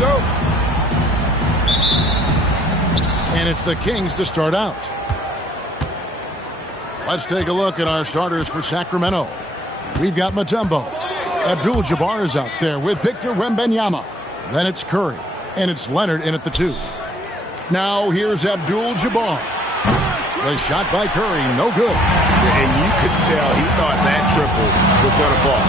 go. And it's the Kings to start out. Let's take a look at our starters for Sacramento. We've got Mutombo. Abdul-Jabbar is out there with Victor Wembanyama. Then it's Curry. And it's Leonard in at the 2. Now here's Abdul-Jabbar. The shot by Curry, no good. And you could tell he thought that triple was going to fall.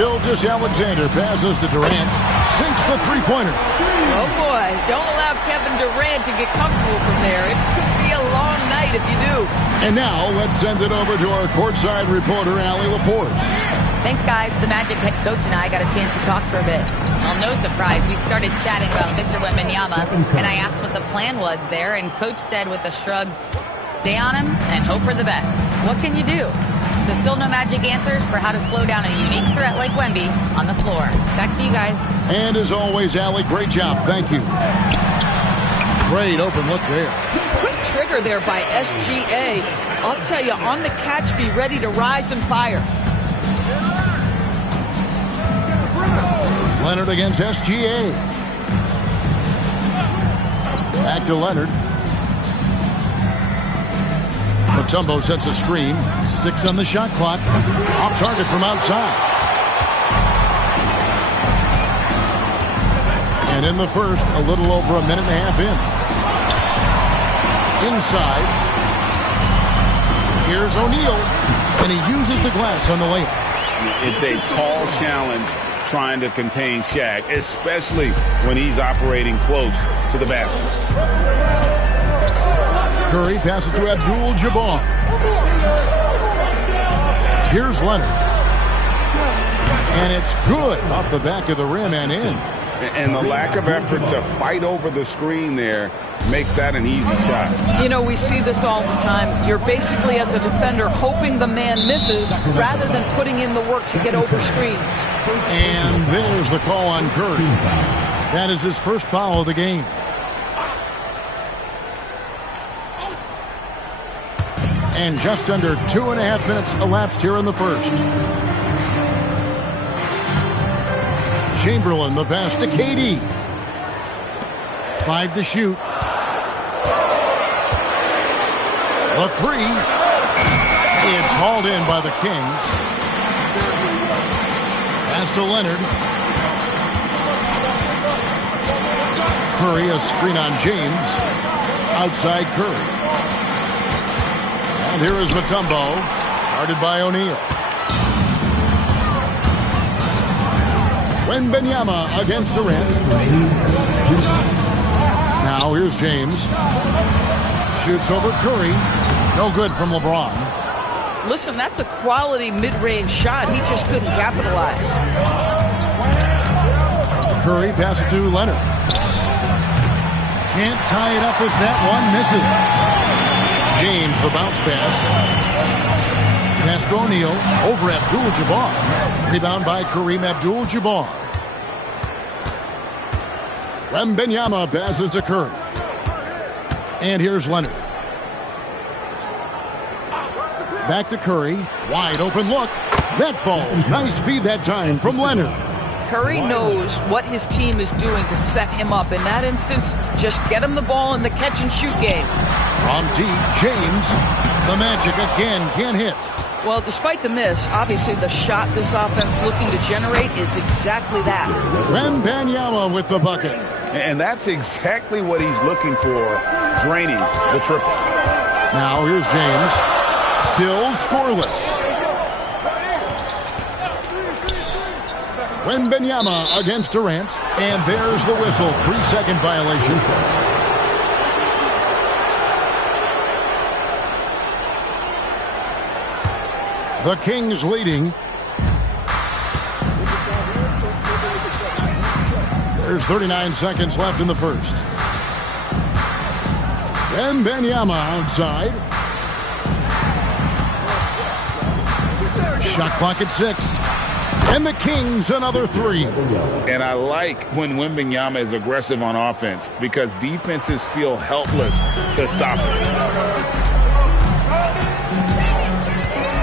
Gilgeous-Alexander passes to Durant. Sinks the three-pointer. Oh, boy. Don't allow Kevin Durant to get comfortable from there. It could be a long night if you do. And now let's send it over to our courtside reporter, Allie LaForce. Thanks, guys. The Magic head coach and I got a chance to talk for a bit. Well, no surprise. We started chatting about Victor Wembanyama, and I asked what the plan was there, and Coach said with a shrug, stay on him and hope for the best. What can you do? So still no magic answers for how to slow down a unique threat like Wemby on the floor. Back to you guys. And as always, Allie, great job. Thank you. Great open look there. Quick trigger there by SGA. I'll tell you, on the catch, be ready to rise and fire. Leonard against SGA. Back to Leonard. Mutombo sets a screen. 6 on the shot clock. Off target from outside. And in the first, a little over a minute and a half in. Inside. Here's O'Neal. And he uses the glass on the layup. It's a tall challenge trying to contain Shaq, especially when he's operating close to the basket. Curry passes to Abdul-Jabbar. Here's Leonard. And it's good off the back of the rim and in. And the lack of effort to fight over the screen there makes that an easy shot. You know, we see this all the time. You're basically, as a defender, hoping the man misses rather than putting in the work to get over screens. And there's the call on Curry. That is his first foul of the game. And just under 2.5 minutes elapsed here in the first. Chamberlain, the pass to KD. 5 to shoot. The 3. It's hauled in by the Kings. Pass to Leonard. Curry, a screen on James. Outside Curry. And here is Mutombo, guarded by O'Neal. Wembanyama against Durant. Now here's James. Shoots over Curry. No good from LeBron. Listen, that's a quality mid-range shot. He just couldn't capitalize. Curry passes to Leonard. Can't tie it up as that one misses. James, the bounce pass. Pass to O'Neal. Over Abdul-Jabbar. Rebound by Kareem Abdul-Jabbar. Wembanyama passes to Curry. And here's Leonard. Back to Curry. Wide open look. That falls. Nice feed that time from Leonard. Curry knows what his team is doing to set him up. In that instance, just get him the ball in the catch-and-shoot game. From deep, James. The Magic again can't hit. Well, despite the miss, obviously the shot this offense looking to generate is exactly that. Wembanyama with the bucket. And that's exactly what he's looking for, draining the triple. Now here's James. Still scoreless. Wembanyama against Durant. And there's the whistle. 3-second violation. The Kings leading. There's 39 seconds left in the first. Wembanyama outside. Shot clock at 6. And the Kings another 3. And I like when Wembanyama is aggressive on offense because defenses feel helpless to stop him.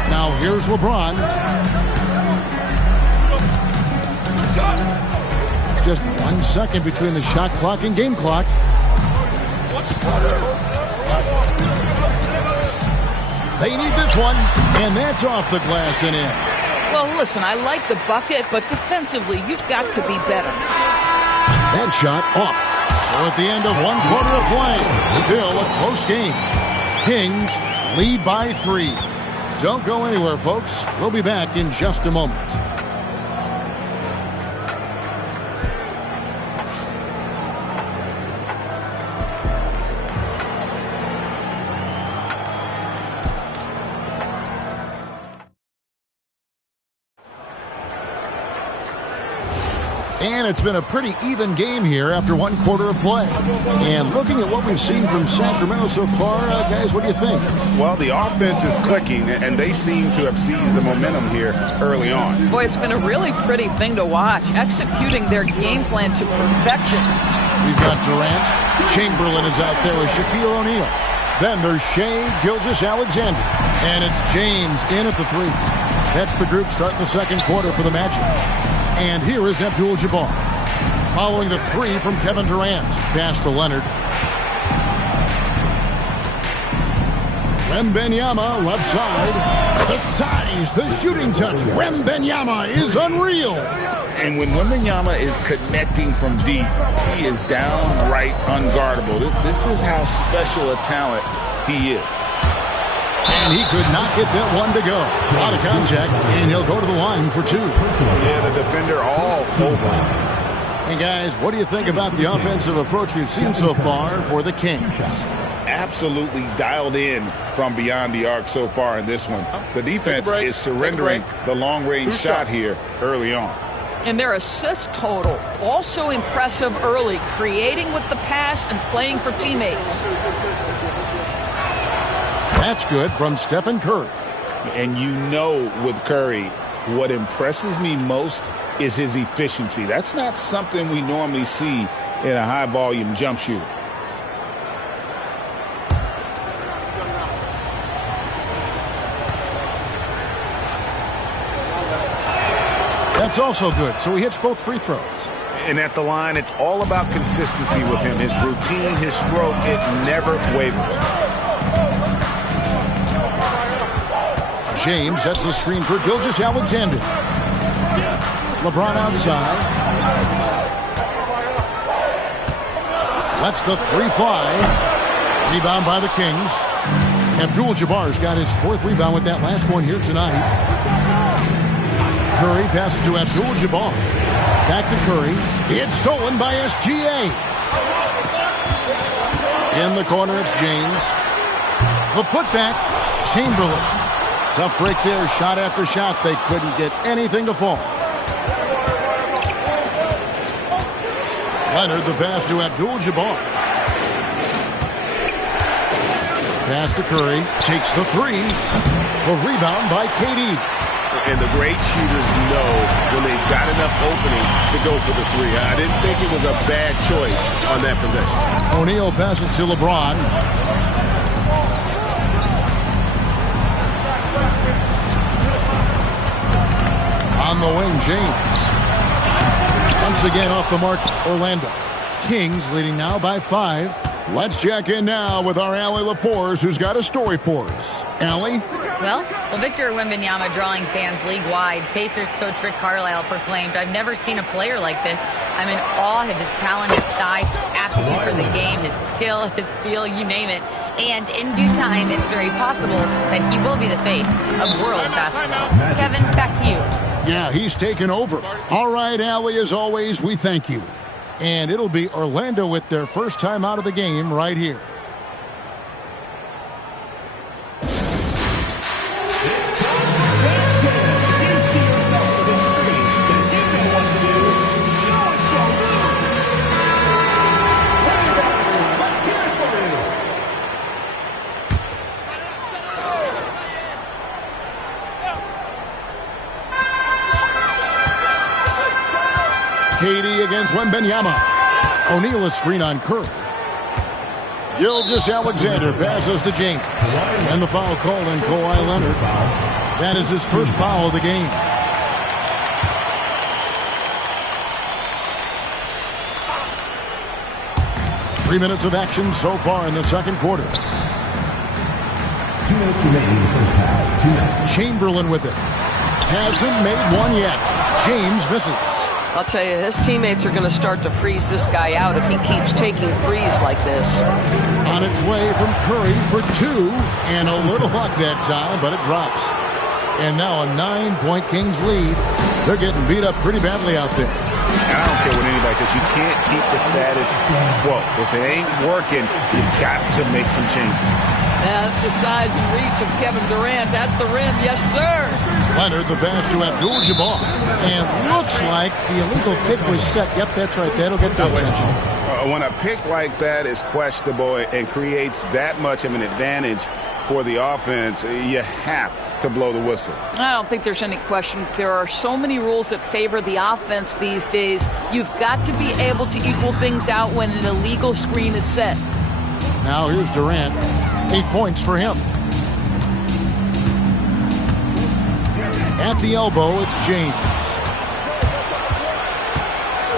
Now here's LeBron. Just 1 second between the shot clock and game clock. They need this one, and that's off the glass and in. Well, listen, I like the bucket, but defensively, you've got to be better. That shot off. So at the end of 1 quarter of play, still a close game. Kings lead by 3. Don't go anywhere, folks. We'll be back in just a moment. And it's been a pretty even game here after 1 quarter of play. And looking at what we've seen from Sacramento so far, guys, what do you think? Well, the offense is clicking, and they seem to have seized the momentum here early on. Boy, it's been a really pretty thing to watch, executing their game plan to perfection. We've got Durant. Chamberlain is out there with Shaquille O'Neal. Then there's Shai Gilgeous-Alexander. And it's James in at the 3. That's the group starting the second quarter for the Magic. And here is Abdul-Jabbar. Following the 3 from Kevin Durant. Pass to Leonard. Wembanyama left side. The size, the shooting touch. Wembanyama is unreal. And when Wembanyama is connecting from deep, he is downright unguardable. This is how special a talent he is. And he could not get that one to go. A lot of contact, and he'll go to the line for 2. Yeah, the defender all over. And guys, what do you think about the offensive approach we've seen so far for the Kings? Absolutely dialed in from beyond the arc so far in this one. The defense is surrendering the long-range shot here early on. And their assist total, also impressive early, creating with the pass and playing for teammates. That's good from Stephen Curry. And you know with Curry, what impresses me most is his efficiency. That's not something we normally see in a high-volume jump shooter. That's also good, so he hits both free throws. And at the line, it's all about consistency with him. His routine, his stroke, it never wavers. James sets the screen for Gilgeous-Alexander. LeBron outside. Lets the 3 fly. Rebound by the Kings. Abdul-Jabbar's got his 4th rebound with that last one here tonight. Curry passes to Abdul-Jabbar. Back to Curry. It's stolen by SGA. In the corner, it's James. The putback, Chamberlain. Tough break there, shot after shot. They couldn't get anything to fall. Leonard, the pass to Abdul-Jabbar. Pass to Curry, takes the 3. The rebound by KD. And the great shooters know when they've got enough opening to go for the 3. I didn't think it was a bad choice on that possession. O'Neal passes to LeBron. On the wing, James. Once again off the mark, Orlando. Kings leading now by 5. Let's check in now with our Allie LaForce, who's got a story for us. Allie? Well, Victor Wembanyama drawing fans league-wide. Pacers coach Rick Carlisle proclaimed, "I've never seen a player like this. I'm in awe of his talent, his size, his aptitude for the game, his skill, his feel, you name it. And in due time, it's very possible that he will be the face of world basketball." Kevin, back to you. Yeah, he's taken over. All right, Allie, as always, we thank you. And it'll be Orlando with their first time out of the game right here. KD against Wembanyama. O'Neal a screen on Curry. Gilgeous-Alexander passes to James. And the foul called on Kawhi Leonard. That is his first foul of the game. 3 minutes of action so far in the second quarter. 2 minutes remaining in the first half. 2 minutes. Chamberlain with it. Hasn't made one yet. James misses. I'll tell you, his teammates are going to start to freeze this guy out if he keeps taking threes like this. On its way from Curry for 2, and a little luck that time, but it drops. And now a 9-point Kings lead. They're getting beat up pretty badly out there. And I don't care what anybody says. You can't keep the status quo. If it ain't working, you've got to make some changes. Yeah, that's the size and reach of Kevin Durant at the rim. Yes, sir. Leonard, the pass to Abdul-Jabbar. And looks like the illegal pick was set. Yep, that's right. That'll get their attention. When a pick like that is questionable and creates that much of an advantage for the offense, you have to blow the whistle. I don't think there's any question. There are so many rules that favor the offense these days. You've got to be able to equal things out when an illegal screen is set. Now here's Durant. 8 points for him. At the elbow, it's James.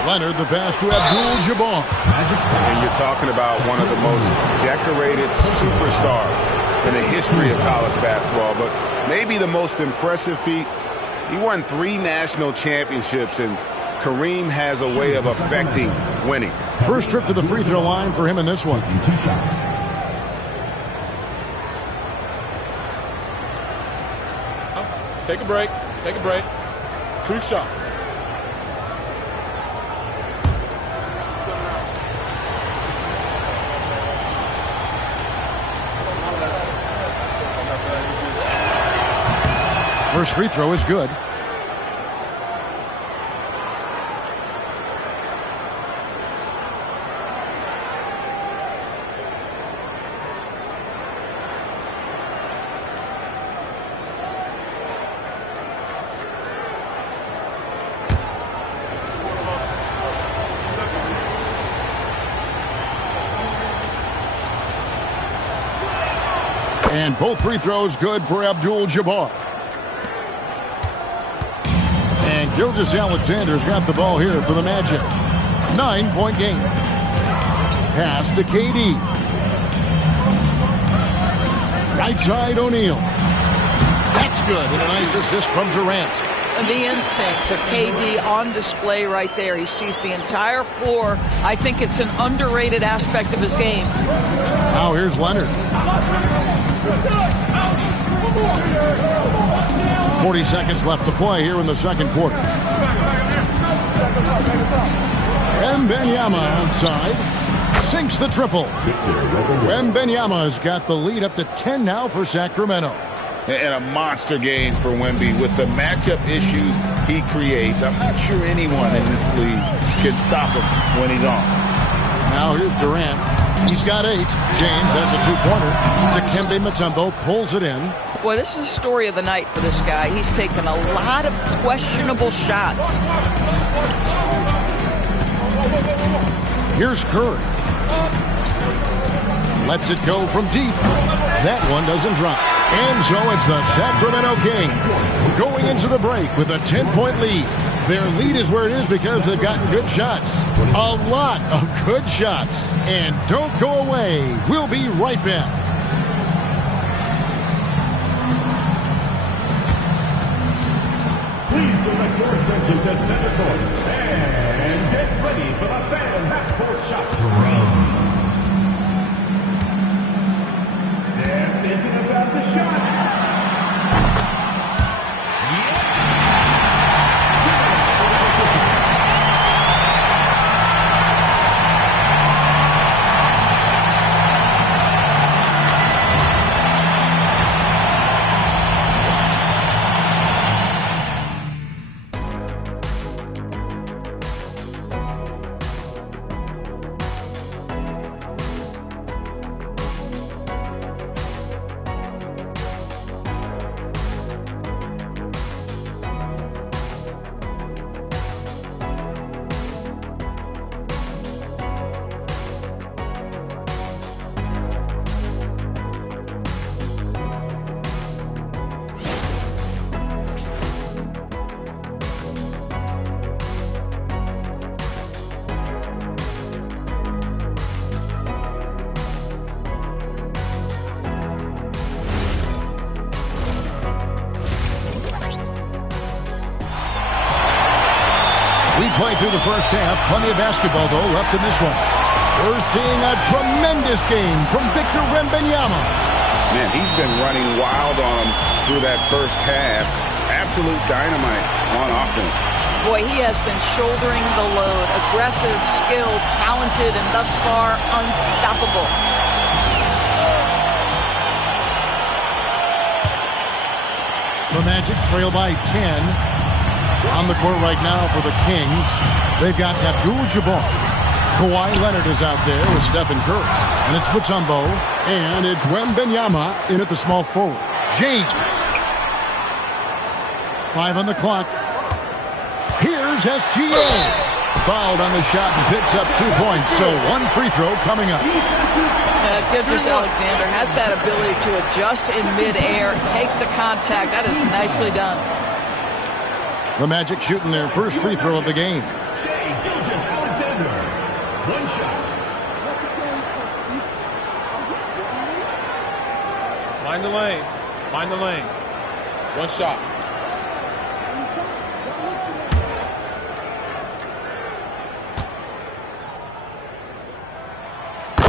Leonard, the pass to Abdul-Jabbar. And you're talking about one of the most decorated superstars in the history of college basketball, but maybe the most impressive feat. He won 3 national championships, and Kareem has a way of affecting winning. First trip to the free throw line for him in this one. 2 shots. Take a break. Take a break. 2 shots. First free throw is good. And both free throws good for Abdul-Jabbar. And Gilgeous-Alexander's got the ball here for the Magic. 9-point game. Pass to KD. Right side O'Neal. That's good. And a nice assist from Durant. And the instincts of KD on display right there. He sees the entire floor. I think it's an underrated aspect of his game. Now here's Leonard. 40 seconds left to play here in the second quarter. Wembanyama outside. Sinks the triple. Wembanyama's got the lead up to 10 now for Sacramento. And a monster game for Wemby with the matchup issues he creates. I'm not sure anyone in this league can stop him when he's on. Now here's Durant. He's got 8. James, that's a 2-pointer. Dikembe Mutombo pulls it in. Boy, this is the story of the night for this guy. He's taken a lot of questionable shots. Here's Curry. Lets it go from deep. That one doesn't drop. And so it's the Sacramento Kings going into the break with a 10-point lead. Their lead is where it is because they've gotten good shots. A lot of good shots. And don't go away. We'll be right back. Please direct your attention to center court and get ready for the Phantom half-court shot. Drums. They're thinking about the shot. play through the first half. Plenty of basketball, though, left in this one. We're seeing a tremendous game from Victor Wembanyama. Man, he's been running wild on him through that first half. Absolute dynamite on offense. Boy, he has been shouldering the load. Aggressive, skilled, talented, and thus far unstoppable. The Magic trail by 10. On the court right now for the Kings, they've got Abdul-Jabbar. Kawhi Leonard is out there with Stephen Curry. And it's Mutombo. And it's Wembanyama in at the small forward. James. 5 on the clock. Here's SGA. Fouled on the shot and picks up 2 points. So 1 free throw coming up. Gilgeous-Alexander has that ability to adjust in midair, take the contact. That is nicely done. The Magic shooting their first free throw of the game. Gilgeous-Alexander. 1 shot. Mind the lanes. Mind the lanes. 1 shot.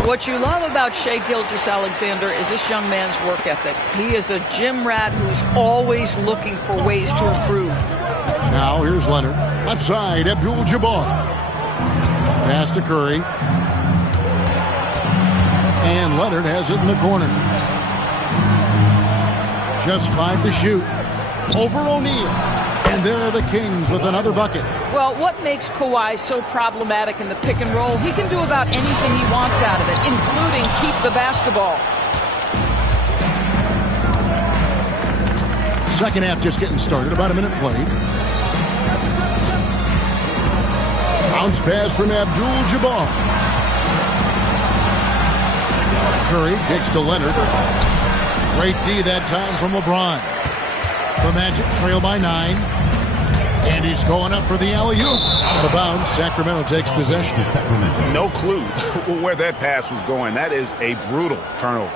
What you love about Shai Gilgeous-Alexander is this young man's work ethic. He is a gym rat who's always looking for ways to improve. Now here's Leonard. Left side, Abdul-Jabbar. Pass to Curry. And Leonard has it in the corner. Just 5 to shoot. Over O'Neal. And there are the Kings with another bucket. Well, what makes Kawhi so problematic in the pick and roll? He can do about anything he wants out of it, including keep the basketball. Second half just getting started. About a minute played. Bounce pass from Abdul-Jabbar. Curry kicks to Leonard. Great D that time from LeBron. The Magic trail by 9. And he's going up for the alley-oop. Out of bounds. Sacramento takes possession. No clue where that pass was going. That is a brutal turnover.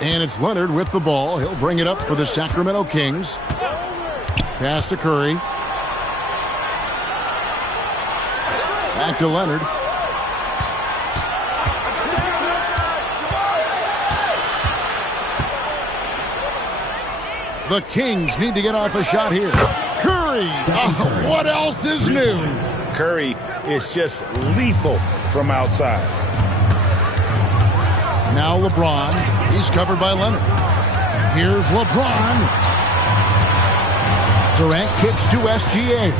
And it's Leonard with the ball. He'll bring it up for the Sacramento Kings. Pass to Curry. Back to Leonard. The Kings need to get off a shot here. Curry! What else is new? Curry is just lethal from outside. Now LeBron. He's covered by Leonard. Here's LeBron. Durant kicks to SGA.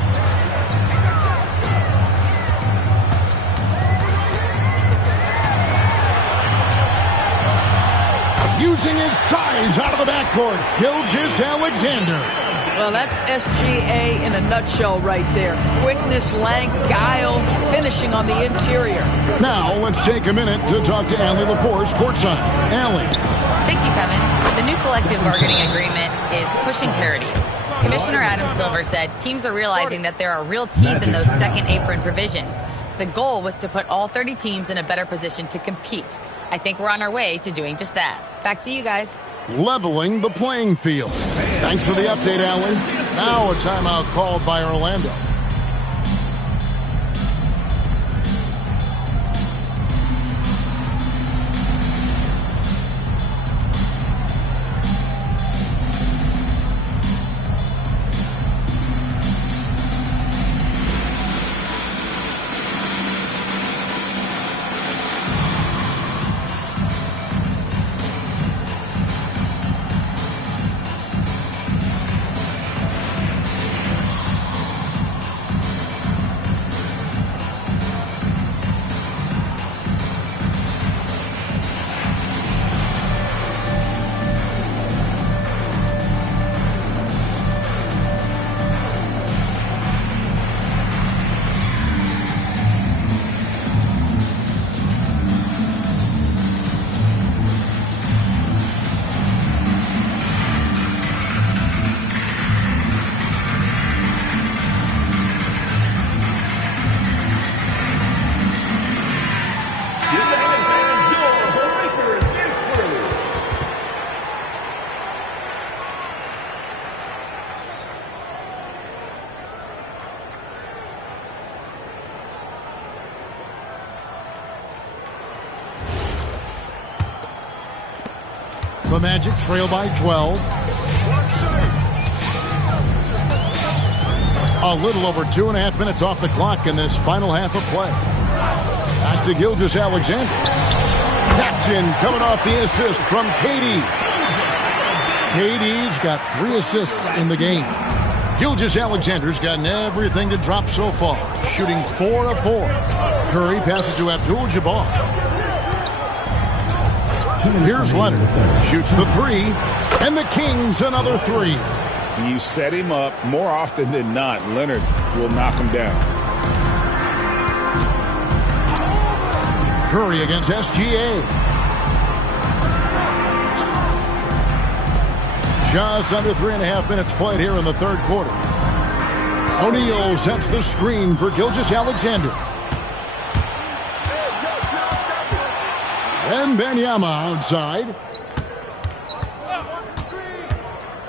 Using his size out of the backcourt. Gilgeous-Alexander. Well, that's SGA in a nutshell right there. Quickness, length, guile, finishing on the interior. Now, let's take a minute to talk to Allie LaForce courtside. Allie. Thank you, Kevin. The new collective bargaining agreement is pushing parity. Commissioner Adam Silver said teams are realizing that there are real teeth in those second apron provisions. The goal was to put all 30 teams in a better position to compete. I think we're on our way to doing just that. Back to you guys. Leveling the playing field. Thanks for the update, Allie. Now a timeout called by Orlando. The Magic trail by 12. A little over 2.5 minutes off the clock in this final half of play. Back to Gilgeous-Alexander. That's in, coming off the assist from KD. KD's got 3 assists in the game. Gilgeous-Alexander's gotten everything to drop so far, shooting 4 of 4. Curry passes to Abdul-Jabbar. Here's Leonard. Shoots the 3, and the Kings another 3. You set him up more often than not, Leonard will knock him down. Curry against SGA. Just under 3.5 minutes played here in the third quarter. O'Neal sets the screen for Gilgeous-Alexander. Wembanyama outside.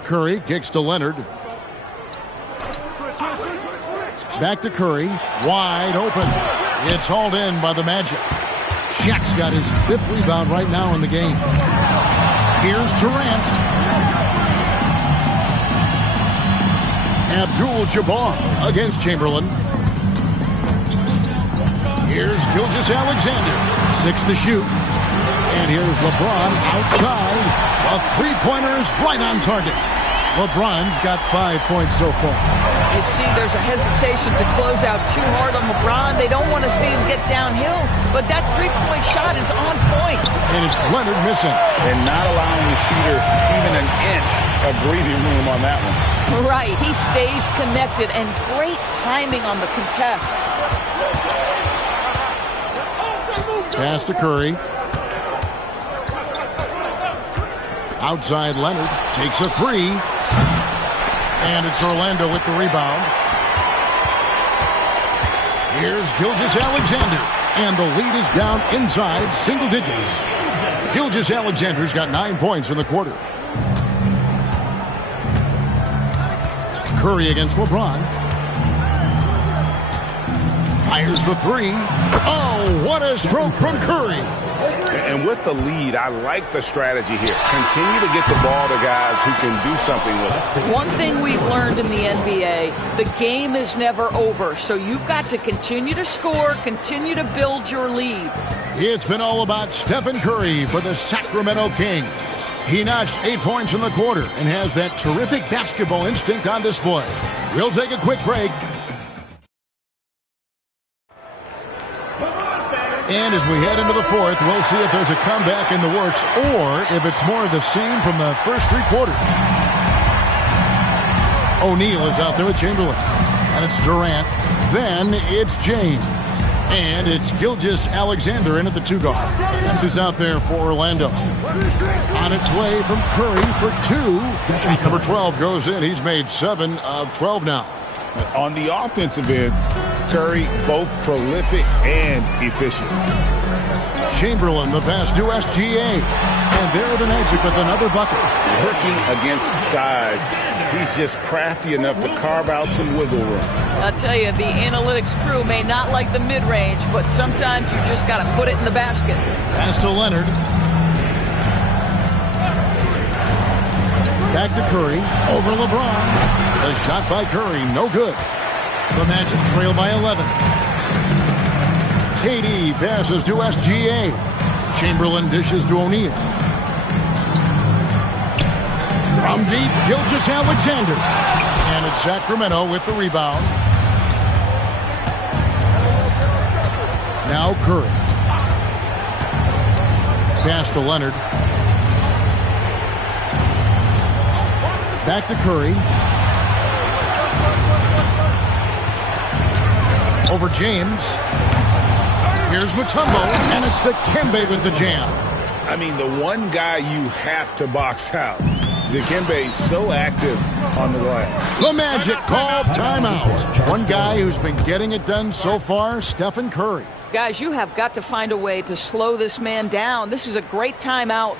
Curry kicks to Leonard. Back to Curry. Wide open. It's hauled in by the Magic. Shaq's got his 5th rebound right now in the game. Here's Durant. Abdul-Jabbar against Chamberlain. Here's Gilgeous-Alexander. 6 to shoot. And here's LeBron outside. A 3-pointer is right on target. LeBron's got 5 points so far. You see there's a hesitation to close out too hard on LeBron. They don't want to see him get downhill, but that 3-point shot is on point. And it's Leonard missing. And not allowing the shooter even an inch of breathing room on that one. Right, he stays connected, and great timing on the contest. Pass to Curry. Outside Leonard takes a 3. And it's Orlando with the rebound. Here's Gilgeous-Alexander. And the lead is down inside single digits. Gilgeous-Alexander's got 9 points in the quarter. Curry against LeBron. Fires the 3. Oh, what a stroke from Curry. And with the lead, I like the strategy here. Continue to get the ball to guys who can do something with it. One thing we've learned in the NBA, the game is never over. So you've got to continue to score, continue to build your lead. It's been all about Stephen Curry for the Sacramento Kings. He notched 8 points in the quarter and has that terrific basketball instinct on display. We'll take a quick break. And as we head into the fourth, we'll see if there's a comeback in the works or if it's more of the same from the first 3 quarters. O'Neal is out there with Chamberlain. And it's Durant. Then it's James. And it's Gilgeous-Alexander in at the 2 guard. That's who's out there for Orlando. On its way from Curry for 2. Number 12 goes in. He's made 7 of 12 now. On the offensive end, Curry both prolific and efficient. Chamberlain, the pass to SGA. And there are the Magic with another bucket. Working against size, he's just crafty enough to carve out some wiggle room. I'll tell you, the analytics crew may not like the mid-range, but sometimes you just got to put it in the basket. Pass to Leonard. Back to Curry. Over LeBron. The shot by Curry, no good. The Magic trail by 11. KD passes to SGA. Chamberlain dishes to O'Neal. From deep, Gilgeous-Alexander. And it's Sacramento with the rebound. Now Curry. Pass to Leonard. Back to Curry. Over James. Here's Mutombo, and it's Dikembe with the jam. I mean, the one guy you have to box out. Dikembe so active on the glass. The Magic call timeout. One guy who's been getting it done so far, Stephen Curry. Guys, you have got to find a way to slow this man down. This is a great timeout.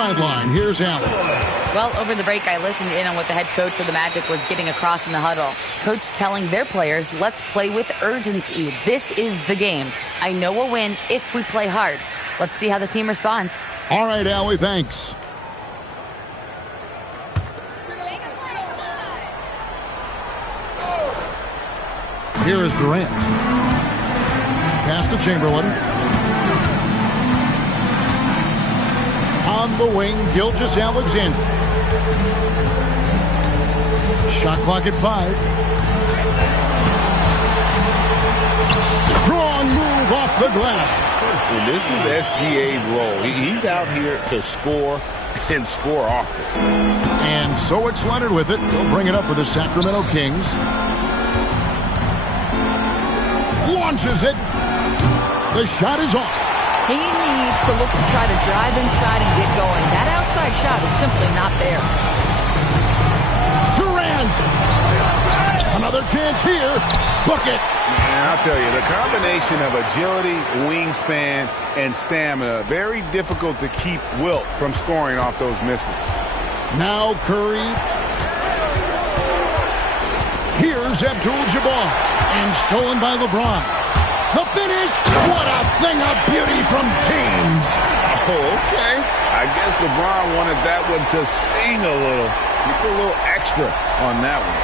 sideline. Here's Allen. Well, over the break, I listened in on what the head coach for the Magic was getting across in the huddle. Coach telling their players, let's play with urgency. This is the game. I know we'll win if we play hard. Let's see how the team responds. All right, Allie, thanks. Here is Durant. Pass to Chamberlain. On the wing, Gilgeous-Alexander. Shot clock at 5. Strong move off the glass. And this is SGA's role. He's out here to score and score often. And so it's Leonard with it. He'll bring it up for the Sacramento Kings. Launches it. The shot is off. He needs to look to try to drive inside and get going. That outside shot is simply not there. Durant. Another chance here. Book it. And I'll tell you, the combination of agility, wingspan, and stamina, very difficult to keep Wilt from scoring off those misses. Now Curry. Here's Abdul-Jabbar. And stolen by LeBron. The finish. What a thing of beauty from James. Oh, okay. I guess LeBron wanted that one to sting a little. He put a little extra on that one.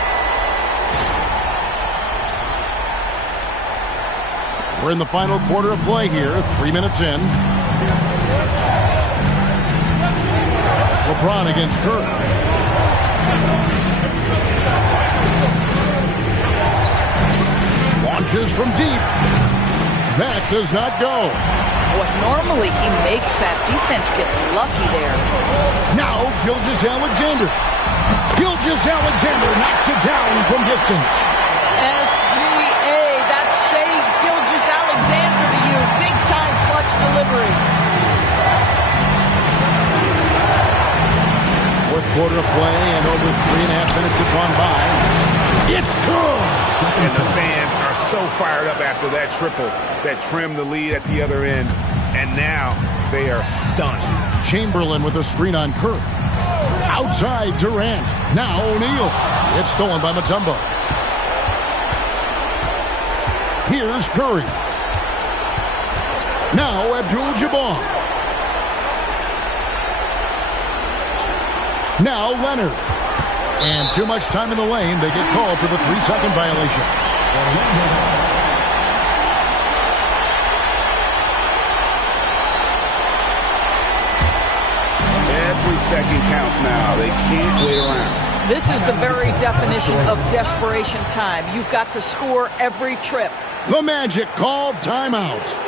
We're in the final quarter of play here. 3 minutes in. LeBron against Curry. Launches from deep. That does not go. What normally he makes that defense gets lucky there. Now Gilgeous-Alexander. Gilgeous-Alexander knocks it down from distance. SGA, that's Shai Gilgeous-Alexander to you. Big time clutch delivery. Fourth quarter of play and over 3.5 minutes have gone by. It's good. And the fans are so fired up after that triple that trimmed the lead at the other end. And now they are stunned. Chamberlain with a screen on Curry. Outside Durant. Now O'Neal. It's stolen by Mutombo. Here's Curry. Now Abdul-Jabbar. Now Leonard. And too much time in the lane. They get called for the 3-second violation. Every second counts now. They can't wait around. This is the very definition of desperation time. You've got to score every trip. The Magic called timeout.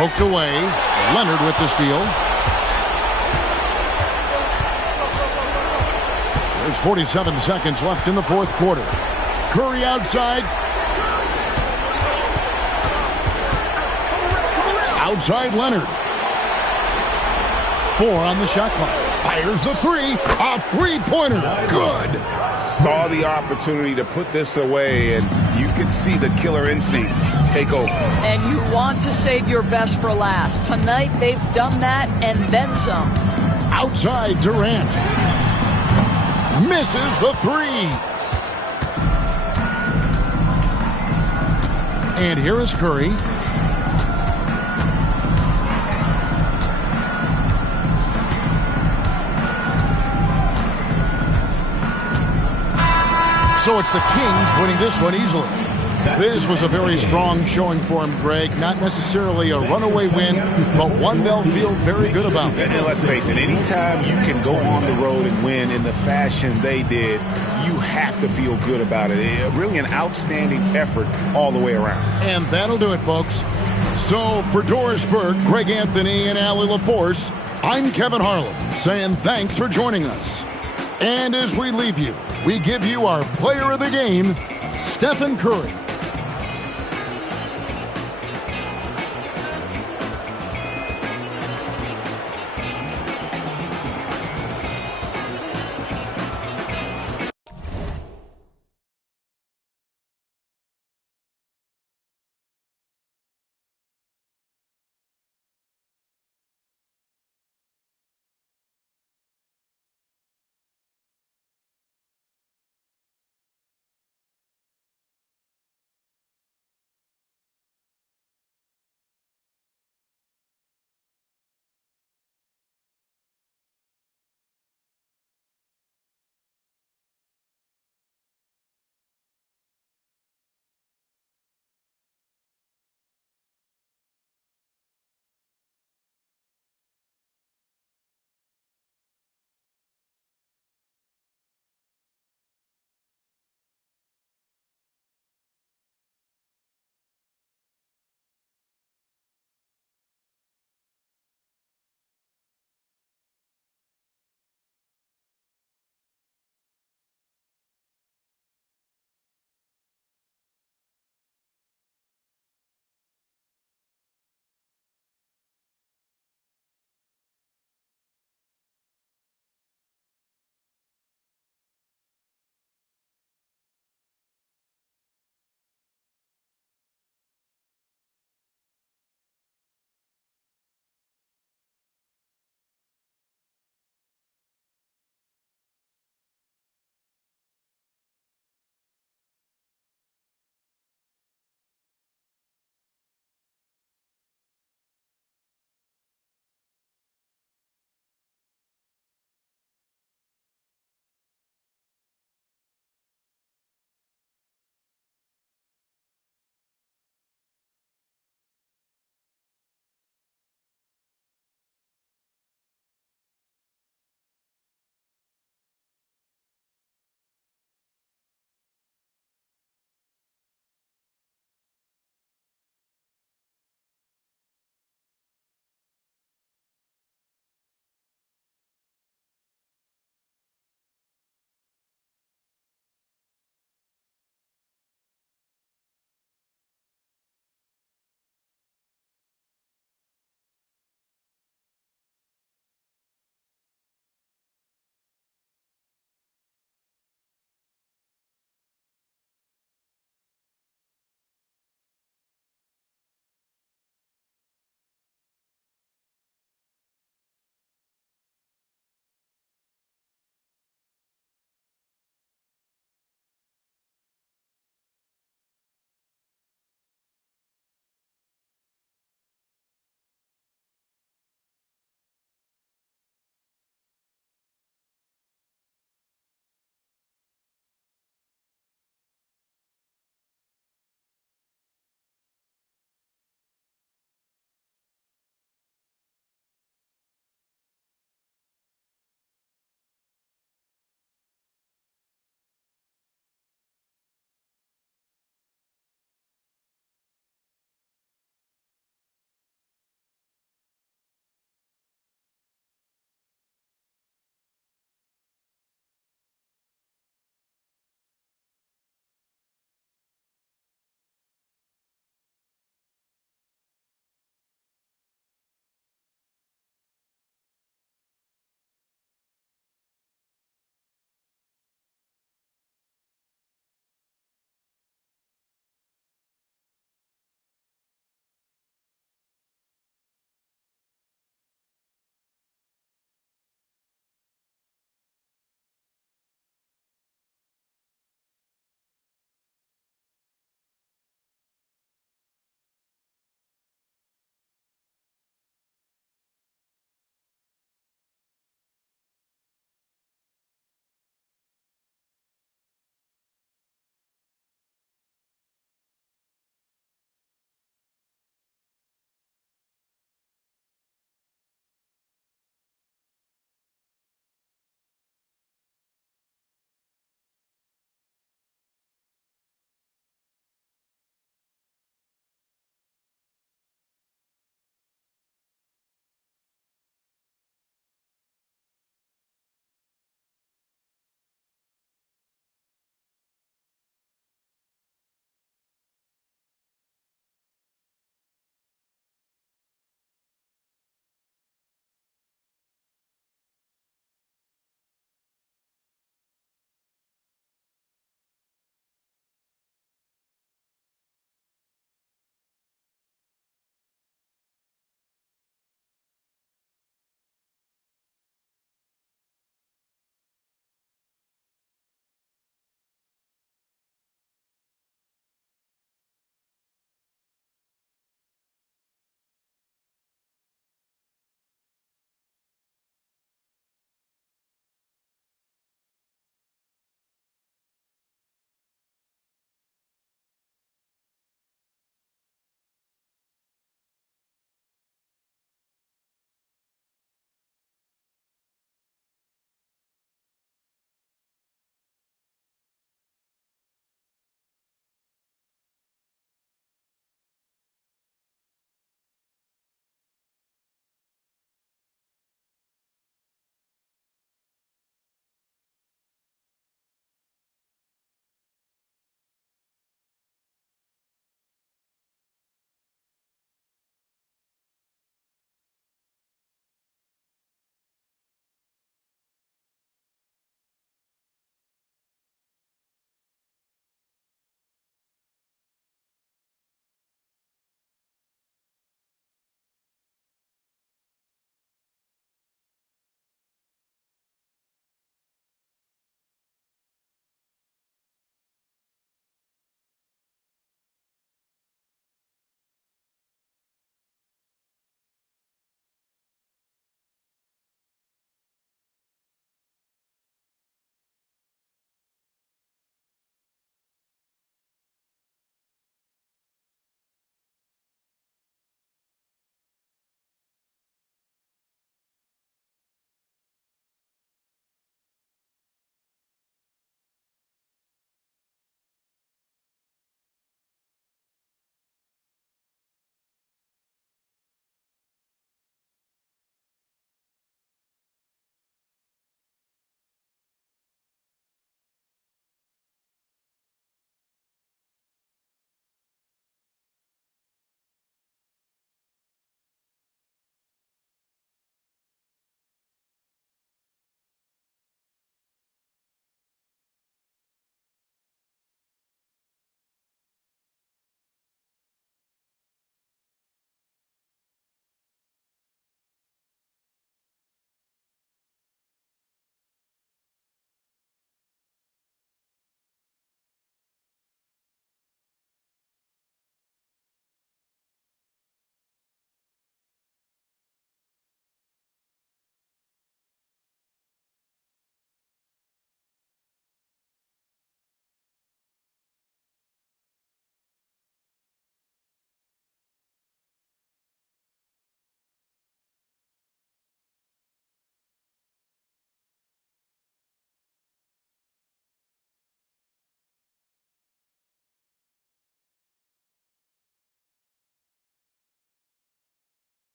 Poked away. Leonard with the steal. There's 47 seconds left in the fourth quarter. Curry outside. Outside Leonard. 4 on the shot clock. Fires the 3. A three-pointer. Good. Saw the opportunity to put this away, and you could see the killer instinct take over. And you want to save your best for last. Tonight, they've done that and then some. Outside Durant. Misses the 3. And here is Curry. So it's the Kings winning this one easily. This was a very strong showing for him, Greg. Not necessarily a runaway win, but one they'll feel very good about. And let's face it, anytime you can go on the road and win in the fashion they did, you have to feel good about it. Really an outstanding effort all the way around. And that'll do it, folks. So for Doris Burke, Greg Anthony, and Allie LaForce, I'm Kevin Harlan saying thanks for joining us. And as we leave you, we give you our player of the game, Stephen Curry.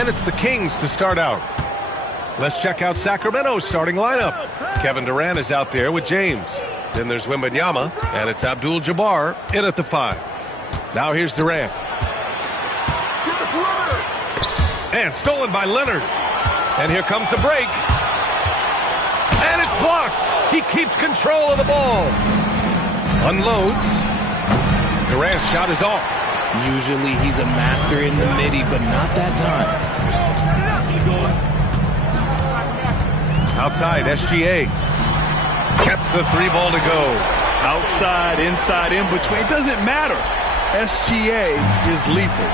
And it's the Kings to start out. Let's check out Sacramento's starting lineup. Kevin Durant is out there with James. Then there's Wembanyama, and it's Abdul-Jabbar in at the 5. Now here's Durant. And stolen by Leonard. And here comes the break. And it's blocked. He keeps control of the ball. Unloads. Durant's shot is off. Usually he's a master in the midi, but not that time. Outside, SGA. Gets the 3 ball to go. Outside, inside, in between. It doesn't matter. SGA is lethal.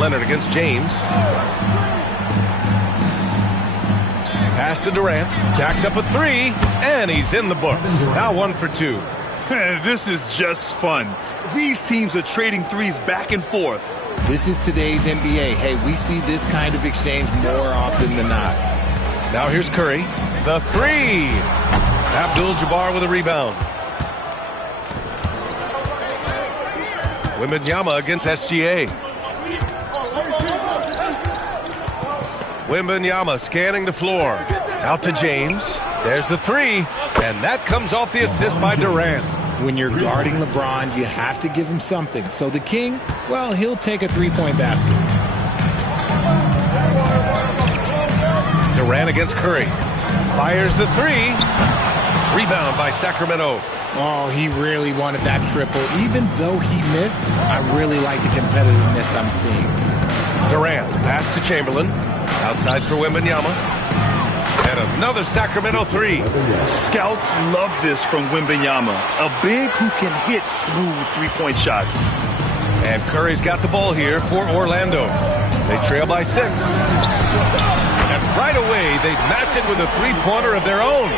Leonard against James. Pass to Durant. Jacks up a 3, and he's in the books. Now 1 for 2. This is just fun. These teams are trading threes back and forth. This is today's NBA. Hey, we see this kind of exchange more often than not. Now here's Curry. The 3. Abdul-Jabbar with a rebound. Wembanyama against SGA. Wembanyama scanning the floor. Out to James. There's the 3. And that comes off the assist by Durant. When you're guarding LeBron, you have to give him something. So the King, well, he'll take a 3-point basket. Durant against Curry. Fires the 3. Rebound by Sacramento. Oh, he really wanted that triple. Even though he missed, I really like the competitiveness I'm seeing. Durant, pass to Chamberlain. Outside for Wembanyama. And another Sacramento 3. Scouts love this from Wembanyama. A big who can hit smooth 3-point shots. And Curry's got the ball here for Orlando. They trail by 6. And right away, they match it with a 3-pointer of their own.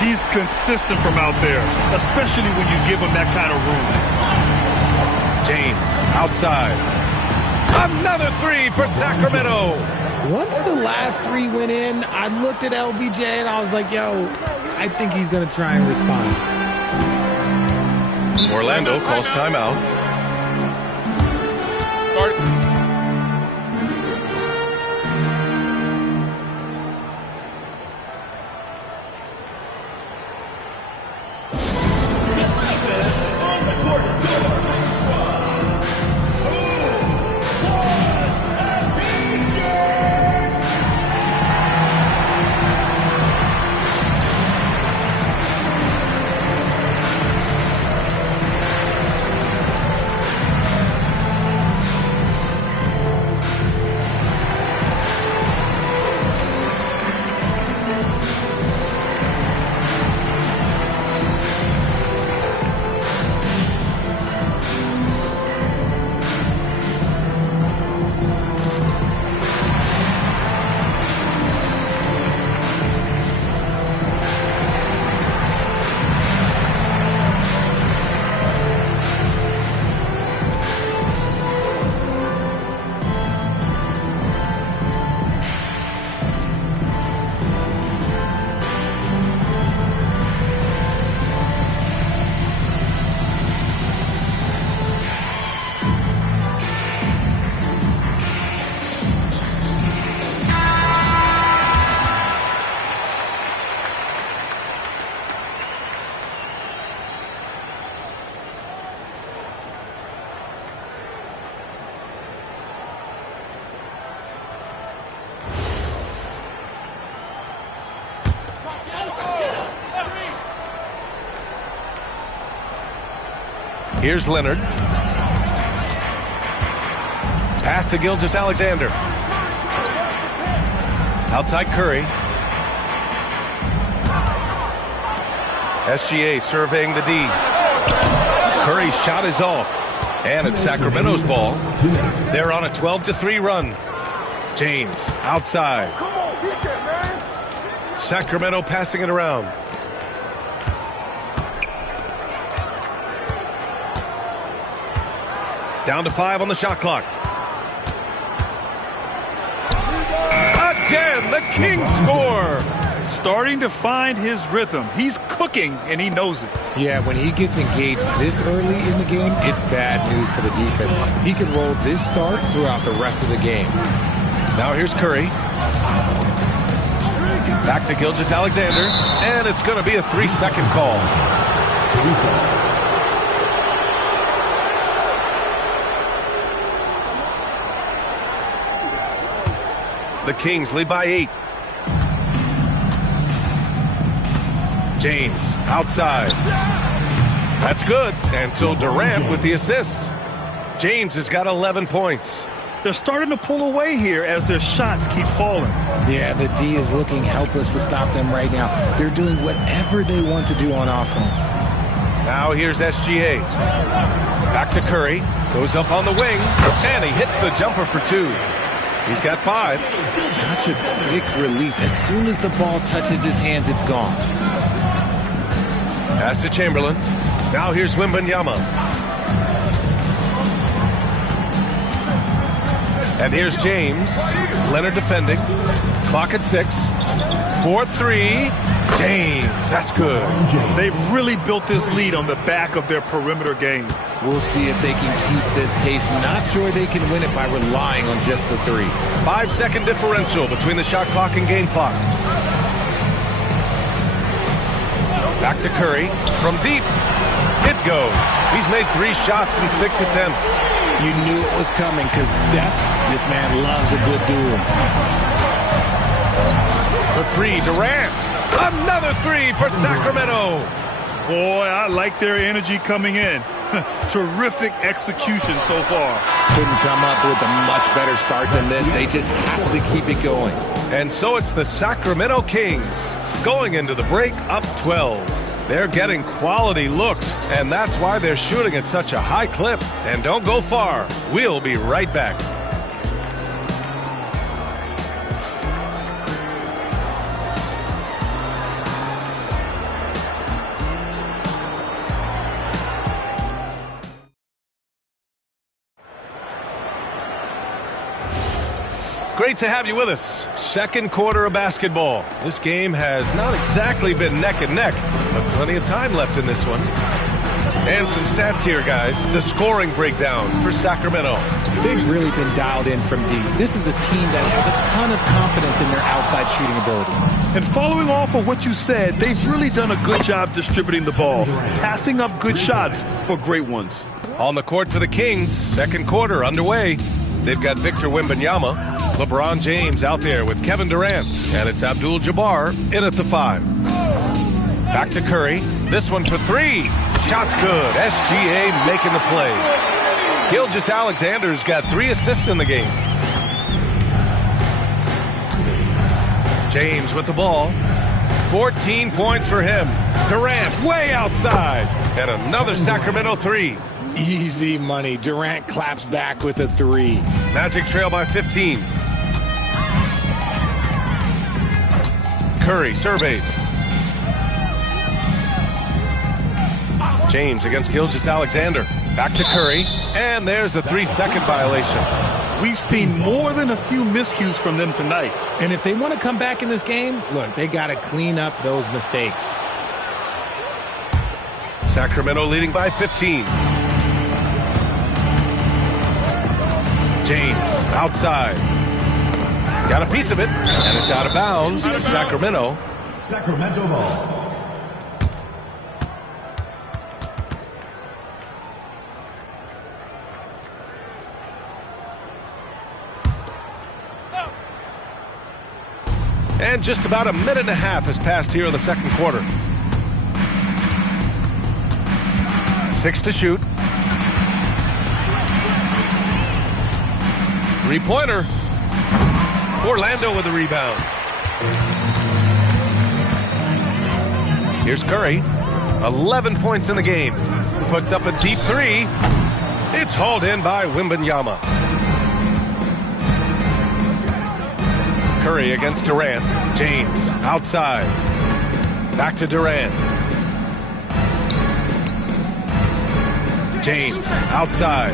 He's consistent from out there, especially when you give him that kind of room. James, outside. Another 3 for Sacramento. Once the last 3 went in, I looked at LBJ and I was like, yo, I think he's going to try and respond. Orlando calls timeout. Here's Leonard. Pass to Gilgeous-Alexander. Outside Curry. SGA surveying the D. Curry's shot is off. And it's Sacramento's ball. They're on a 12-3 run. James outside. Sacramento passing it around. Down to 5 on the shot clock. Again, the Kings score. Starting to find his rhythm. He's cooked. cooking, and he knows it. Yeah, when he gets engaged this early in the game, it's bad news for the defense. He can roll this start throughout the rest of the game. Now here's Curry. Back to Gilgeous-Alexander, and it's going to be a 3-second call. The Kings lead by 8. James outside. That's good. And so Durant with the assist. James has got 11 points. They're starting to pull away here as their shots keep falling. Yeah, the D is looking helpless to stop them right now. They're doing whatever they want to do on offense. Now here's SGA. Back to Curry. Goes up on the wing. And he hits the jumper for 2. He's got 5. Such a quick release. As soon as the ball touches his hands, it's gone. Pass to Chamberlain. Now here's Wembanyama. And here's James. Leonard defending. Clock at 6. 4-3. James, that's good. They've really built this lead on the back of their perimeter game. We'll see if they can keep this pace. Not sure they can win it by relying on just the 3. 5-second differential between the shot clock and game clock. Back to Curry. From deep. It goes. He's made 3 shots in 6 attempts. You knew it was coming because Steph, this man loves a good duel. The 3, Durant. Another 3 for Sacramento. Boy, I like their energy coming in. Terrific execution so far. Couldn't come up with a much better start than this. They just have to keep it going. And so it's the Sacramento Kings going into the break up 12. They're getting quality looks, and that's why they're shooting at such a high clip. And don't go far. We'll be right back. Great to have you with us. Second quarter of basketball. This game has not exactly been neck and neck, but plenty of time left in this one. And some stats here, guys. The scoring breakdown for Sacramento. They've really been dialed in from deep. This is a team that has a ton of confidence in their outside shooting ability. And following off of what you said, they've really done a good job distributing the ball, passing up good shots for great ones. On the court for the Kings, second quarter underway. They've got Victor Wembanyama, LeBron James out there with Kevin Durant, and it's Abdul-Jabbar in at the 5. Back to Curry. This one for 3. Shot's good. SGA making the play. Gilgeous-Alexander's got 3 assists in the game. James with the ball. 14 points for him. Durant way outside. And another Sacramento 3. Easy money. Durant claps back with a 3. Magic trail by 15. Curry surveys. James against Gilgeous-Alexander. Back to Curry. And there's a 3-second violation. We've seen more than a few miscues from them tonight. And if they want to come back in this game, look, they got to clean up those mistakes. Sacramento leading by 15. James outside. Got a piece of it, and it's out of bounds to Sacramento. Sacramento ball. And just about a minute and a half has passed here in the second quarter. 6 to shoot. 3-pointer. Orlando with the rebound. Here's Curry. 11 points in the game. Puts up a deep 3. It's hauled in by Wembanyama. Curry against Durant. James outside. Back to Durant. James outside.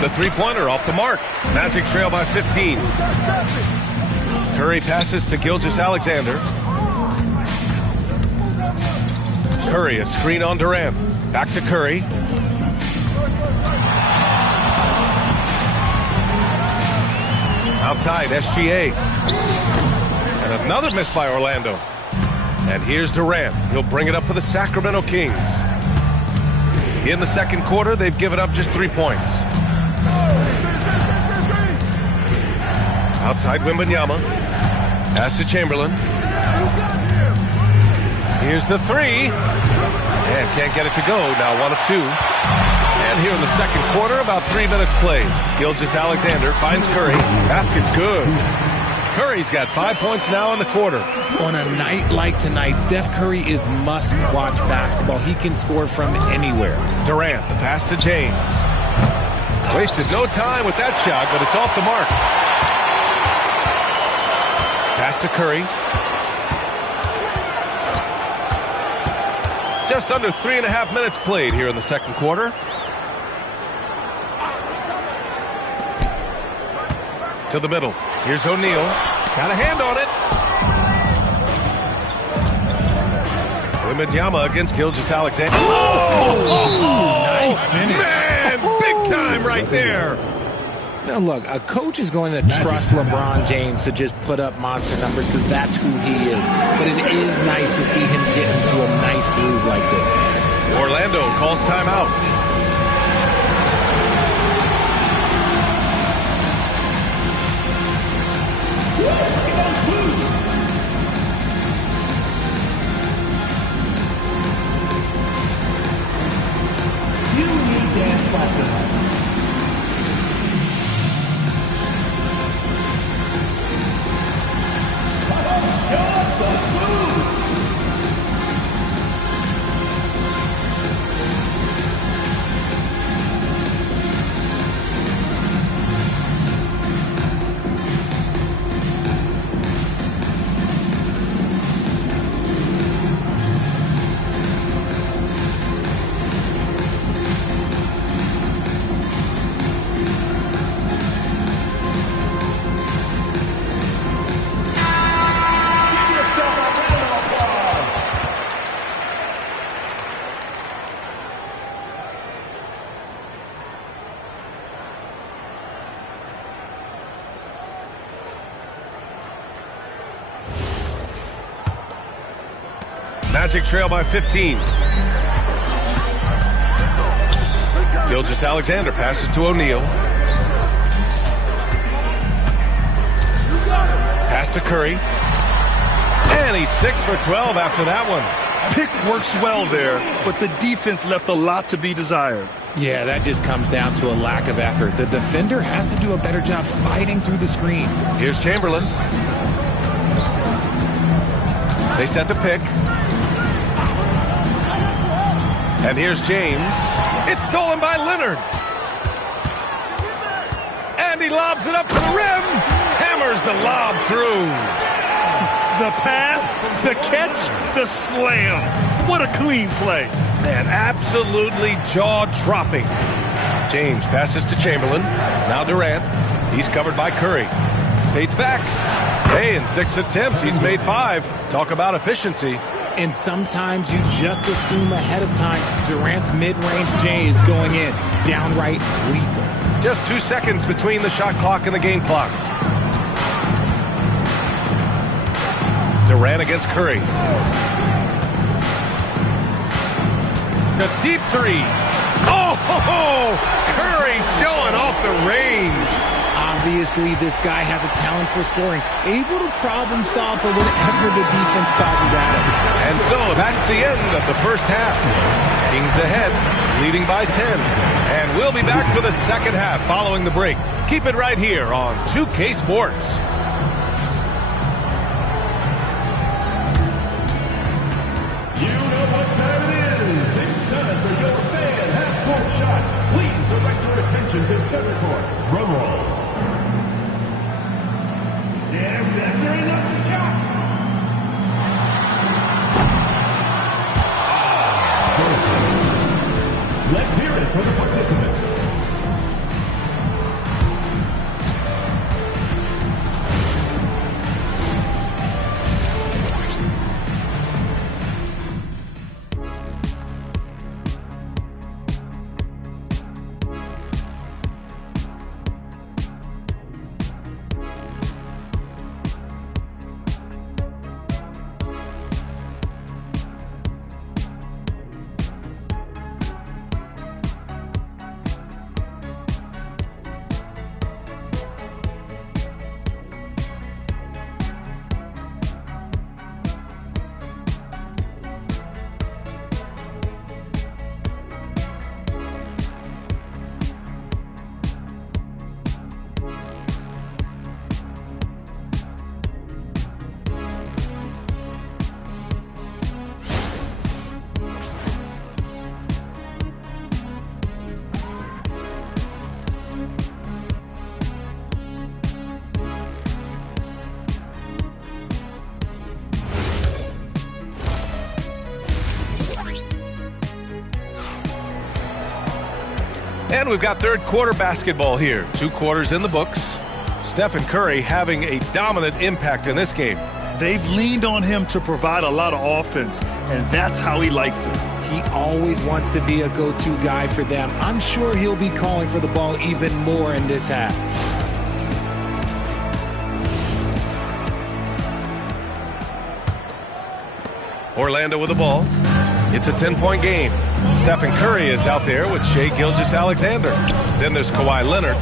The 3-pointer off the mark. Magic trail by 15. Curry passes to Gilgeous-Alexander. Curry, a screen on Durant. Back to Curry. Outside, SGA. And another miss by Orlando. And here's Durant. He'll bring it up for the Sacramento Kings. In the second quarter, they've given up just 3 points. Outside Wembanyama. Pass to Chamberlain. Here's the three. And can't get it to go. Now 1 of 2. And here in the second quarter, about 3 minutes played. Gilgeous-Alexander finds Curry. Basket's good. Curry's got 5 points now in the quarter. On a night like tonight, Steph Curry is must-watch basketball. He can score from anywhere. Durant, the pass to James. Wasted no time with that shot, but it's off the mark. Pass to Curry. Just under 3.5 minutes played here in the second quarter. To the middle. Here's O'Neal. Got a hand on it. Wembanyama against Gilgeous-Alexander. Oh! Nice finish. Man, big time right there. Now, look, a coach is going to trust LeBron James to just put up monster numbers because that's who he is. But it is nice to see him get into a nice groove like this. Orlando calls timeout. You need dance lessons. Magic trail by 15. Gilgeous-Alexander passes to O'Neal. Pass to Curry. And he's 6 for 12 after that one. Pick works well there, but the defense left a lot to be desired. Yeah, that just comes down to a lack of effort. The defender has to do a better job fighting through the screen. Here's Chamberlain. They set the pick. And here's James. It's stolen by Leonard. And he lobs it up to the rim. Hammers the lob through. The pass, the catch, the slam. What a clean play. Man, absolutely jaw-dropping. James passes to Chamberlain. Now Durant. He's covered by Curry. Fades back. Hey, in 6 attempts, he's made 5. Talk about efficiency. And sometimes you just assume ahead of time Durant's mid-range J is going in. Downright lethal. Just 2 seconds between the shot clock and the game clock. Durant against Curry. The deep three. Oh, Curry showing off the range. Obviously, this guy has a talent for scoring, able to problem solve for whatever the defense tosses at him. And so that's the end of the first half. Kings ahead, leading by 10. And we'll be back for the second half following the break. Keep it right here on 2K Sports. You know what time it is. It's time for your fan half-court shot. Please direct your attention to center court. Drum roll. Yeah, measuring up the shot. Let's hear it for the participant. And we've got third quarter basketball here. 2 quarters in the books. Stephen Curry having a dominant impact in this game. They've leaned on him to provide a lot of offense, and that's how he likes it. He always wants to be a go-to guy for them. I'm sure he'll be calling for the ball even more in this half. Orlando with the ball. It's a 10-point game. Stephen Curry is out there with Shai Gilgeous-Alexander. Then there's Kawhi Leonard.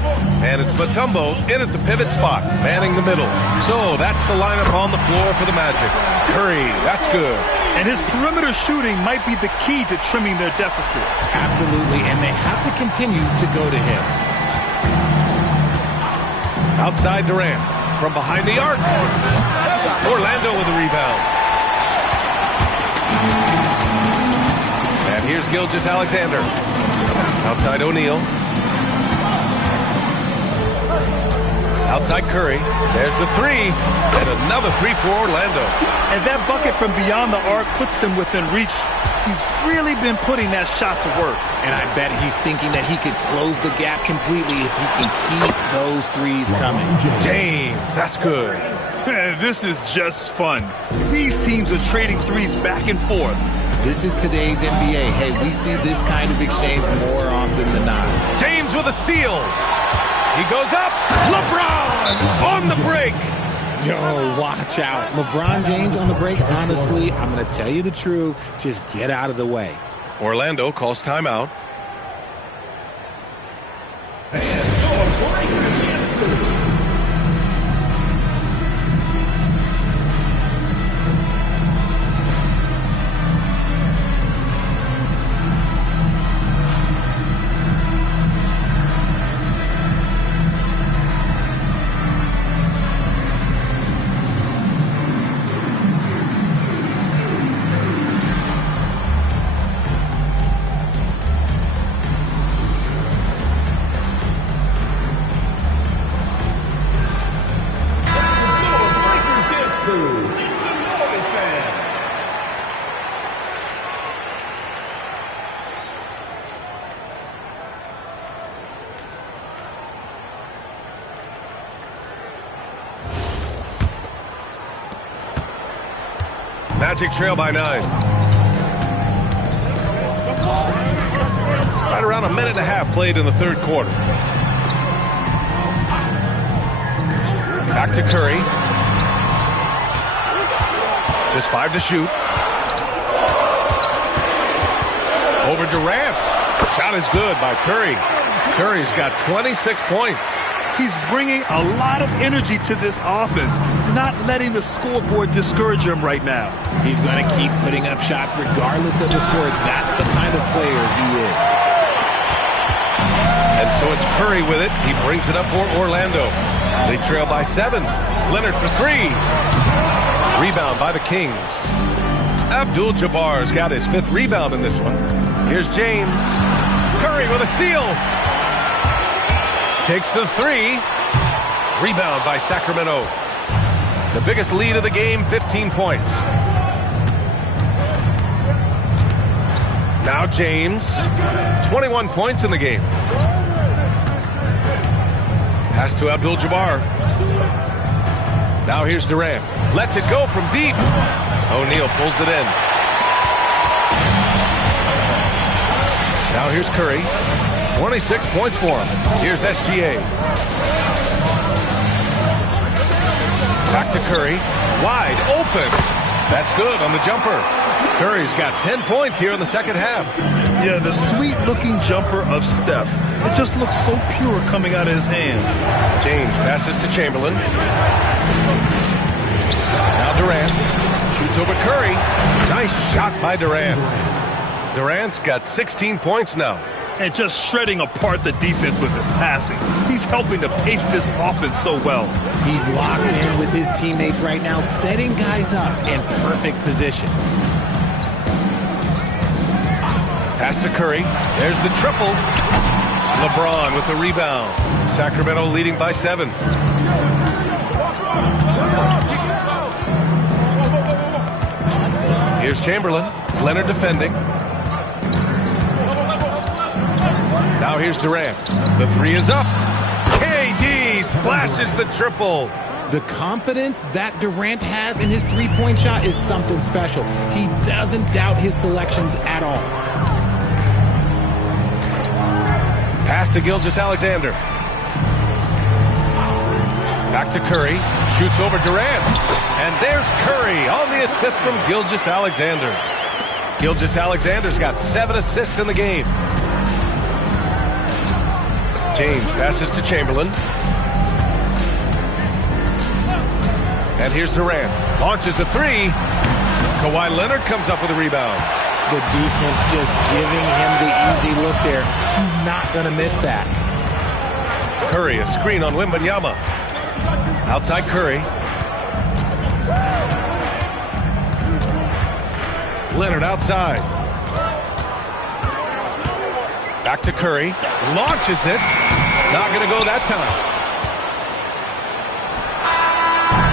And it's Mutombo in at the pivot spot, manning the middle. So that's the lineup on the floor for the Magic. Curry, that's good. And his perimeter shooting might be the key to trimming their deficit. Absolutely, and they have to continue to go to him. Outside Durant. From behind the arc. Orlando with the rebound. And here's Gilgeous-Alexander. Outside O'Neal. Outside Curry. There's the 3. And another 3 for Orlando. And that bucket from beyond the arc puts them within reach. He's really been putting that shot to work. And I bet he's thinking that he could close the gap completely if he can keep those threes coming. James, that's good. This is just fun. These teams are trading threes back and forth. This is today's NBA. Hey, we see this kind of exchange more often than not. James with a steal. He goes up. LeBron on the break. Yo, watch out. LeBron James on the break. Honestly, I'm going to tell you the truth. Just get out of the way. Orlando calls timeout. Magic trail by 9. Right around a minute and a half played in the third quarter. Back to Curry. Just 5 to shoot. Over Durant. Shot is good by Curry. Curry's got 26 points. He's bringing a lot of energy to this offense, not letting the scoreboard discourage him right now. He's going to keep putting up shots regardless of the score. That's the kind of player he is. And so it's Curry with it. He brings it up for Orlando. They trail by 7. Leonard for 3. Rebound by the Kings. Abdul-Jabbar's got his 5th rebound in this one. Here's James. Curry with a steal. Takes the 3. Rebound by Sacramento. The biggest lead of the game, 15 points. Now James, 21 points in the game. Pass to Abdul-Jabbar. Now here's Durant. Lets it go from deep. O'Neal pulls it in. Now here's Curry. 26 points for him. Here's SGA. Back to Curry. Wide open. That's good on the jumper. Curry's got 10 points here in the second half. Yeah, the sweet-looking jumper of Steph. It just looks so pure coming out of his hands. James passes to Chamberlain. Now Durant. Shoots over Curry. Nice shot by Durant. Durant's got 16 points now. And just shredding apart the defense with his passing. He's helping to pace this offense so well. He's locked in with his teammates right now, setting guys up in perfect position. Pass to Curry. There's the triple. LeBron with the rebound. Sacramento leading by 7. Here's Chamberlain. Leonard defending. Now here's Durant. The three is up. KD splashes the triple. The confidence that Durant has in his three-point shot is something special. He doesn't doubt his selections at all. Pass to Gilgeous-Alexander. Back to Curry. Shoots over Durant. And there's Curry on the assist from Gilgeous-Alexander. Gilgeous-Alexander's got 7 assists in the game. James passes to Chamberlain. And here's Durant. Launches a three. Kawhi Leonard comes up with a rebound. The defense just giving him the easy look there. He's not going to miss that. Curry, a screen on Wembanyama. Outside Curry. Leonard outside. Back to Curry. Launches it. Not going to go that time.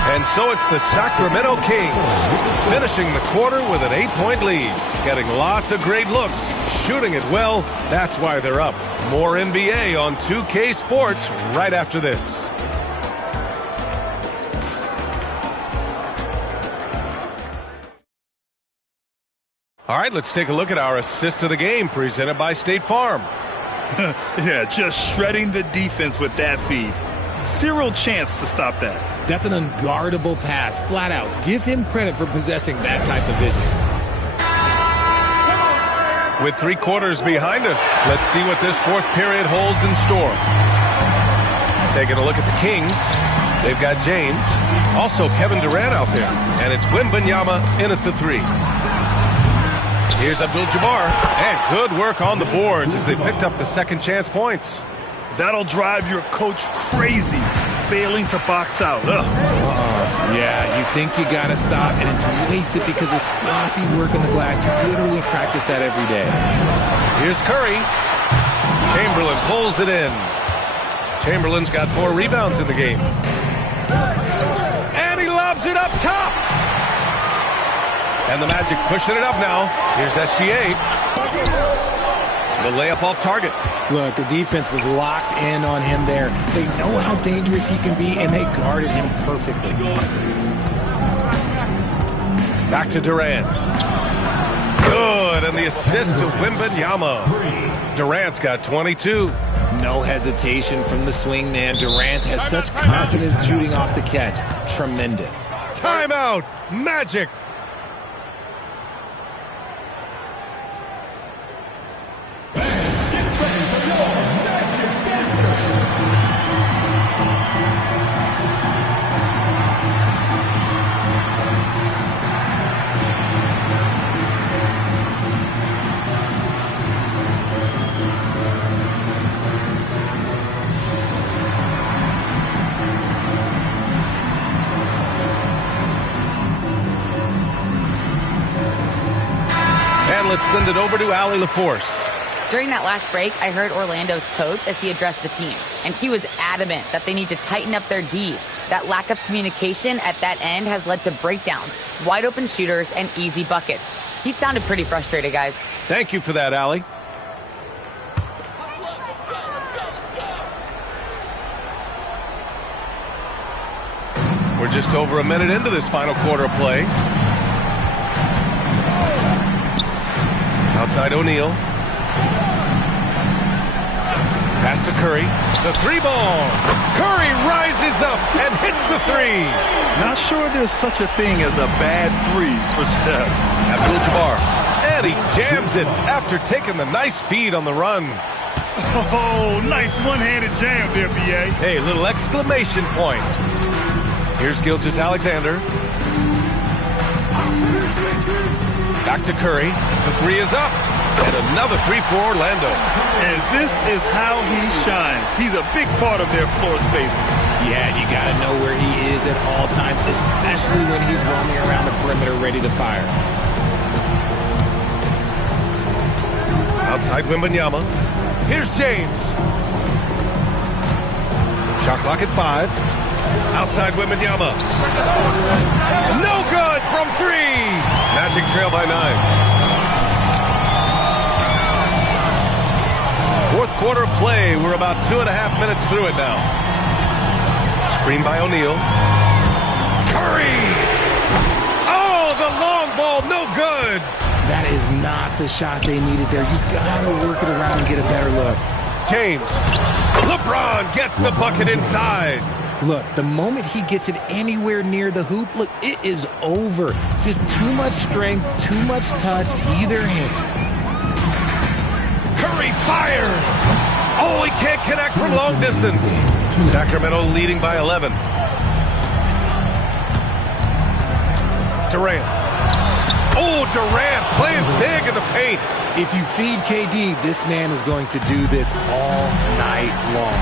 And so it's the Sacramento Kings finishing the quarter with an 8-point lead. Getting lots of great looks. Shooting it well. That's why they're up. More NBA on 2K Sports right after this. All right, let's take a look at our assist of the game presented by State Farm. Yeah, just shredding the defense with that feed. Zero chance to stop that. That's an unguardable pass, flat out. Give him credit for possessing that type of vision. With 3 quarters behind us, let's see what this fourth period holds in store. Taking a look at the Kings, they've got James, also Kevin Durant out there, and it's Wembanyama in at the 3. Here's Abdul-Jabbar, and good work on the boards as they picked up the second chance points. That'll drive your coach crazy, failing to box out. Yeah, you think you got to stop, and it's wasted because of sloppy work on the glass. You literally practice that every day. Here's Curry. Chamberlain pulls it in. Chamberlain's got 4 rebounds in the game. And he lobs it up top. And the Magic pushing it up now. Here's SGA. The layup off target. Look, the defense was locked in on him there. They know how dangerous he can be, and they guarded him perfectly. Back to Durant. Good, and the assist to Wembanyama. Durant's got 22. No hesitation from the swing man. Durant has such confidence shooting off the catch. Tremendous. Timeout, Magic. Let's send it over to Allie LaForce. During that last break, I heard Orlando's coach as he addressed the team, and he was adamant that they need to tighten up their D. That lack of communication at that end has led to breakdowns, wide open shooters, and easy buckets. He sounded pretty frustrated, guys. Thank you for that, Allie. We're just over a minute into this final quarter of play. Outside O'Neal. Pass to Curry. The 3-ball. Curry rises up and hits the 3. Not sure there's such a thing as a bad 3 for Steph. Abdul-Jabbar. And he jams it after taking the nice feed on the run. Oh, nice one-handed jam there, B.A. Hey, little exclamation point. Here's Gilgeous-Alexander. Back to Curry. The 3 is up. And another 3 for Orlando. And this is how he shines. He's a big part of their floor spacing. Yeah, you got to know where he is at all times, especially when he's roaming around the perimeter ready to fire. Outside Wembanyama. Here's James. Shot clock at 5. Outside Wembanyama. No good from 3. Magic trail by 9. Fourth quarter of play. We're about 2.5 minutes through it now. Screen by O'Neal. Curry! Oh, the long ball, no good! That is not the shot they needed there. You gotta work it around and get a better look. James. LeBron gets the bucket inside. Look, the moment he gets it anywhere near the hoop, look, it is over. Just too much strength, too much touch, either hand. Curry fires. Oh, he can't connect from long distance. Sacramento leading by 11. Durant. Oh, Durant playing big in the paint. If you feed KD, this man is going to do this all night long.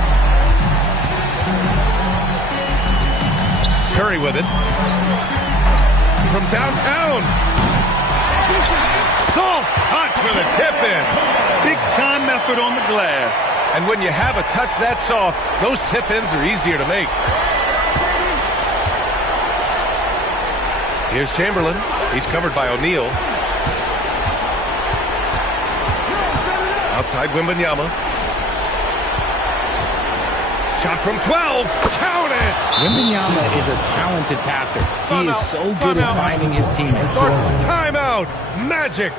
Curry with it. From downtown. Soft touch with a tip in. Big time effort on the glass. And when you have a touch that soft, those tip-ins are easier to make. Here's Chamberlain. He's covered by O'Neal. Outside Wembanyama. Shot from 12. Count it! Wembanyama is a talented passer. He is so good at finding his teammates. Timeout! Magic!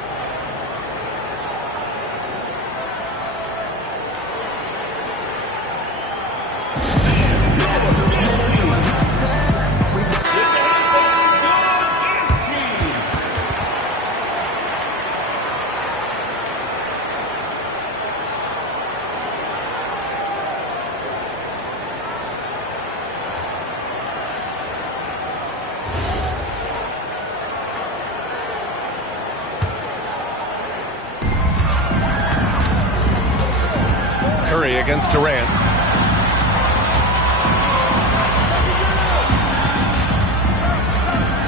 Curry against Durant.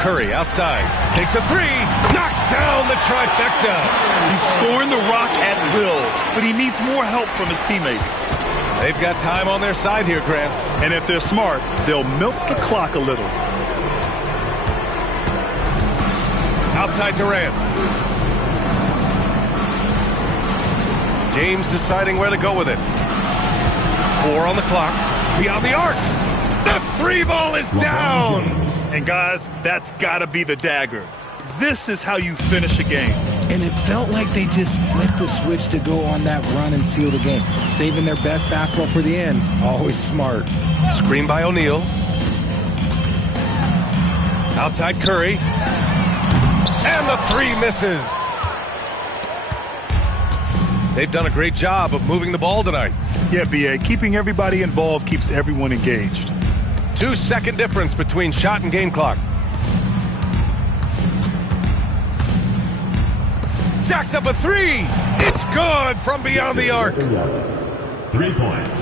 Curry outside. Takes a three. Knocks down the trifecta. He's scoring the rock at will, but he needs more help from his teammates. They've got time on their side here, Grant. And if they're smart, they'll milk the clock a little. Outside Durant. James deciding where to go with it. 4 on the clock. Beyond the arc. The three ball is down. And guys, that's got to be the dagger. This is how you finish a game. And it felt like they just flipped the switch to go on that run and seal the game. Saving their best basketball for the end. Always smart. Screen by O'Neal. Outside Curry. And the three misses. They've done a great job of moving the ball tonight. Yeah, B.A., keeping everybody involved keeps everyone engaged. 2-second difference between shot and game clock. Jacks up a three. It's good from beyond the arc. 3 points.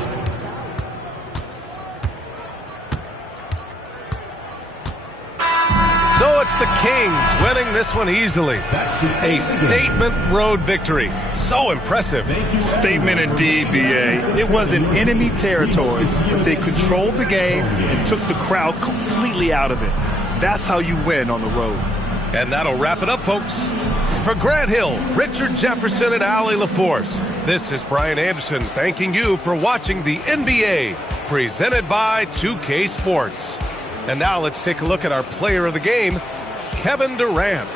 So it's the Kings winning this one easily. A statement road victory. So impressive. Statement indeed, B.A. It was in enemy territory, but they controlled the game and took the crowd completely out of it. That's how you win on the road. And that'll wrap it up, folks. For Grant Hill, Richard Jefferson, and Allie LaForce, this is Brian Anderson thanking you for watching the NBA, presented by 2K Sports. And now let's take a look at our player of the game, Kevin Durant.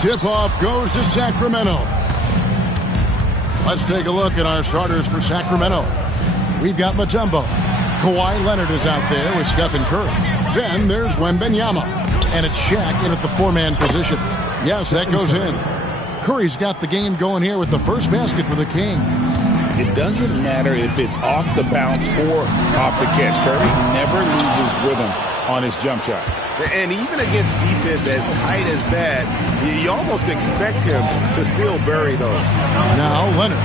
Tip-off goes to Sacramento. Let's take a look at our starters for Sacramento. We've got Mutombo. Kawhi Leonard is out there with Stephen Curry. Then there's Wembanyama. And it's Shaq in at the four-man position. Yes, that goes in. Curry's got the game going here with the first basket for the Kings. It doesn't matter if it's off the bounce or off the catch. Curry never loses rhythm on his jump shot. And even against defense as tight as that, you almost expect him to still bury those. Now Leonard,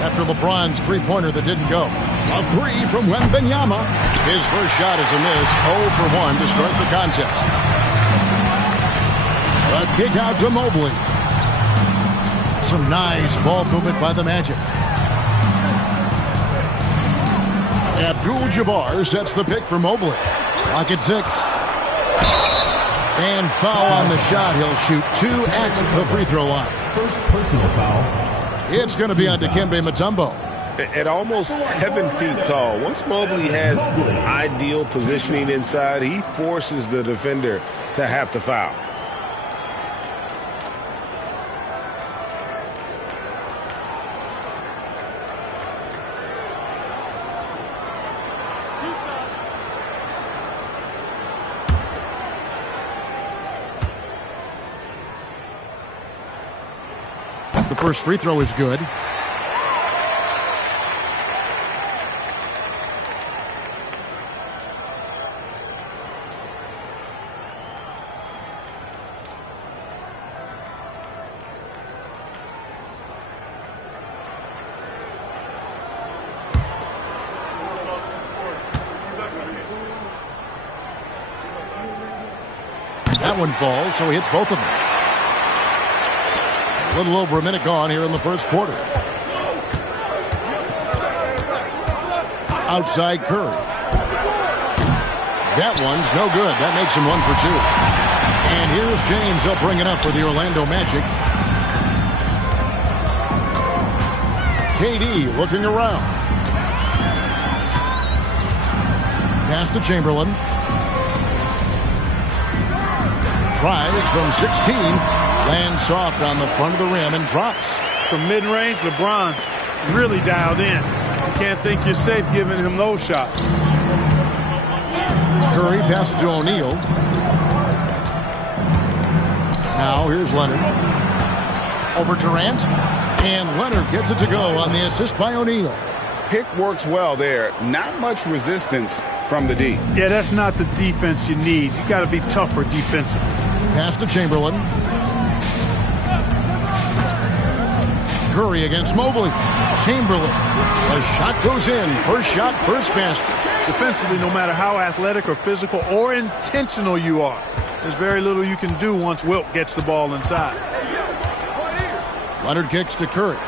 after LeBron's three-pointer that didn't go. A three from Wembanyama. His first shot is a miss, 0 for 1 to start the contest. A kick out to Mobley. Some nice ball movement by the Magic. Abdul-Jabbar sets the pick for Mobley. Clock at 6. And foul on the shot. He'll shoot 2 at the free throw line. First personal foul. It's going to be on Dikembe Mutombo. At almost 7 feet tall, once Mobley has ideal positioning inside, he forces the defender to have to foul. The first free throw is good. That one falls, so he hits both of them. A little over a minute gone here in the first quarter. Outside Curry. That one's no good. That makes him 1 for 2. And here's James. He'll bring it up for the Orlando Magic. KD looking around. Pass to Chamberlain. Tries from 16. Lands soft on the front of the rim and drops. From mid-range, LeBron really dialed in. You can't think you're safe giving him those shots. Curry passes to O'Neal. Now here's Leonard. Over Durant. And Leonard gets it to go on the assist by O'Neal. Pick works well there. Not much resistance from the D. Yeah, that's not the defense you need. You got to be tougher defensively. Pass to Chamberlain. Curry against Mobley. Chamberlain. The shot goes in. First shot, first basket. Defensively, no matter how athletic or physical or intentional you are, there's very little you can do once Wilt gets the ball inside. Leonard kicks to Curry.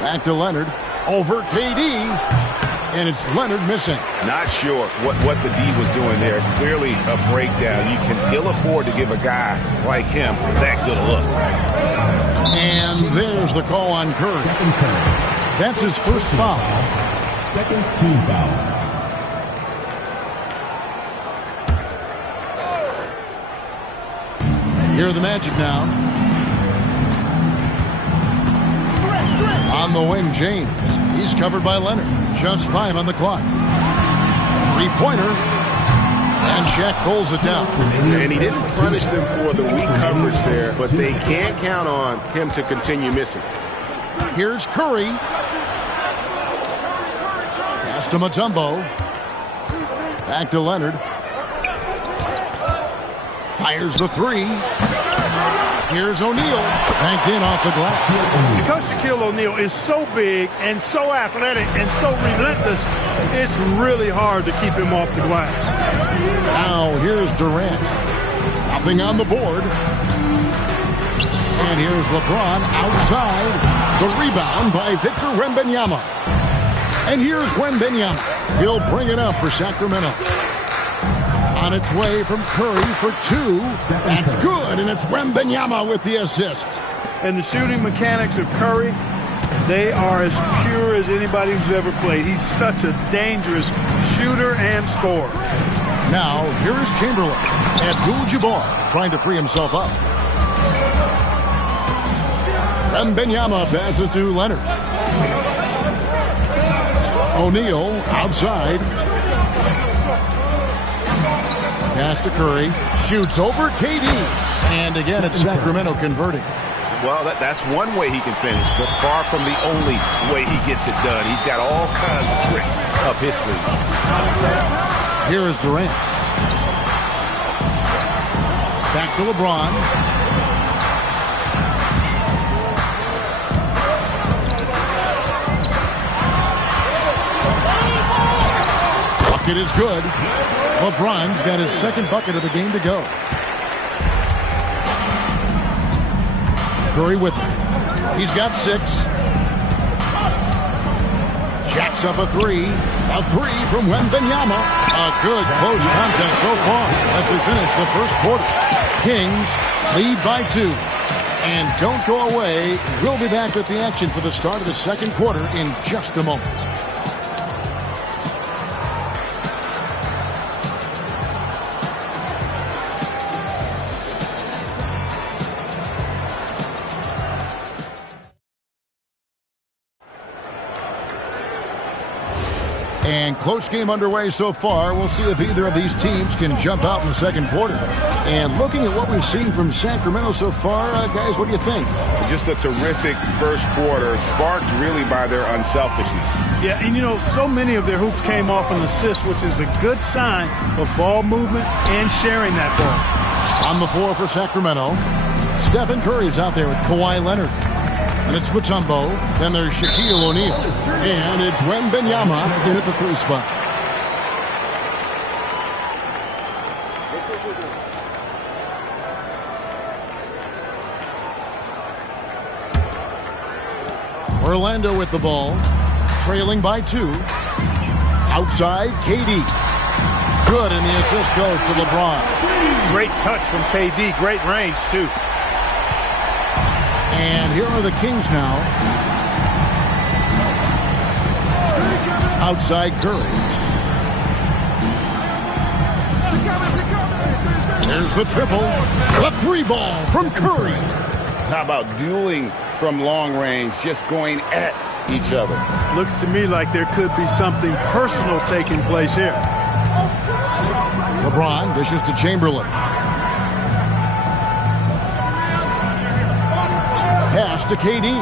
Back to Leonard. Over KD. And it's Leonard missing. Not sure what the D was doing there. Clearly a breakdown. You can ill afford to give a guy like him that good a look. And there's the call on Curry. That's his first foul. Second team foul. Here are the Magic now. On the wing, James. He's covered by Leonard. Just 5 on the clock. Three-pointer. And Shaq pulls it down. And he didn't punish them for the weak coverage there, but they can't count on him to continue missing. Here's Curry. Pass to Mutombo. Back to Leonard. Fires the three. Here's O'Neal. Banked in off the glass. Because Shaquille O'Neal is so big and so athletic and so relentless, it's really hard to keep him off the glass. Now here's Durant. Nothing on the board. And here's LeBron outside. The rebound by Victor Wembanyama. And here's Wembanyama. He'll bring it up for Sacramento. On its way from Curry for 2. That's good, and it's Wembanyama with the assist. And the shooting mechanics of Curry, they are as pure as anybody who's ever played. He's such a dangerous shooter and scorer. Now, here is Chamberlain. Abdul-Jabbar trying to free himself up. Wembanyama passes to Leonard. O'Neal outside. Pass to Curry. Shoots over KD. And again, it's Sacramento converting. Well, that's one way he can finish, but far from the only way he gets it done. He's got all kinds of tricks up his sleeve. Here is Durant. Back to LeBron. Bucket is good. LeBron's got his second bucket of the game to go. Curry with him. He's got 6. Jacks up a 3. A 3 from Wembanyama. A good close contest so far as we finish the first quarter. Kings lead by 2. And don't go away. We'll be back with the action for the start of the second quarter in just a moment. And close game underway so far. We'll see if either of these teams can jump out in the second quarter. And looking at what we've seen from Sacramento so far, guys, what do you think? Just a terrific first quarter, sparked really by their unselfishness. Yeah, and you know, so many of their hoops came off an assist, which is a good sign of ball movement and sharing that ball. On the floor for Sacramento, Stephen Curry's out there with Kawhi Leonard. And it's Mutombo. Then there's Shaquille O'Neal. And it's Wembanyama in at the 3 spot. Orlando with the ball. Trailing by 2. Outside, KD. Good, and the assist goes to LeBron. Great touch from KD. Great range, too. And here are the Kings now. Outside Curry. There's the triple. The 3 ball from Curry. How about dueling from long range, just going at each other? Looks to me like there could be something personal taking place here. LeBron dishes to Chamberlain. Pass to KD.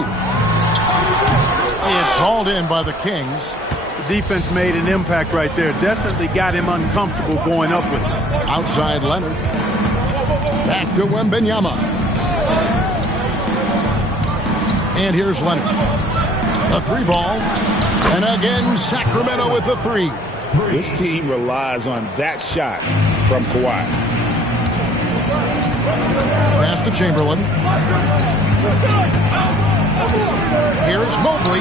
It's hauled in by the Kings. The defense made an impact right there. Definitely got him uncomfortable going up with it. Outside Leonard. Back to Wembanyama. And here's Leonard. A 3 ball. And again, Sacramento with the 3. This team relies on that shot from Kawhi. Pass to Chamberlain. Here's Mobley.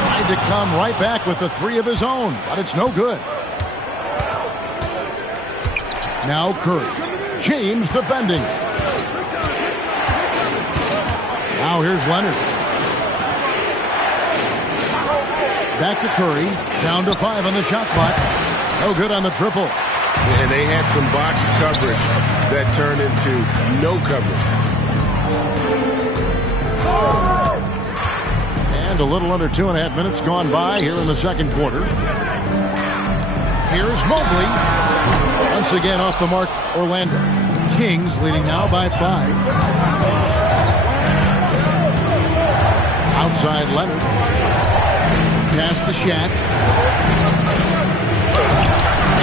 Tried to come right back with the 3 of his own, but it's no good. Now Curry. James defending. Now here's Leonard. Back to Curry. Down to 5 on the shot clock. No good on the triple. And they had some botched coverage that turned into no coverage. And a little under 2.5 minutes gone by here in the second quarter. Here's Mobley. Once again off the mark, Orlando. Kings leading now by 5. Outside Leonard. Pass to Shaq.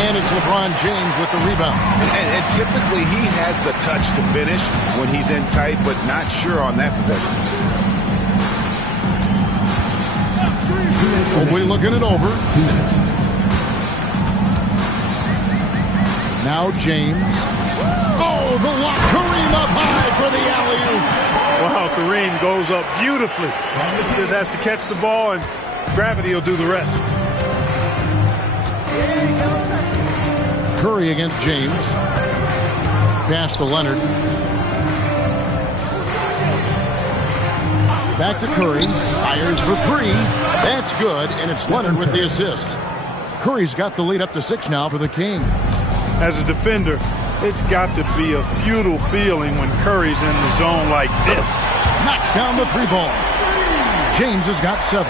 And it's LeBron James with the rebound. And typically he has the touch to finish when he's in tight, but not sure on that possession. Mobley looking it over. Now James. Oh, the lock. Kareem up high for the alley-oop. Wow, Kareem goes up beautifully. Just has to catch the ball, and gravity will do the rest. Curry against James. Pass to Leonard. Back to Curry. Fires for 3. That's good, and it's Leonard with the assist. Curry's got the lead up to 6 now for the Kings. As a defender, it's got to be a futile feeling when Curry's in the zone like this. Knocks down the 3 ball. James has got 7.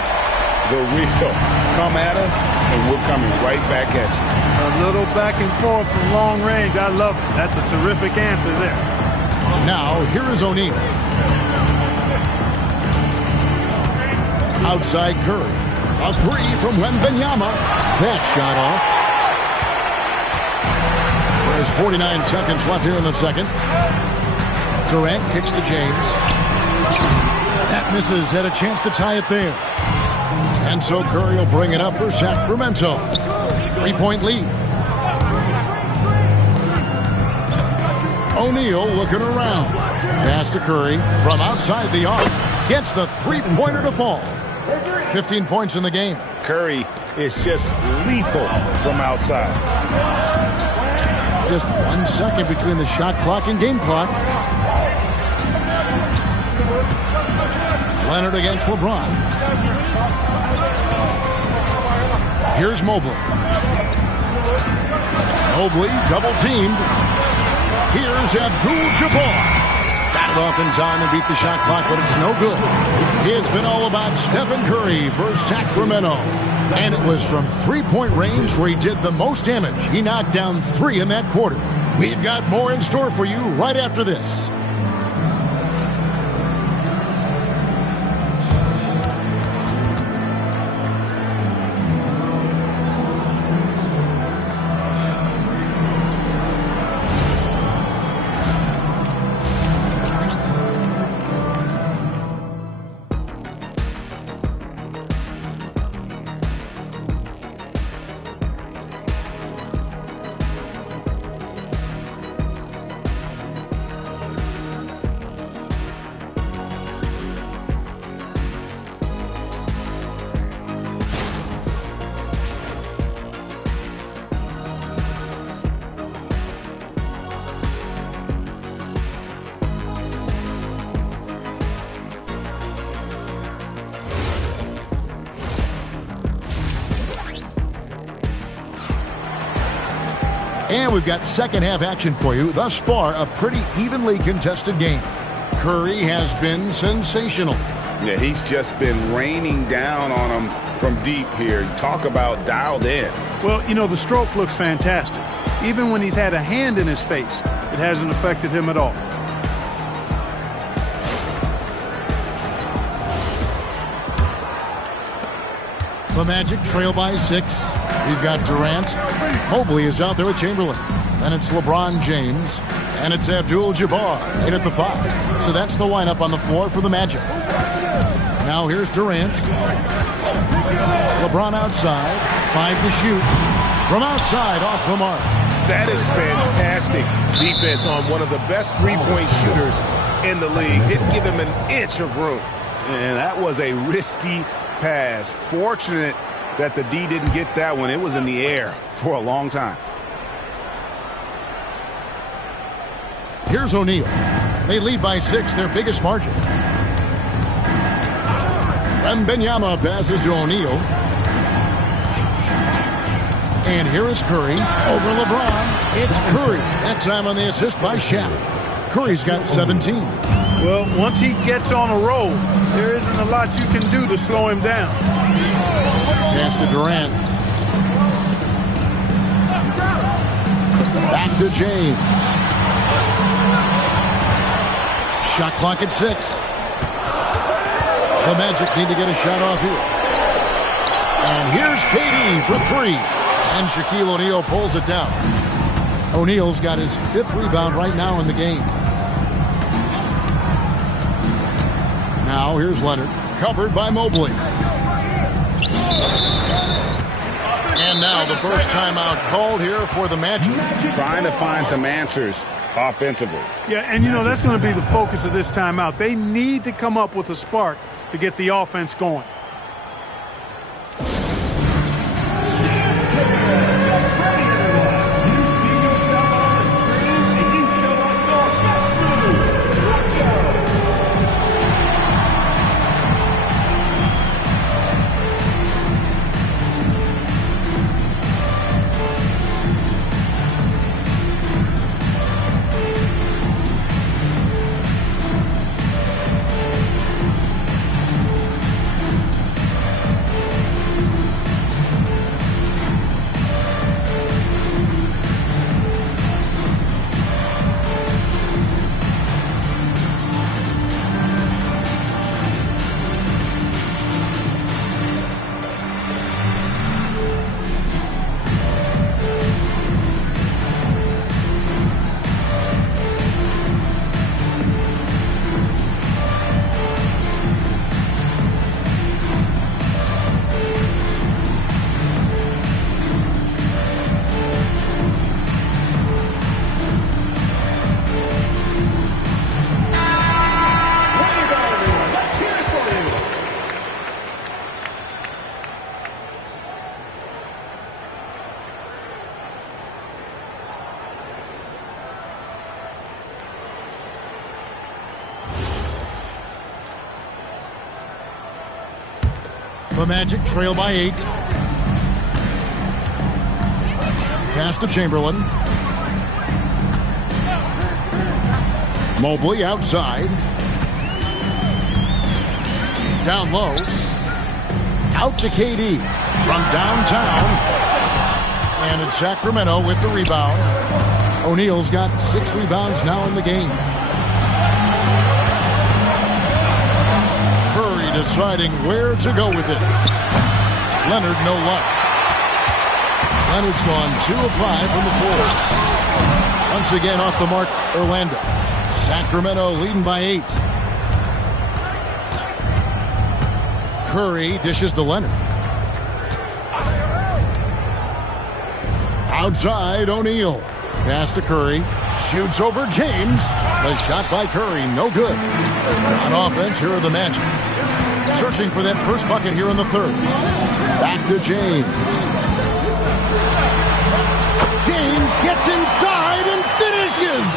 The real come at us, and we're coming right back at you. A little back and forth from long range. I love it. That's a terrific answer there. Now, here is O'Neal. Outside Curry. A 3 from Wembanyama. That shot off. There's 49 seconds left here in the second. Durant kicks to James. That misses. Had a chance to tie it there. And so Curry will bring it up for Sacramento. 3-point lead. O'Neal looking around. Pass to Curry from outside the arc. Gets the 3-pointer to fall. 15 points in the game. Curry is just lethal from outside. Just 1 second between the shot clock and game clock. Leonard against LeBron. Here's Mobley. Mobley double-teamed. Here's Abdul-Jabbar. Got it off in time and beat the shot clock, but it's no good. It's been all about Stephen Curry for Sacramento. And it was from 3-point range where he did the most damage. He knocked down 3 in that quarter. We've got more in store for you right after this. And we've got second half action for you. Thus far, a pretty evenly contested game. Curry has been sensational. Yeah, he's just been raining down on him from deep here. Talk about dialed in. Well, you know, the stroke looks fantastic. Even when he's had a hand in his face, it hasn't affected him at all. The Magic trail by 6. We've got Durant. Mobley is out there with Chamberlain. Then it's LeBron James. And it's Abdul-Jabbar right at the 5. So that's the lineup on the floor for the Magic. Now here's Durant. LeBron outside. 5 to shoot. From outside, off the mark. That is fantastic defense on one of the best three-point shooters in the league. Didn't give him an inch of room. And that was a risky pass. Fortunate that the D didn't get that one. It was in the air for a long time. Here's O'Neal. They lead by 6, their biggest margin. Wembanyama passes to O'Neal. And here is Curry over LeBron. It's Curry. That time on the assist by Shaq. Curry's got 17. Well, once he gets on a roll, there isn't a lot you can do to slow him down. Pass to Durant. Back to James. Shot clock at 6. The Magic need to get a shot off here. And here's KD for 3. And Shaquille O'Neal pulls it down. O'Neal's got his 5th rebound right now in the game. Now here's Leonard, covered by Mobley. And now the first timeout called here for the Magic. Trying to find some answers offensively. Yeah, and you know, that's going to be the focus of this timeout. They need to come up with a spark to get the offense going. The Magic trail by 8. Pass to Chamberlain. Mobley outside. Down low. Out to KD from downtown. And it's Sacramento with the rebound. O'Neal's got 6 rebounds now in the game. Curry deciding where to go with it. Leonard, no luck. Leonard's gone 2 of 5 from the floor. Once again off the mark, Orlando. Sacramento leading by 8. Curry dishes to Leonard. Outside, O'Neal. Pass to Curry. Shoots over James. The shot by Curry, no good. On offense, here are the Magic. Searching for that first bucket here in the third. Back to James. James gets inside and finishes.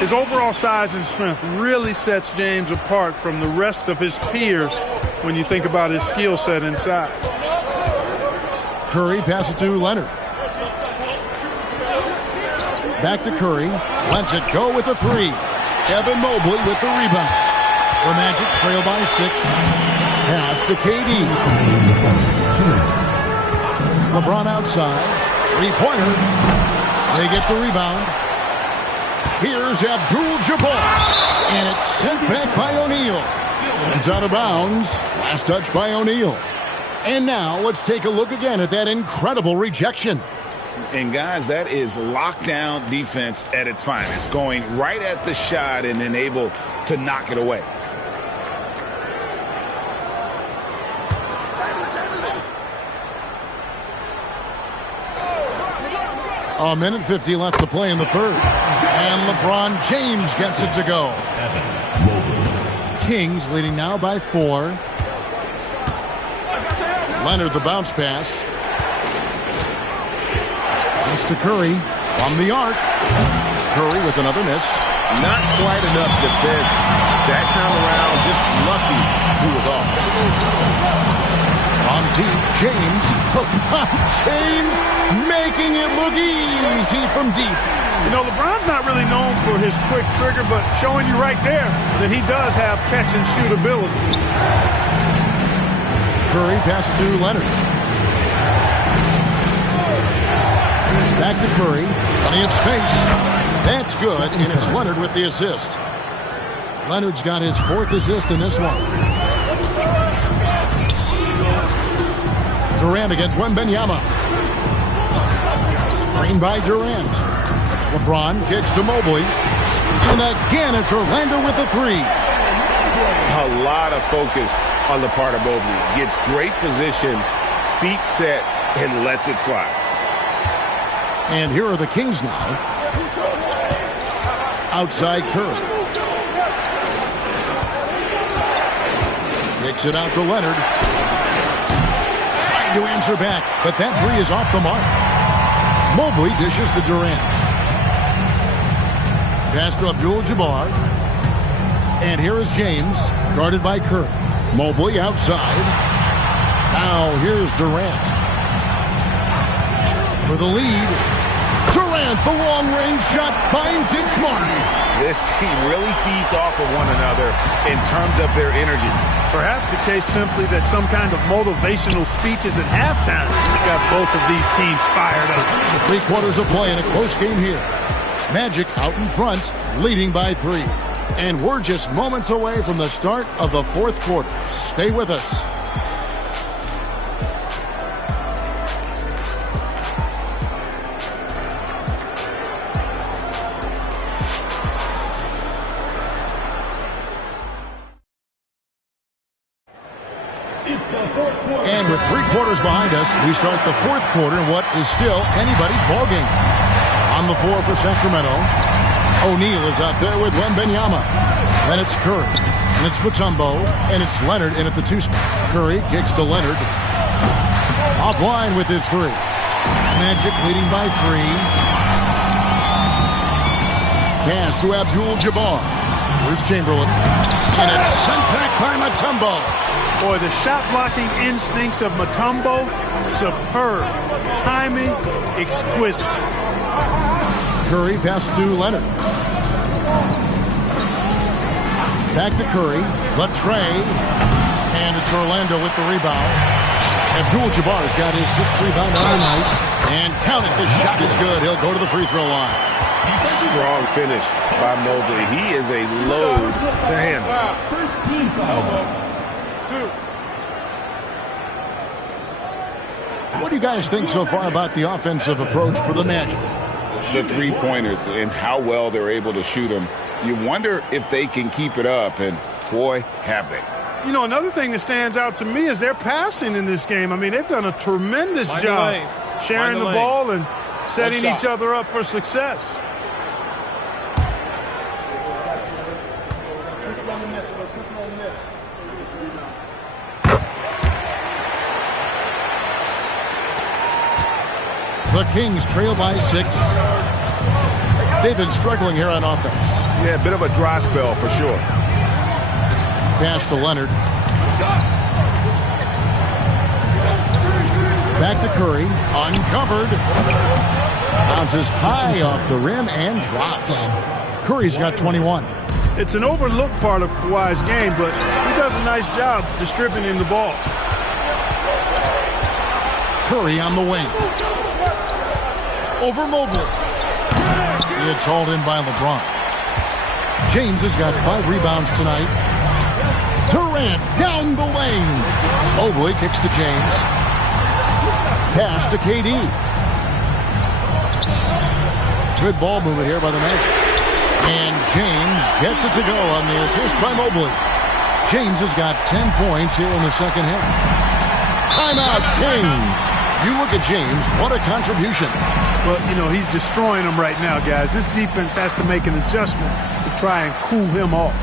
His overall size and strength really sets James apart from the rest of his peers when you think about his skill set inside. Curry passes to Leonard. Back to Curry. Lets it go with a 3. Evan Mobley with the rebound. The Magic trail by 6. Pass to KD. LeBron outside. 3-pointer. They get the rebound. Here's Abdul-Jabbar. And it's sent back by O'Neal. It's out of bounds. Last touch by O'Neal. And now let's take a look again at that incredible rejection. And guys, that is lockdown defense at its finest. Going right at the shot and then able to knock it away. A minute 50 left to play in the third. And LeBron James gets it to go. Kings leading now by 4. Leonard the bounce pass. Pass to Curry from the arc. Curry with another miss. Not quite enough defense that time around. Just lucky he was off. On deep, James. James making it look easy from deep. You know, LeBron's not really known for his quick trigger, but showing you right there that he does have catch-and-shoot ability. Curry passes to Leonard. Back to Curry. Plenty of space. That's good, and it's Leonard with the assist. Leonard's got his 4th assist in this one. Durant against Wembanyama. Screen by Durant. LeBron kicks to Mobley. And again, it's Orlando with a 3. A lot of focus on the part of Mobley. Gets great position, feet set, and lets it fly. And here are the Kings now. Outside Curry. Kicks it out to Leonard. Trying to answer back, but that 3 is off the mark. Mobley dishes to Durant. Pass to Abdul-Jabbar. And here is James, guarded by Curry. Mobley outside. Now here's Durant. For the lead. Durant, the long-range shot, finds its mark. This team really feeds off of one another in terms of their energy. Perhaps the case simply that some kind of motivational speeches at halftime got both of these teams fired up. 3 quarters of play in a close game here. Magic out in front, leading by 3. And we're just moments away from the start of the 4th quarter. Stay with us. And with 3 quarters behind us, we start the 4th quarter in what is still anybody's ballgame. On the floor for Sacramento, O'Neal is out there with Wembanyama. Then it's Curry, and it's Mutombo, and it's Leonard in at the 2 spot. Curry kicks to Leonard. Offline with his 3. Magic leading by 3. Pass to Abdul-Jabbar. Here's Chamberlain. And it's sent back by Mutombo. Boy, the shot blocking instincts of Mutombo, superb. Timing, exquisite. Curry passes to Leonard. Back to Curry. Latrey. And it's Orlando with the rebound. Abdul-Jabbar's got his 6th rebound on the night. And count it, the shot is good. He'll go to the free throw line. Strong finish by Mobley. He is a load to handle. First team foul. 2. What do you guys think so far about the offensive approach for the Magic? The three-pointers and how well they're able to shoot them. You wonder if they can keep it up, and boy, have they. You know, another thing that stands out to me is their passing in this game. I mean, they've done a tremendous job sharing the ball and setting each other up for success. The Kings trail by 6. They've been struggling here on offense. Yeah, a bit of a dry spell for sure. Pass to Leonard. Back to Curry. Uncovered. Bounces high off the rim and drops. Curry's got 21. It's an overlooked part of Kawhi's game, but he does a nice job distributing the ball. Curry on the wing. Over Mobley. It's hauled in by LeBron. James has got 5 rebounds tonight. Durant down the lane. Mobley kicks to James. Pass to KD. Good ball movement here by the Magic. And James gets it to go on the assist by Mobley. James has got 10 points here in the second half. Timeout, Kings. You look at James, what a contribution. But, you know, he's destroying them right now, guys. This defense has to make an adjustment to try and cool him off.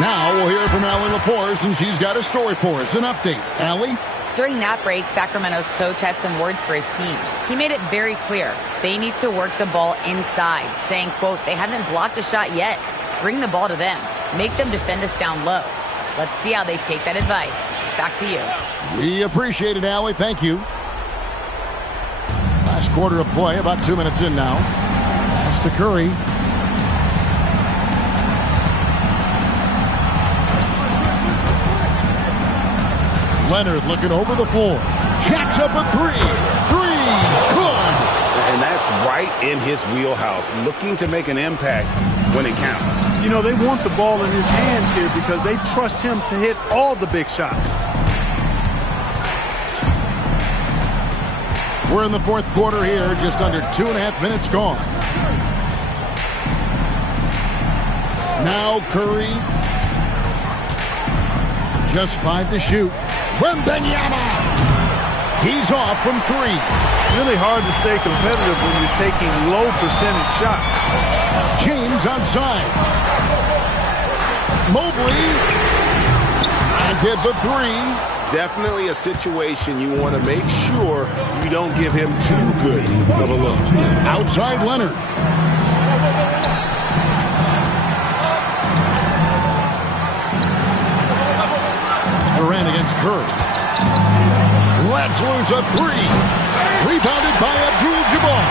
Now we'll hear from Allie LaForce, and she's got a story for us. An update. Allie? During that break, Sacramento's coach had some words for his team. He made it very clear. They need to work the ball inside, saying, quote, they haven't blocked a shot yet. Bring the ball to them. Make them defend us down low. Let's see how they take that advice. Back to you. We appreciate it, Allie. Thank you. Last quarter of play, about 2 minutes in now. That's to Curry. Leonard looking over the floor. Jacks up a 3. 3. Good. And that's right in his wheelhouse, looking to make an impact when it counts. You know, they want the ball in his hands here because they trust him to hit all the big shots. We're in the fourth quarter here, just under 2.5 minutes gone. Now Curry. Just 5 to shoot. Wembanyama. He's off from 3. Really hard to stay competitive when you're taking low percentage shots. James outside. Mobley. And get the 3. Definitely a situation you want to make sure you don't give him too good of a look. Outside Leonard. Durant against Curry. Let's lose a 3. Rebounded by Abdul-Jabbar.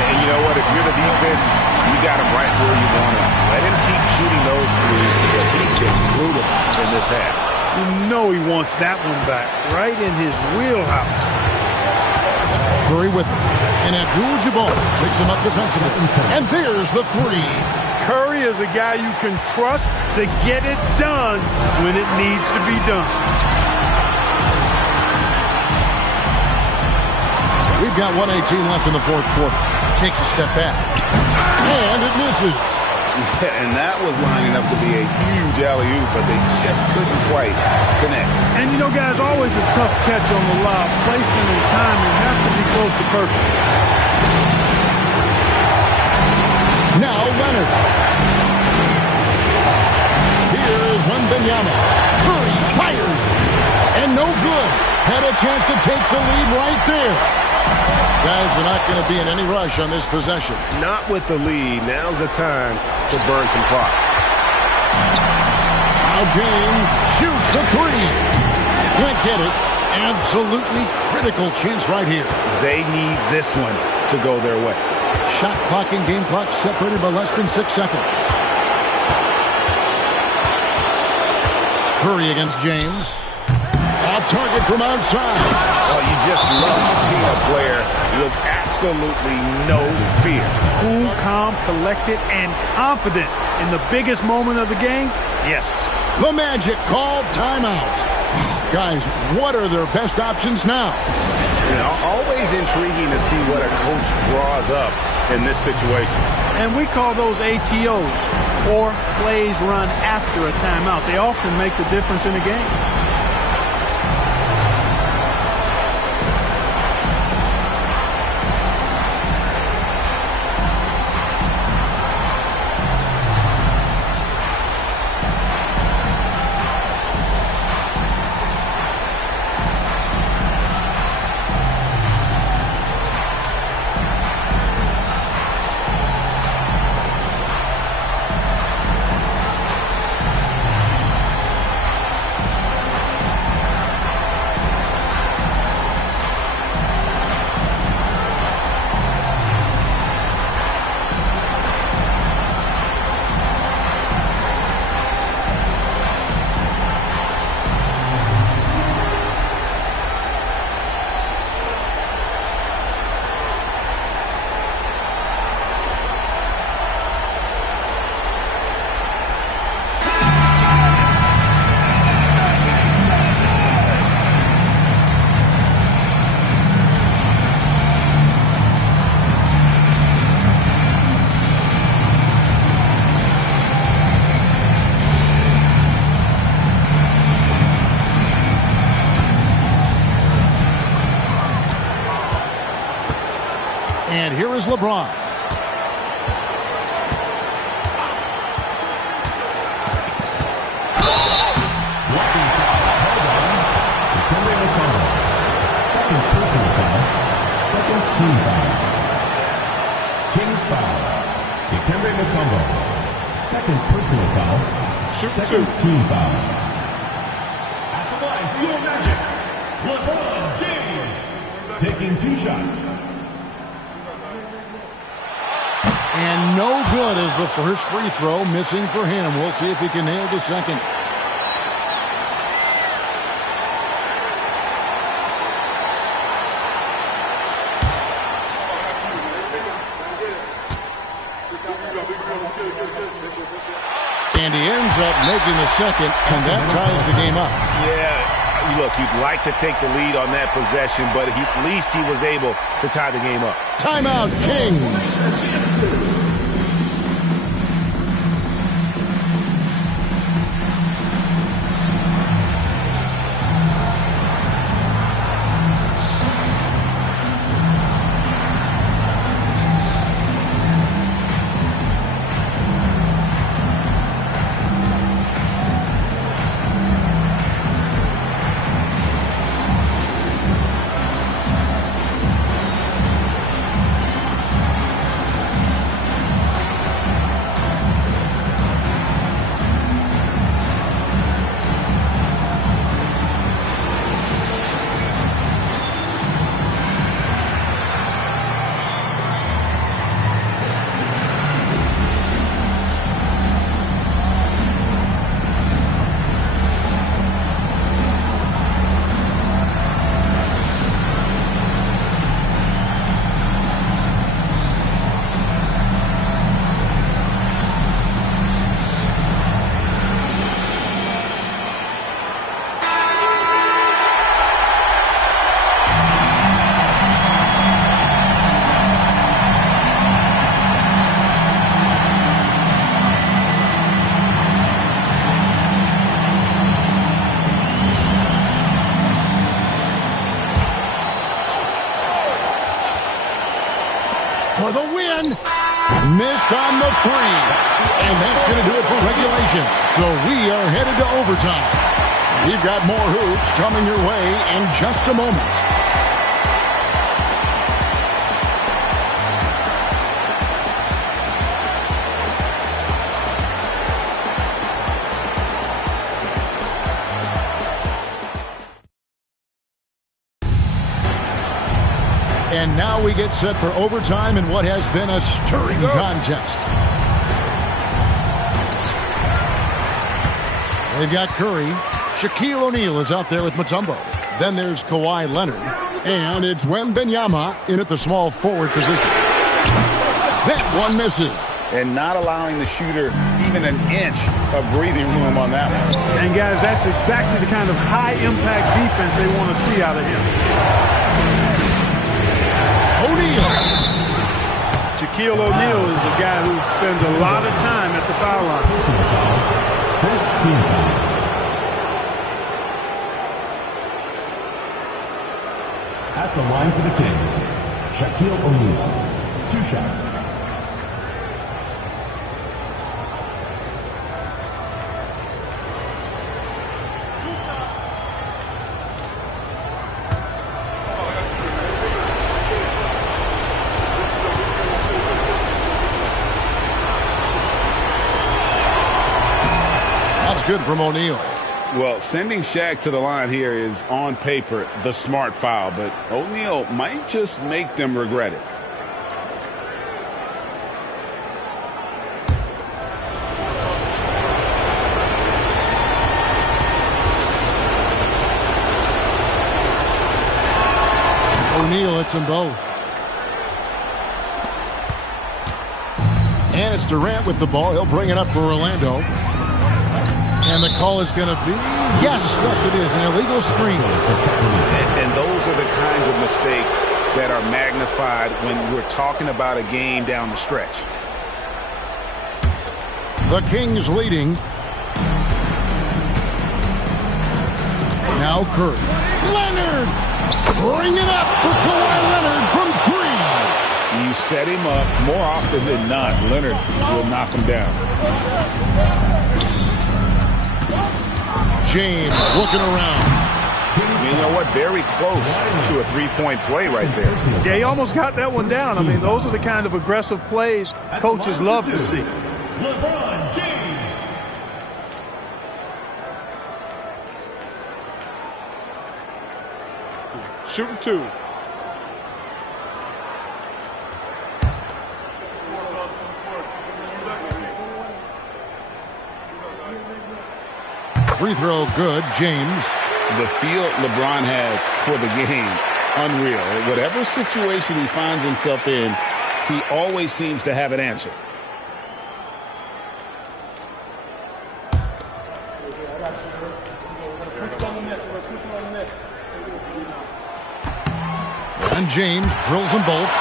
And you know what? If you're the defense, you got him right where you want him. Let him keep shooting those threes because he's been brutal in this half. You know he wants that one back, right in his wheelhouse. Curry with him. And Abdul-Jabbar picks him up defensively. And there's the three. Curry is a guy you can trust to get it done when it needs to be done. We've got 1:18 left in the fourth quarter. Takes a step back. And it misses. Yeah, and that was lining up to be a huge alley-oop, but they just couldn't quite connect. And, you know, guys, always a tough catch on the lob. Placement and timing have to be close to perfect. Now Leonard. Here is Wembanyama. Curry fires. And no good. Had a chance to take the lead right there. Guys are not going to be in any rush on this possession. Not with the lead. Now's the time to burn some clock. Now James shoots the three. Can't get it. Absolutely critical chance right here. They need this one to go their way. Shot clock and game clock separated by less than 6 seconds. Curry against James. Off target from outside. Oh, you just love seeing a player with absolutely no fear. Cool, calm, collected, and confident in the biggest moment of the game? Yes. The Magic called timeout. Guys, what are their best options now? You know, always intriguing to see what a coach draws up in this situation. And we call those ATOs, or plays run after a timeout. They often make the difference in a game. And here is LeBron. Second personal foul. Second team foul. Kings foul. Dikembe Mutombo. Second personal foul. Second team foul. At the line for your Magic, LeBron James. Taking 2 shots. And no good as the first free throw missing for him. We'll see if he can nail the second. And he ends up making the second, and that ties the game up. Yeah, look, you'd like to take the lead on that possession, but at least he was able to tie the game up. Timeout, Kings. missed on the three. And that's going to do it for regulation. So we are headed to overtime. We've got more hoops coming your way in just a moment. And now we get set for overtime in what has been a stirring contest. They've got Curry. Shaquille O'Neal is out there with Mutombo. Then there's Kawhi Leonard. And it's Wembanyama in at the small forward position. That one misses. And not allowing the shooter even an inch of breathing room on that one. And, guys, that's exactly the kind of high-impact defense they want to see out of him. O'Neal. Shaquille O'Neal is a guy who spends a lot of time at the foul line. First team foul. At the line for the Kings, Shaquille O'Neal. 2 shots. Good from O'Neal. Well, sending Shaq to the line here is on paper the smart foul, but O'Neal might just make them regret it. O'Neal hits them both. And it's Durant with the ball. He'll bring it up for Orlando. And the call is going to be, yes, it is, an illegal screen. And those are the kinds of mistakes that are magnified when we're talking about a game down the stretch. The Kings leading. Now Curry. Leonard! Bring it up for Kawhi Leonard from 3. You set him up more often than not. Leonard will knock him down. James looking around. You know what? Very close to a three-point play right there. Yeah, he almost got that one down. I mean, those are the kind of aggressive plays coaches love to see. LeBron James. Shooting 2. Free throw good, James. The feel LeBron has for the game, unreal. Whatever situation he finds himself in, he always seems to have an answer. And James drills them both.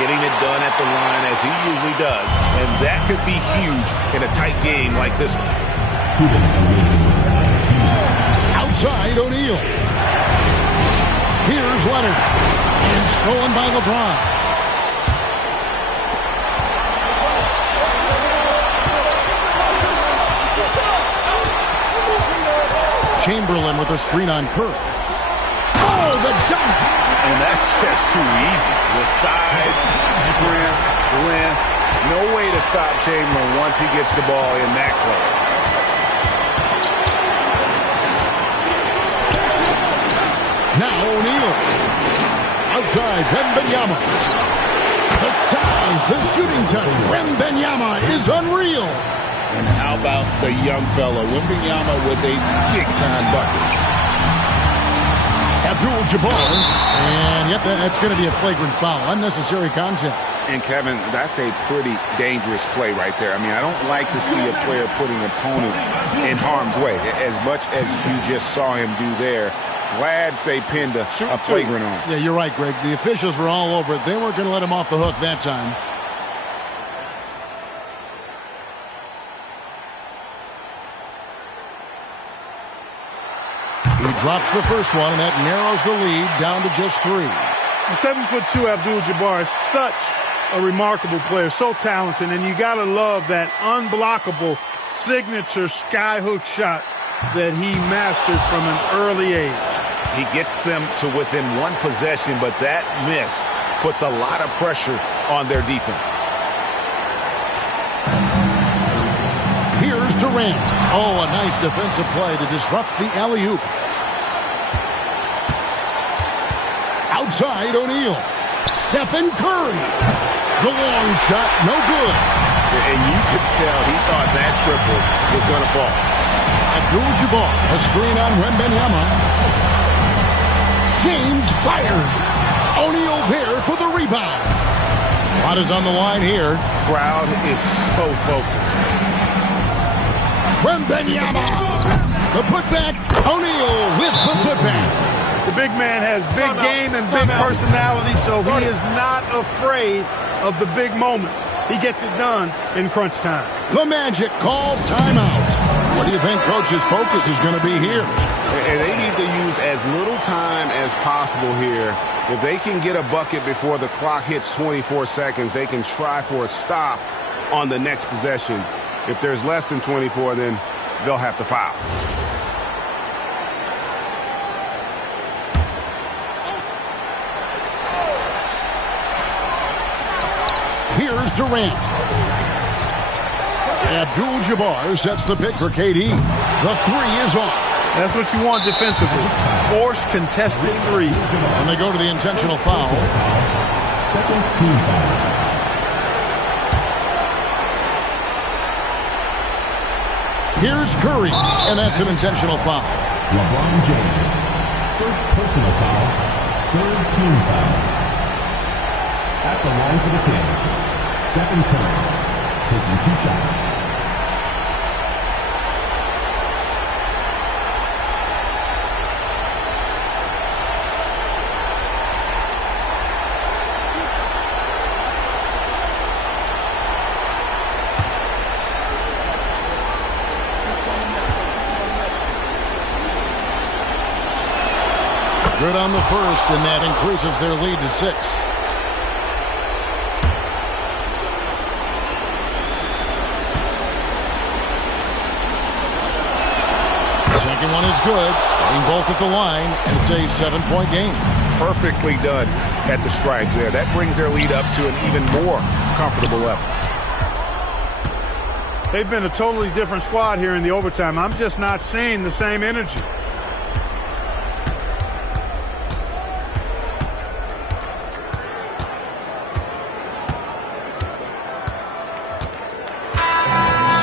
Getting it done at the line as he usually does. And that could be huge in a tight game like this one. 2 minutes remaining. Outside O'Neal. Here's Leonard. And stolen by LeBron. Chamberlain with a screen on Curry. Oh, the dunk! And that's just too easy. With size, strength, length, no way to stop Chamberlain once he gets the ball in that close. Now O'Neal. Outside, Wembanyama. The size, the shooting touch. Wembanyama is unreal. And how about the young fella, Wembanyama with a big-time bucket. Abdul-Jabbar. And yep, that's going to be a flagrant foul. Unnecessary contact. And, Kevin, that's a pretty dangerous play right there. I mean, I don't like to see a player putting an opponent in harm's way. As much as you just saw him do there, glad they pinned a flagrant on. Yeah, you're right, Greg. The officials were all over it. They weren't going to let him off the hook that time. He drops the first one, and that narrows the lead down to just 3. The 7'2" Abdul-Jabbar is such a remarkable player, so talented, and you got to love that unblockable signature skyhook shot that he mastered from an early age. He gets them to within one possession, but that miss puts a lot of pressure on their defense. Here's Durant. Oh, a nice defensive play to disrupt the alley-oop. Outside, O'Neal. Stephen Curry. The long shot, no good. And you could tell he thought that triple was going to fall. Abdul-Jabbar, a screen on Wembanyama. James fires. O'Neal there for the rebound. What is on the line here? Crowd is so focused. Wembanyama. The putback. O'Neal with the putback. The big man has big game and big personality, so he is not afraid of the big moments. He gets it done in crunch time. The Magic call timeout. What do you think Coach's focus is going to be here? And they need to use as little time as possible here. If they can get a bucket before the clock hits 24 seconds, they can try for a stop on the next possession. If there's less than 24, then they'll have to foul. Here's Durant. Abdul-Jabbar sets the pick for KD. The three is off. That's what you want defensively. Force contested three. And they go to the intentional foul. Second team foul. Here's Curry, and that's an intentional foul. LeBron James. First personal foul. Third team foul. At the line for the Kings, Stephen Curry, taking 2 shots. Good on the first, and that increases their lead to 6. Second one is good. Getting both at the line, and it's a 7-point game. Perfectly done at the stripe there. That brings their lead up to an even more comfortable level. They've been a totally different squad here in the overtime. I'm just not seeing the same energy.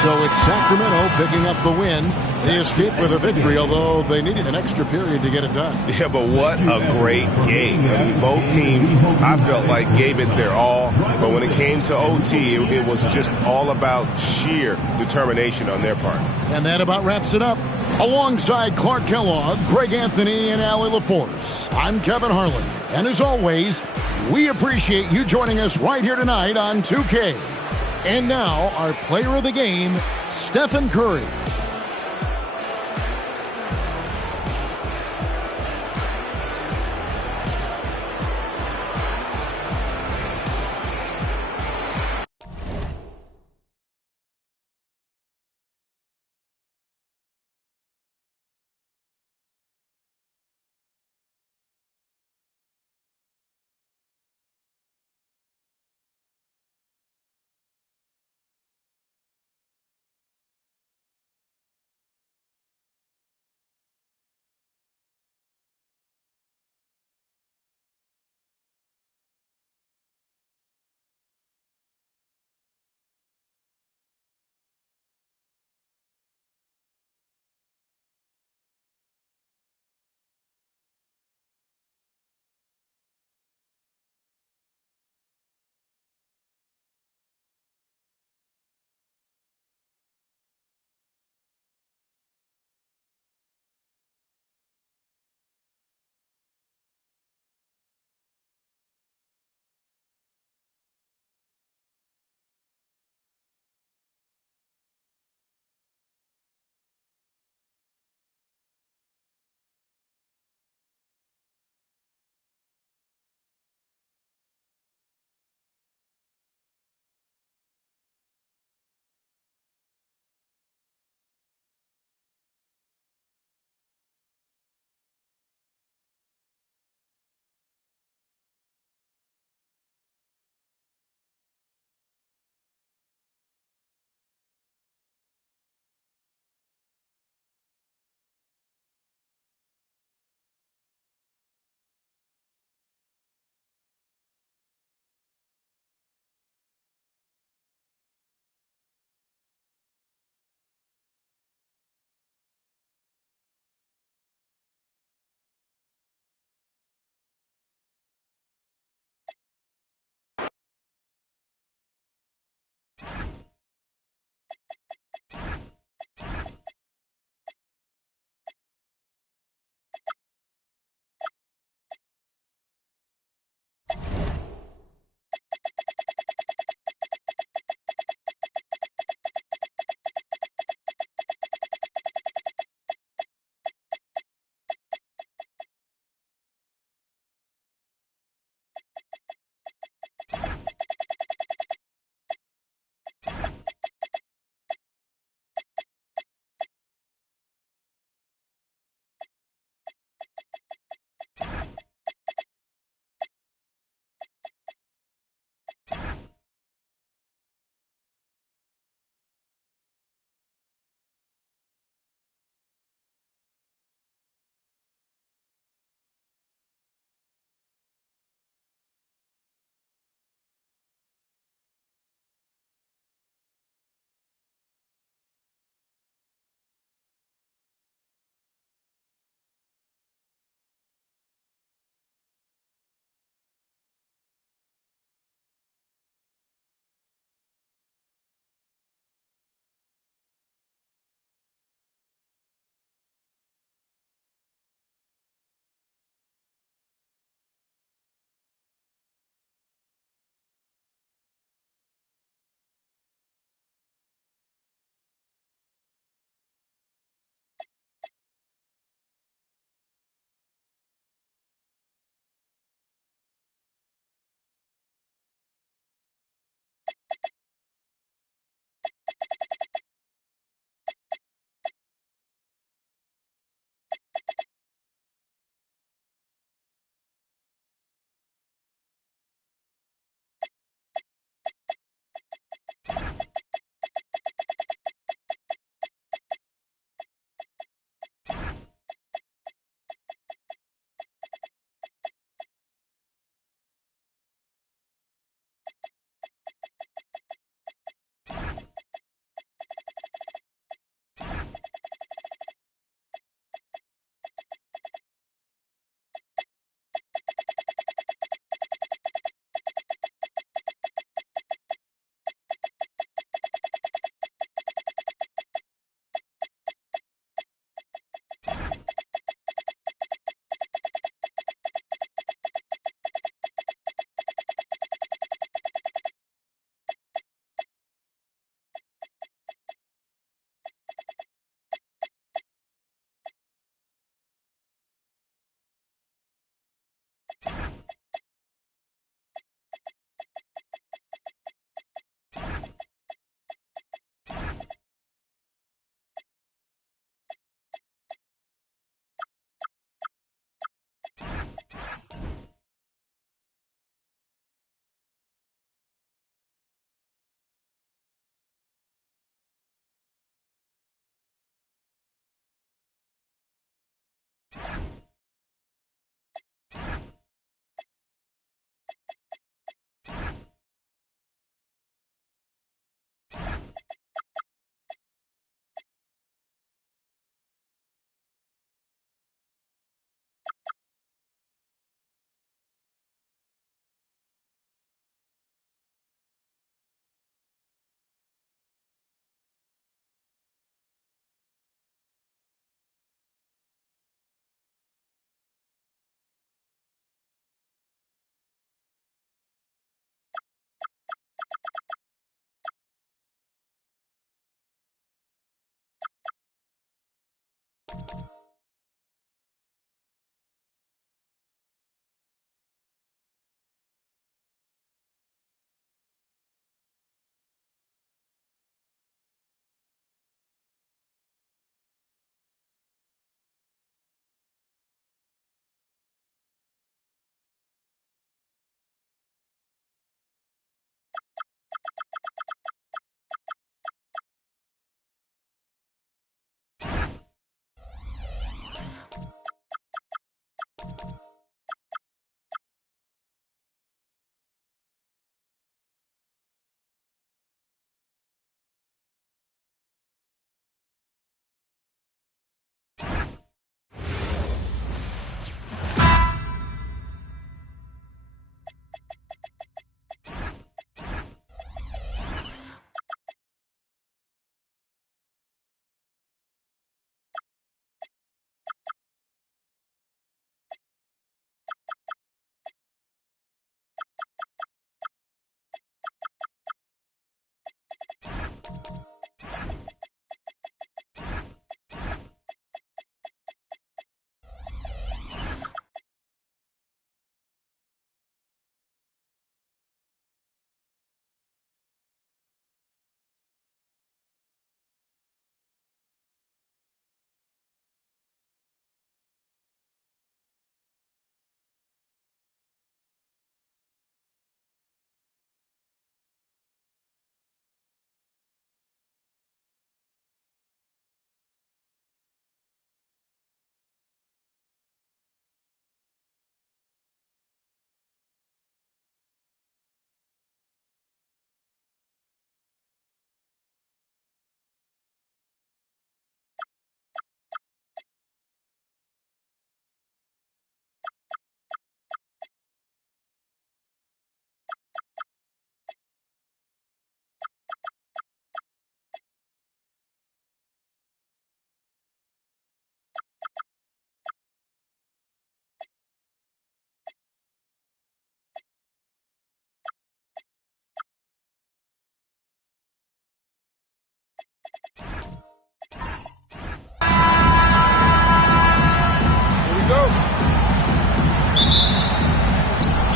So it's Sacramento picking up the win. They escaped with a victory, although they needed an extra period to get it done. Yeah, but what a great game. I mean, both teams, I felt like, gave it their all. But when it came to OT, it was just all about sheer determination on their part. And that about wraps it up. Alongside Clark Kellogg, Greg Anthony, and Allie LaForce, I'm Kevin Harlan. And as always, we appreciate you joining us right here tonight on 2K. And now, our player of the game, Stephen Curry.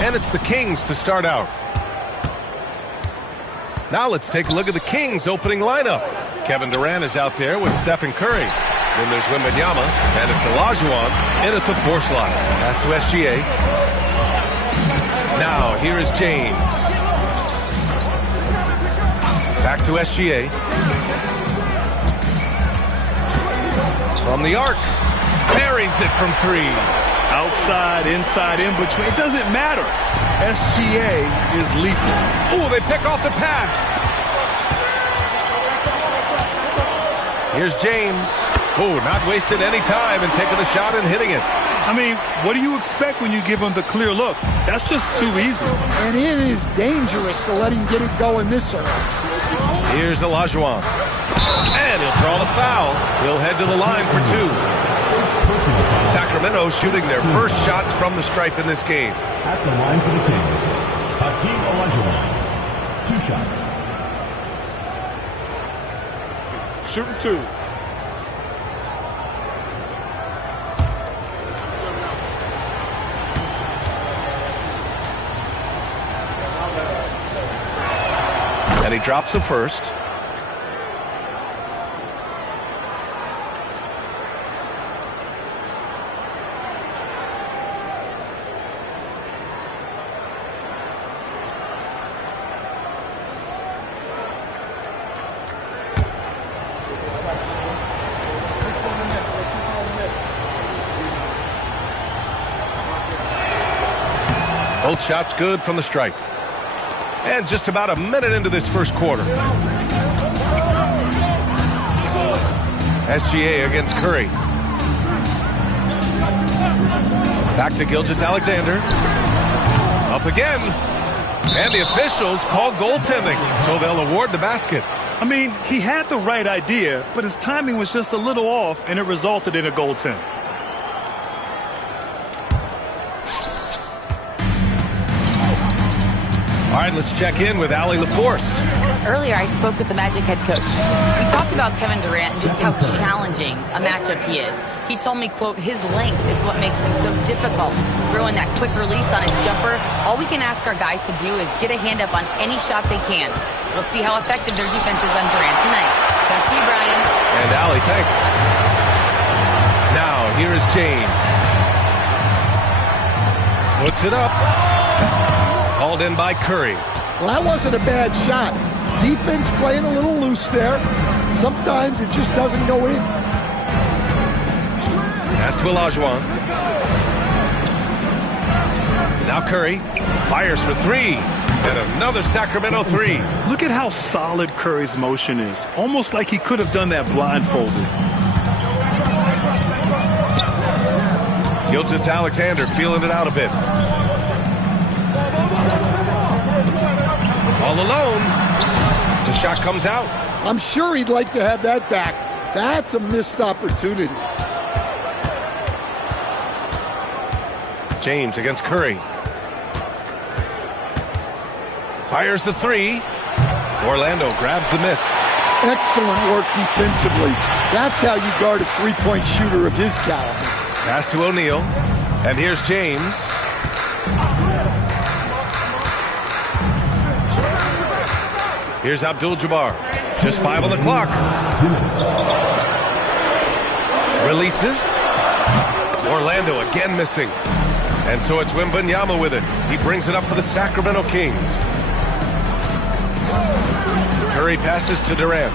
And it's the Kings to start out. Now let's take a look at the Kings opening lineup. Kevin Durant is out there with Stephen Curry. Then there's Wembanyama, and it's Olajuwon in at the 4 slot. Pass to SGA. Now here is James. Back to SGA. From the arc. Buries it from 3. Outside, inside, in between. It doesn't matter. SGA is lethal. Oh, they pick off the pass. Here's James. Oh, not wasting any time and taking the shot and hitting it. I mean, what do you expect when you give him the clear look? That's just too easy. And it is dangerous to let him get it going this early. Here's Olajuwon. And he'll draw the foul. He'll head to the line for 2. Sacramento shooting their first shots from the stripe in this game. At the line for the Kings, Hakeem Olajuwon. 2 shots. Shooting 2. And he drops the first. Both shots good from the stripe. And just about a minute into this first quarter. SGA against Curry. Back to Gilgeous-Alexander. Up again. And the officials call goaltending, so they'll award the basket. I mean, he had the right idea, but his timing was just a little off, and it resulted in a goaltend. All right, let's check in with Allie LaForce. Earlier, I spoke with the Magic head coach. We talked about Kevin Durant and just how challenging a matchup he is. He told me, quote, his length is what makes him so difficult. Throwing that quick release on his jumper, all we can ask our guys to do is get a hand up on any shot they can. We'll see how effective their defense is on Durant tonight. Back to you, Brian. And Allie, thanks. Now, here is James. Puts it up. Called in by Curry. Well, that wasn't a bad shot. Defense playing a little loose there. Sometimes it just doesn't go in. Pass to Olajuwon. Now Curry fires for three. And another Sacramento three. Look at how solid Curry's motion is. Almost like he could have done that blindfolded. Gilgeous-Alexander feeling it out a bit. All alone. The shot comes out. I'm sure he'd like to have that back. That's a missed opportunity. James against Curry. Fires the three. Orlando grabs the miss. Excellent work defensively. That's how you guard a three-point shooter of his caliber. Pass to O'Neal. And here's James. Here's Abdul-Jabbar. Just 5 on the clock. Releases. Orlando again missing. And so it's Wembanyama with it. He brings it up for the Sacramento Kings. Curry passes to Durant.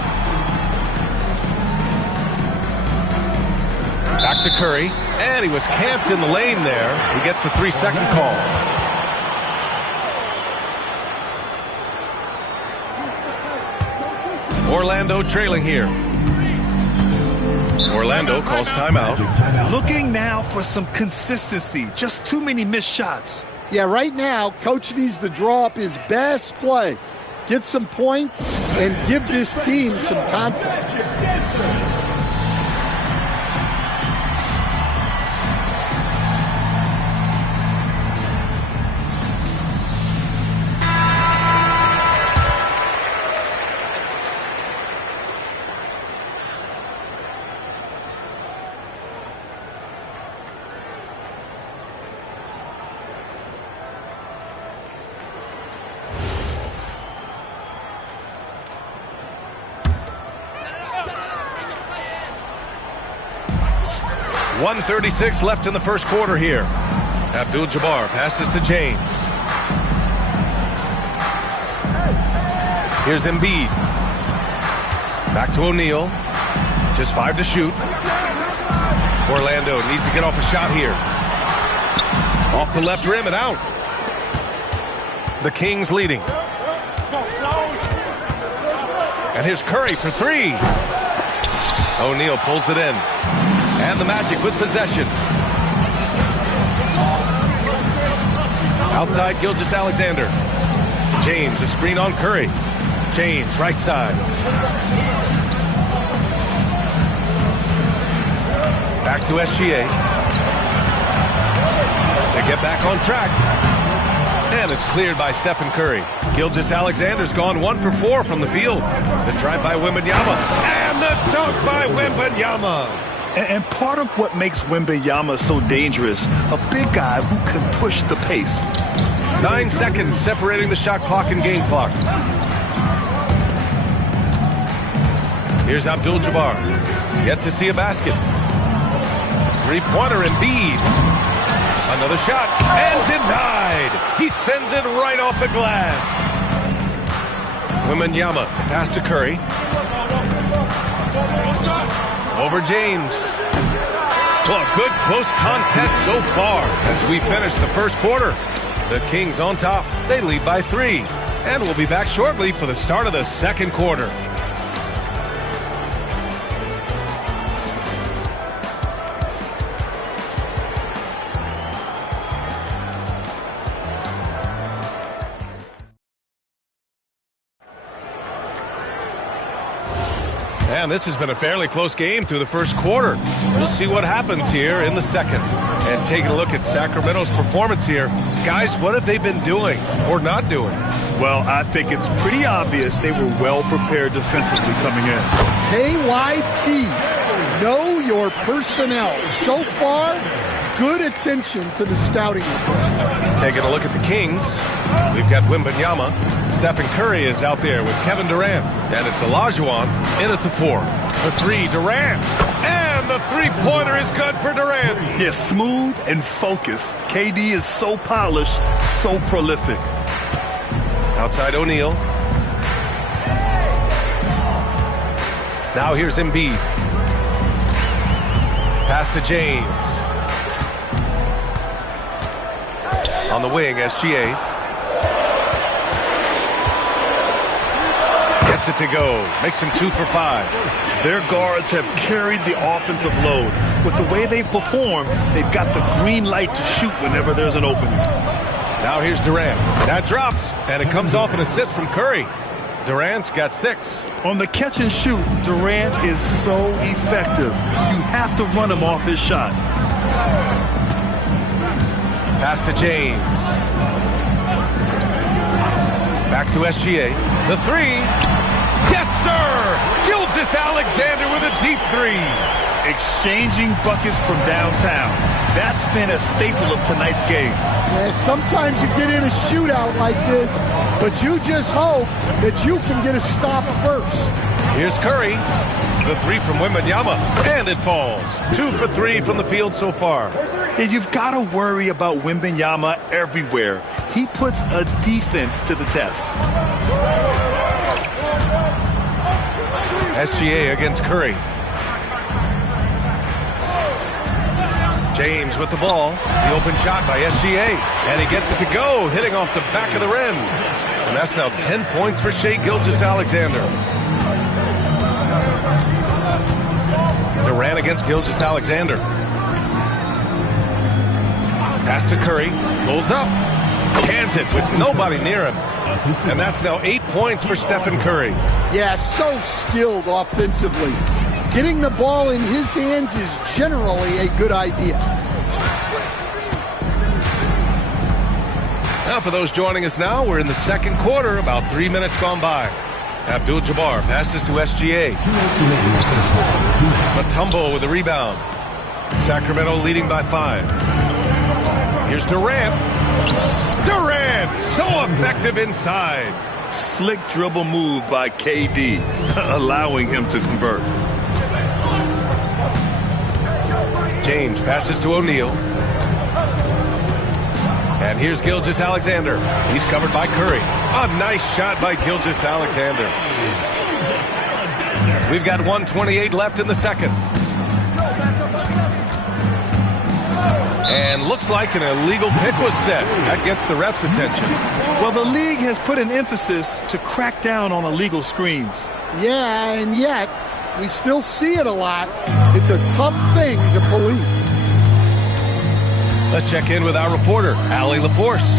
Back to Curry. And he was camped in the lane there. He gets a 3-second call. Orlando trailing here. Orlando calls timeout. Looking now for some consistency. Just too many missed shots. Yeah, right now, coach needs to draw up his best play. Get some points and give this team some confidence. .136 left in the first quarter here. Abdul-Jabbar passes to James. Here's Embiid. Back to O'Neal. Just 5 to shoot. Orlando needs to get off a shot here. Off the left rim and out. The Kings leading. And here's Curry for 3. O'Neal pulls it in. And the Magic with possession. Outside Gilgeous-Alexander. James, a screen on Curry. James, right side. Back to SGA. They get back on track. And it's cleared by Stephen Curry. Gilgeous-Alexander's gone 1 for 4 from the field. The drive by Wembanyama. And the dunk by Wembanyama. And part of what makes Wembanyama so dangerous, a big guy who can push the pace. 9 seconds separating the shot clock and game clock. Here's Abdul-Jabbar. Yet to see a basket. Three-pointer Embiid. Another shot. And denied. He sends it right off the glass. Wembanyama. Pass to Curry. Over James. Well, a good close contest so far as we finish the first quarter. The Kings on top. They lead by 3. And we'll be back shortly for the start of the second quarter. Man, this has been a fairly close game through the first quarter. We'll see what happens here in the second. And taking a look at Sacramento's performance here, guys, what have they been doing or not doing? Well, I think it's pretty obvious they were well prepared defensively coming in. KYP, know your personnel. So far, good attention to the scouting report. Taking a look at the Kings, we've got Wembanyama. Stephen Curry is out there with Kevin Durant. And it's Olajuwon in at the 4. The 3, Durant. And the three-pointer is good for Durant. Yeah, smooth and focused. KD is so polished, so prolific. Outside O'Neal. Now here's Embiid. Pass to James. On the wing, SGA. Gets it to go. Makes him 2 for 5. Their guards have carried the offensive load. With the way they've performed, they've got the green light to shoot whenever there's an opening. Now here's Durant. That drops, and it comes off an assist from Curry. Durant's got 6. On the catch and shoot, Durant is so effective. You have to run him off his shot. Pass to James. Back to SGA. The 3. Yes, sir! Gilgeous Alexander with a deep 3. Exchanging buckets from downtown. That's been a staple of tonight's game. Yeah, sometimes you get in a shootout like this, but you just hope that you can get a stop first. Here's Curry. The 3 from Wembanyama, and it falls. 2 for 3 from the field so far. Yeah, you've got to worry about Wembanyama everywhere. He puts a defense to the test. SGA against Curry. James with the ball. The open shot by SGA. And he gets it to go, hitting off the back of the rim. And that's now 10 points for Shai Gilgeous-Alexander. Durant against Gilgeous-Alexander. Pass to Curry. Pulls up. Cans it with nobody near him. And that's now 8 points for Stephen Curry. Yeah, so skilled offensively. Getting the ball in his hands is generally a good idea. Now for those joining us now, we're in the second quarter, about 3 minutes gone by. Abdul-Jabbar passes to SGA. Mutombo with the rebound. Sacramento leading by 5. Here's Durant. Durant, so effective inside. Slick dribble move by KD, allowing him to convert. James passes to O'Neal. And here's Gilgeous-Alexander. He's covered by Curry. A nice shot by Gilgeous-Alexander. We've got 1:28 left in the second. And looks like an illegal pick was set. That gets the ref's attention. Well, the league has put an emphasis to crack down on illegal screens. Yeah, and yet we still see it a lot. It's a tough thing to police. Let's check in with our reporter, Allie LaForce.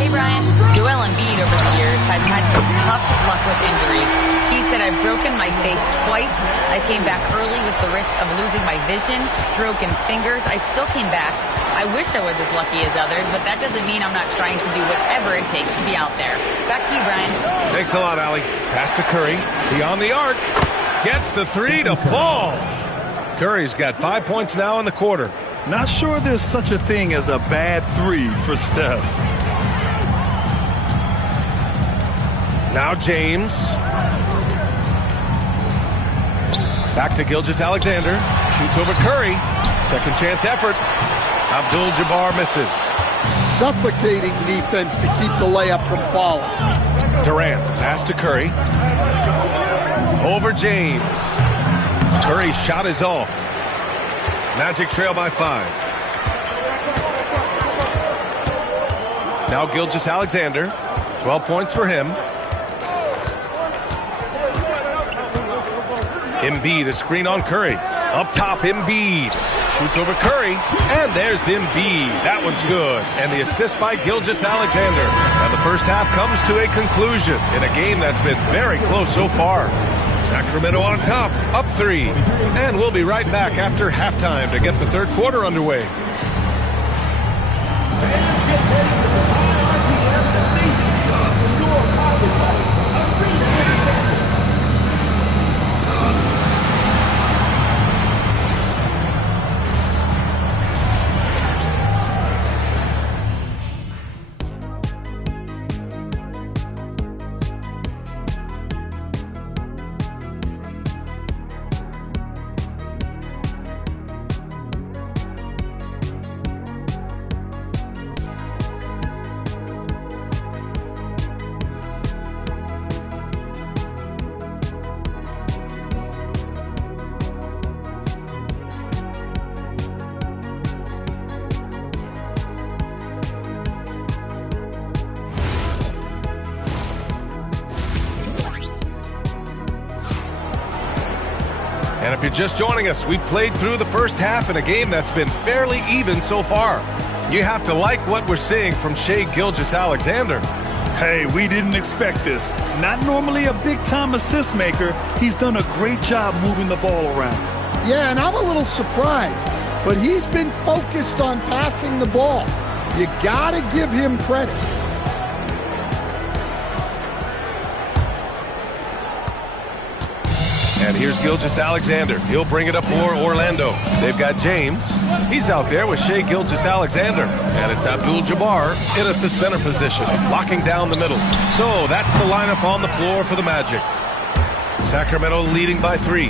Hey, Brian. Joel Embiid over the years has had some tough luck with injuries. He said, I've broken my face twice. I came back early with the risk of losing my vision, broken fingers. I still came back. I wish I was as lucky as others, but that doesn't mean I'm not trying to do whatever it takes to be out there. Back to you, Brian. Thanks a lot, Allie. Pass to Curry. Beyond the arc. Gets the 3 to fall. Curry's got 5 points now in the quarter. Not sure there's such a thing as a bad 3 for Steph. Now James. Back to Gilgeous-Alexander. Shoots over Curry. Second chance effort. Abdul-Jabbar misses. Suffocating defense to keep the layup from falling. Durant, pass to Curry. Over James. Curry's shot is off. Magic trail by 5. Now Gilgeous-Alexander. 12 points for him. Embiid, a screen on Curry. Up top, Embiid. Shoots over Curry. And there's Embiid. That one's good. And the assist by Gilgeous-Alexander. And the first half comes to a conclusion in a game that's been very close so far. Sacramento on top, up 3. And we'll be right back after halftime to get the third quarter underway. And if you're just joining us, we played through the first half in a game that's been fairly even so far. You have to like what we're seeing from Shai Gilgeous-Alexander. Hey, we didn't expect this. Not normally a big-time assist maker. He's done a great job moving the ball around. Yeah, and I'm a little surprised, but he's been focused on passing the ball. You got to give him credit. And here's Gilgeous-Alexander. He'll bring it up for Orlando. They've got James. He's out there with Shai Gilgeous-Alexander. And it's Abdul-Jabbar in at the center position, locking down the middle. So that's the lineup on the floor for the Magic. Sacramento leading by 3.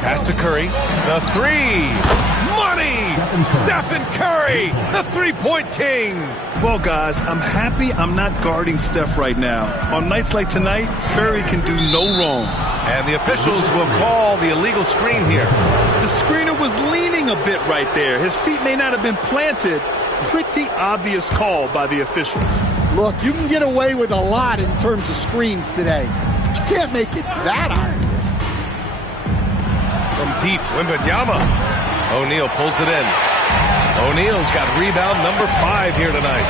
Pass to Curry. The 3. Money! Stephen Curry, the three-point king. Well, guys, I'm happy I'm not guarding Steph right now. On nights like tonight, Curry can do no wrong. And the officials will call the illegal screen here. The screener was leaning a bit right there. His feet may not have been planted. Pretty obvious call by the officials. Look, you can get away with a lot in terms of screens today. But you can't make it that obvious. From deep, Wembanyama. O'Neal pulls it in. O'Neal's got rebound number 5 here tonight.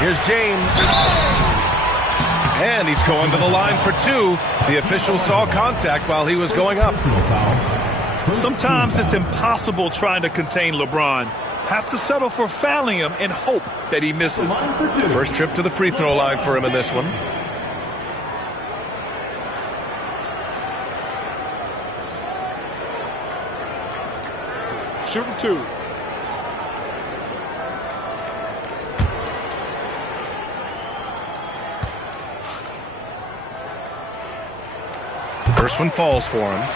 Here's James. And he's going to the line for 2. The official saw contact while he was going up. Sometimes it's impossible trying to contain LeBron. Have to settle for fouling him and hope that he misses. First trip to the free throw line for him in this one. Shooting 2. First one falls for him.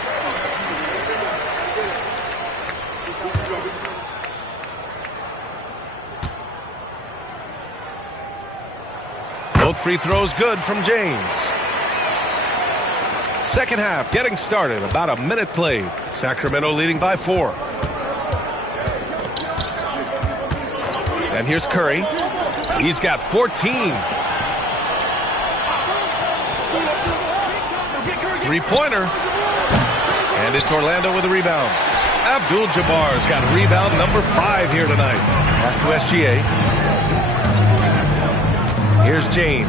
Both free throws good from James. Second half getting started. About a minute played. Sacramento leading by 4. And here's Curry. He's got 14. Three-pointer. And it's Orlando with a rebound. Abdul-Jabbar's got rebound number 5 here tonight. Pass to SGA. Here's James.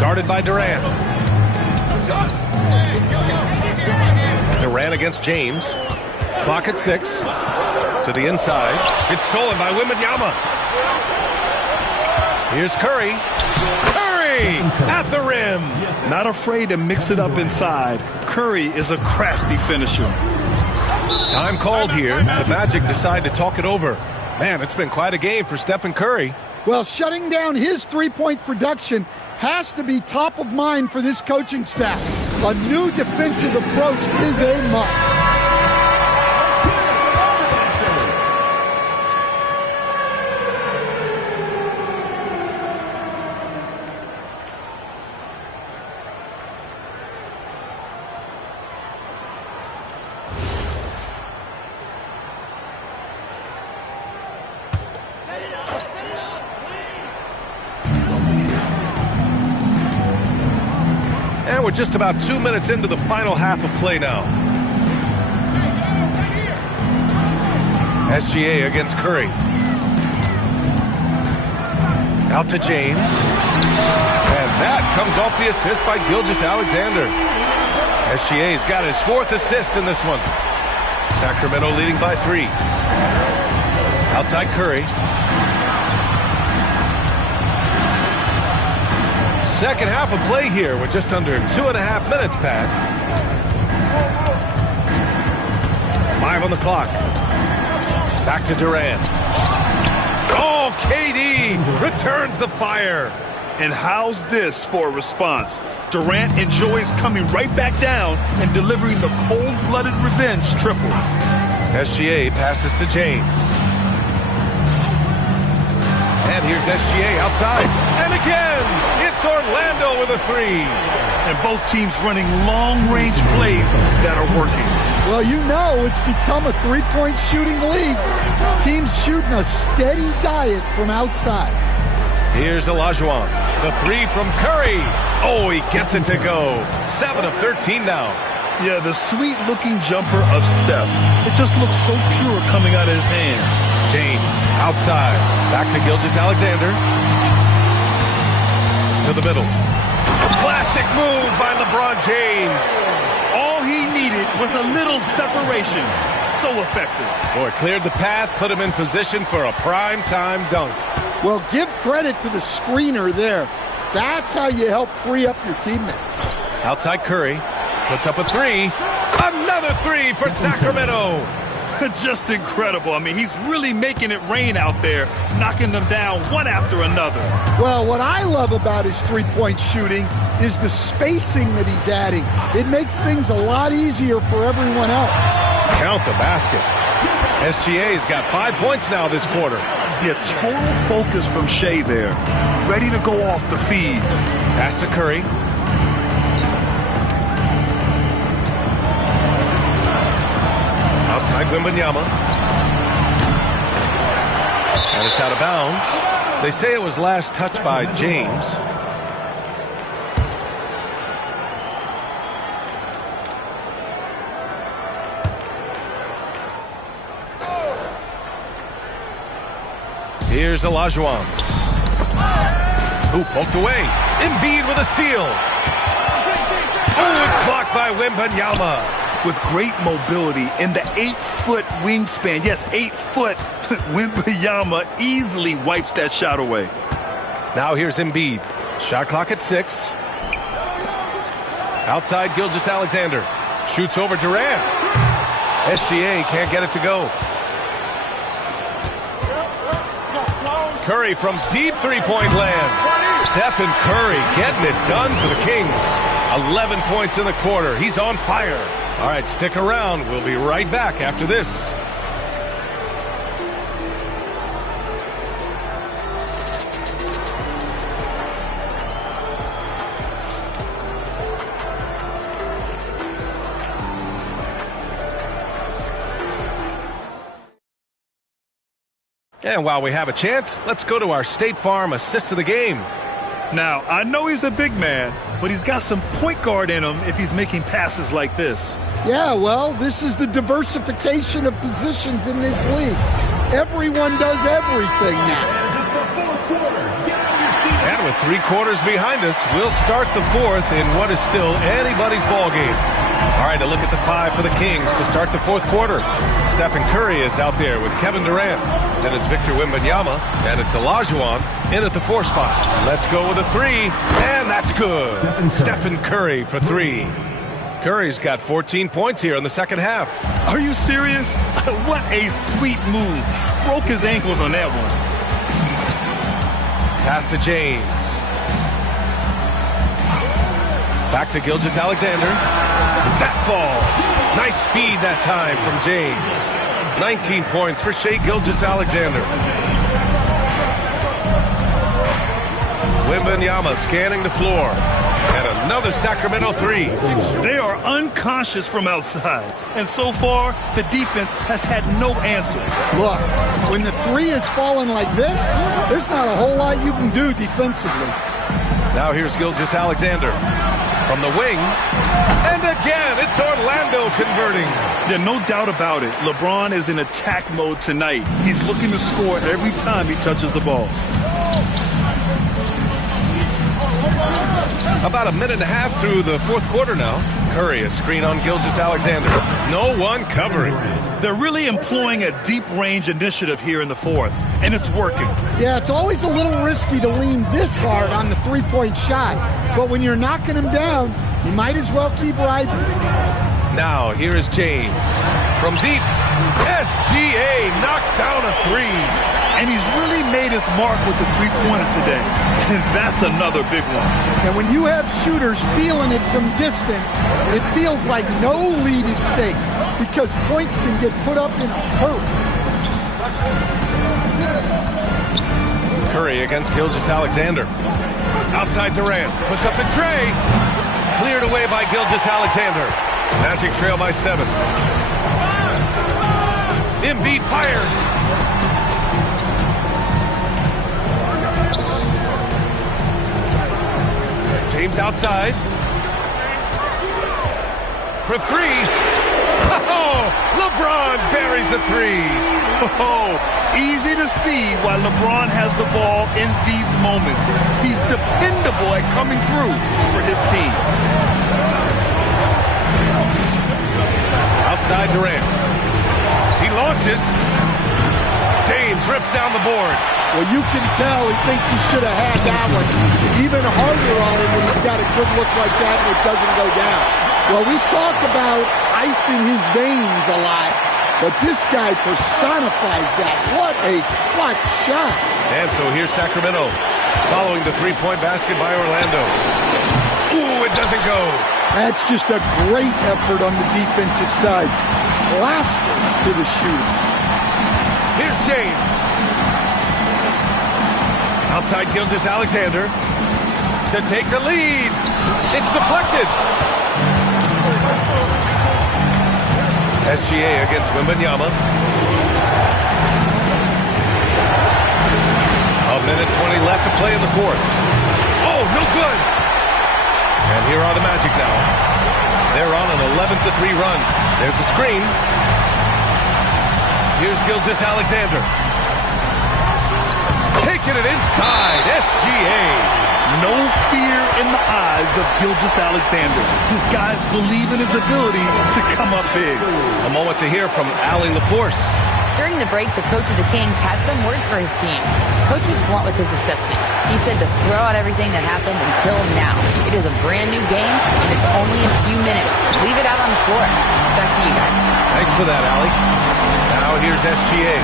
Guarded by Durant. Durant against James. Clock at 6. To the inside. It's stolen by Wembanyama. Here's Curry. Curry at the rim. Not afraid to mix it up inside. Curry is a crafty finisher. Time called here. The Magic decide to talk it over. Man, it's been quite a game for Stephen Curry. Well, shutting down his three-point production has to be top of mind for this coaching staff. A new defensive approach is a must. We're just about 2 minutes into the final half of play now. SGA against Curry. Out to James. And that comes off the assist by Gilgeous-Alexander. SGA's got his 4th assist in this one. Sacramento leading by 3. Outside Curry. Second half of play here with just under 2.5 minutes passed. 5 on the clock. Back to Durant. Oh, KD returns the fire. And how's this for a response? Durant enjoys coming right back down and delivering the cold-blooded revenge triple. SGA passes to James. And here's SGA outside. And again, it's Orlando with a 3. And both teams running long-range plays that are working. Well, you know it's become a three-point shooting league. Teams shooting a steady diet from outside. Here's Olajuwon. The 3 from Curry. Oh, he gets it to go. 7 of 13 now. Yeah, the sweet-looking jumper of Steph. It just looks so pure coming out of his hands. James outside. Back to Gilgeous-Alexander. To the middle. Classic move by LeBron James. All he needed was a little separation. So effective. Boy, cleared the path, put him in position for a prime-time dunk. Well, give credit to the screener there. That's how you help free up your teammates. Outside Curry. Puts up a 3. Another 3 for Sacramento. Just incredible. I mean, he's really making it rain out there, knocking them down one after another. Well, what I love about his three-point shooting is the spacing that he's adding. It makes things a lot easier for everyone else. Count the basket. SGA's got 5 points now this quarter. Yeah, total focus from Shea there. Ready to go off the feed. Pass to Curry. Outside Wembanyama. And it's out of bounds. They say it was last touched by James. Here's Olajuwon. Who poked away. Embiid with a steal. Oh, it's blocked by Wembanyama. With great mobility in the 8-foot wingspan. Yes, 8 foot. Wembanyama easily wipes that shot away. Now here's Embiid. Shot clock at 6. Outside Gilgeous-Alexander. Shoots over Durant. SGA can't get it to go. Curry from deep three-point land. Stephen Curry getting it done for the Kings. 11 points in the quarter. He's on fire. All right, stick around. We'll be right back after this. And while we have a chance, let's go to our State Farm assist of the game. Now, I know he's a big man, but he's got some point guard in him if he's making passes like this. Yeah, well, this is the diversification of positions in this league. Everyone does everything now. And with 3 quarters behind us, we'll start the 4th in what is still anybody's ball game. All right, a look at the 5 for the Kings to start the 4th quarter. Stephen Curry is out there with Kevin Durant. Then it's Victor Wembanyama, and it's Olajuwon in at the 4 spot. Let's go with a 3, and that's good. Stephen Curry for 3. Curry's got 14 points here in the second half. Are you serious? What a sweet move. Broke his ankles on that one. Pass to James. Back to Gilgeous-Alexander. That falls. Nice feed that time from James. 19 points for Shai Gilgeous-Alexander. Wembanyama scanning the floor. And another Sacramento 3. They are unconscious from outside. And so far, the defense has had no answer. Look, when the 3 is falling like this, there's not a whole lot you can do defensively. Now here's Gilgeous-Alexander from the wing. And again, it's Orlando converting. Yeah, no doubt about it. LeBron is in attack mode tonight. He's looking to score every time he touches the ball. About a minute and a half through the fourth quarter now. Curry, a screen on Gilgeous-Alexander. No one covering. They're really employing a deep range initiative here in the fourth, and it's working. Yeah, it's always a little risky to lean this hard on the three-point shot, but when you're knocking him down, you might as well keep riding. Now, here is James. From deep, SGA knocks down a three. And he's really made his mark with the three-pointer today. And that's another big one. And when you have shooters feeling it from distance, it feels like no lead is safe because points can get put up in a hurry. Curry against Gilgeous-Alexander. Outside Durant. Puts up the tray. Cleared away by Gilgeous-Alexander. Magic trail by 7. Embiid fires. James outside. For 3. Oh, LeBron buries a 3. Oh, easy to see why LeBron has the ball in these moments. He's dependable at coming through for his team. Outside Durant. He launches. James rips down the board. Well, you can tell he thinks he should have had that one. Even harder on him when he's got a good look like that and it doesn't go down. Well, we talk about icing his veins a lot, but this guy personifies that. What a clutch shot. And so here's Sacramento following the three-point basket by Orlando. Ooh, it doesn't go. That's just a great effort on the defensive side. Plaster to the shooter. Here's James. Outside Gilgeous-Alexander to take the lead. It's deflected. SGA against Wembanyama. A minute 20 left to play in the fourth. Oh, no good. And here are the Magic now. They're on an 11-3 run. There's a screen. Here's Gilgeous-Alexander. Taking it inside. SGA. No fear in the eyes of Gilgeous-Alexander. This guys believe in his ability to come up big. A moment to hear from Allie LaForce. During the break, the coach of the Kings had some words for his team. Coach was blunt with his assessment. He said to throw out everything that happened until now. It is a brand new game, and it's only a few minutes. Leave it out on the floor. Back to you guys. Thanks for that, Allie. Now here's SGA.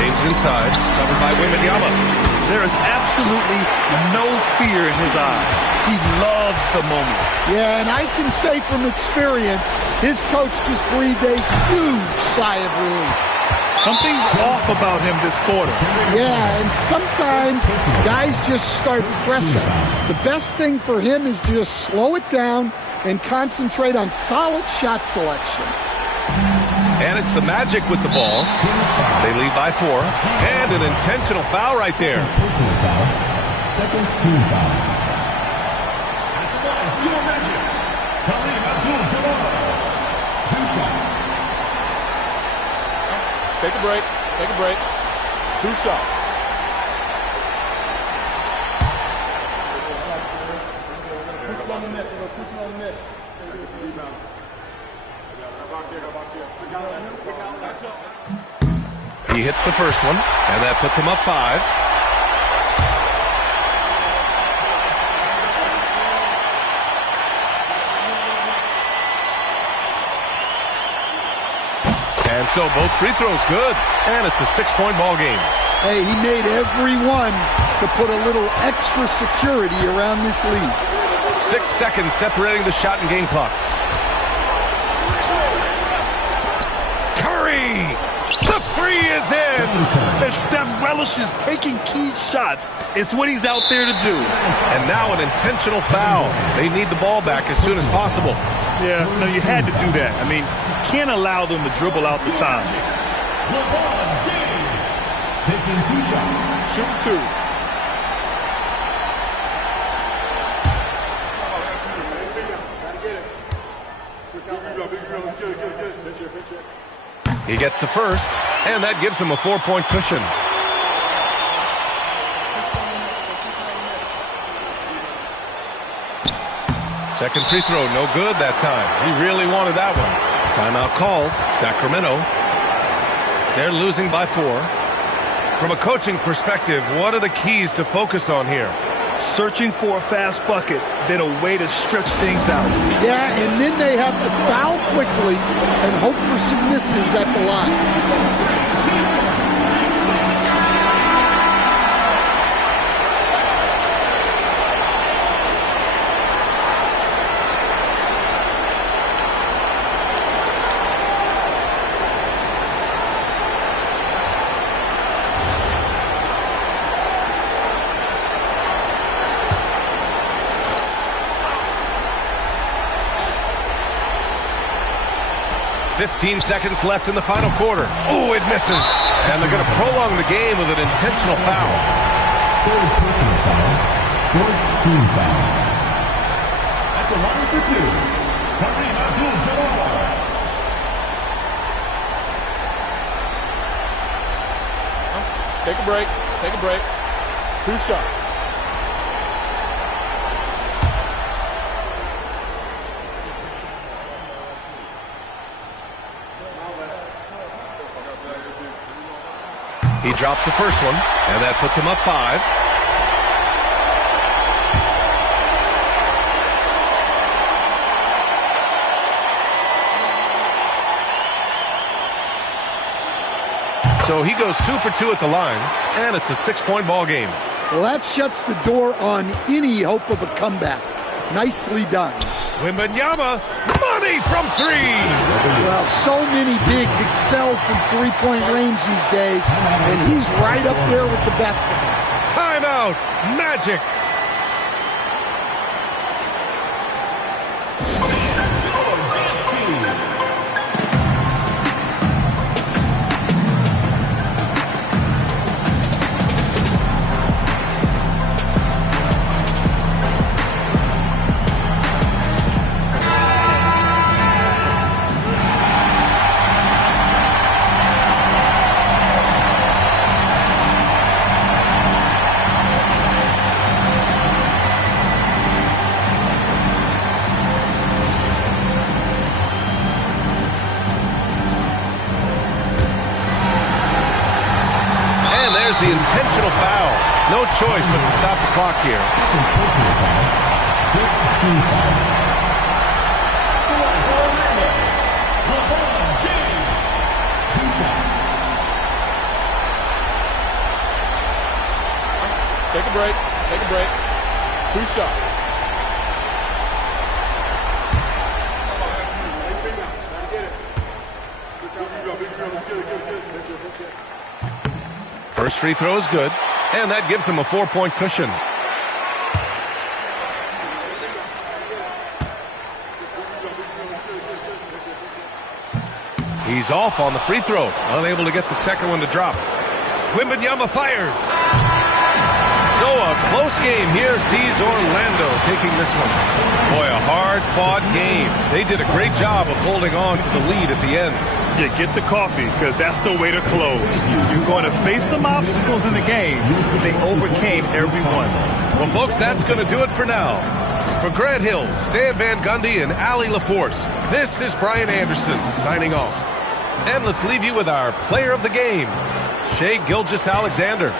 James inside, covered by Wembanyama. There is absolutely no fear in his eyes. He loves the moment. Yeah, and I can say from experience, his coach just breathed a huge sigh of relief. Something's off about him this quarter. Yeah, and sometimes guys just start pressing. The best thing for him is to just slow it down and concentrate on solid shot selection. And it's the Magic with the ball. They lead by 4. And an intentional foul right there. Second team foul. Take a break. Take a break. 2 shots. He hits the first one, and that puts him up 5. And so both free throws good, and it's a 6-point ball game. Hey, he made every one to put a little extra security around this lead. 6 seconds separating the shot and game clocks. Curry! The 3 is in! And Steph relishes taking key shots. It's what he's out there to do. And now an intentional foul. They need the ball back as soon as possible. Yeah, no, you had to do that. I mean, you can't allow them to dribble out the time. LeBron James taking 2 shots. Shoot 2. He gets the first, and that gives him a 4-point cushion. Second free throw, no good that time. He really wanted that one. Timeout called. Sacramento. They're losing by 4. From a coaching perspective, what are the keys to focus on here? Searching for a fast bucket, then a way to stretch things out. Yeah, and then they have to foul quickly and hope for some misses at the line. 15 seconds left in the final quarter. Oh, it misses. And they're going to prolong the game with an intentional foul. Third personal foul. Fourth team foul. At the line for 2, Kareem Abdul-Jabbar. Take a break. Take a break. 2 shots. He drops the first one, and that puts him up 5. So he goes 2 for 2 at the line, and it's a 6-point ball game. Well, that shuts the door on any hope of a comeback. Nicely done. Wembanyama, money from 3. Well, so many bigs excel from three-point range these days, and he's right up there with the best of them. Timeout, Magic. The intentional foul. No choice but to stop the clock here. Second personal foul. Fifth team foul. LeBron James. 2 shots. Take a break. Take a break. 2 shots. First free throw is good, and that gives him a 4-point cushion. He's off on the free throw, unable to get the second one to drop. Wembanyama fires. So a close game here sees Orlando taking this one. Boy, a hard-fought game. They did a great job of holding on to the lead at the end. Yeah, get the coffee, because that's the way to close. You're going to face some obstacles in the game, but they overcame every one. Well, folks, that's going to do it for now. For Grant Hill, Stan Van Gundy, and Allie LaForce, this is Brian Anderson signing off. And let's leave you with our player of the game, Shai Gilgeous-Alexander.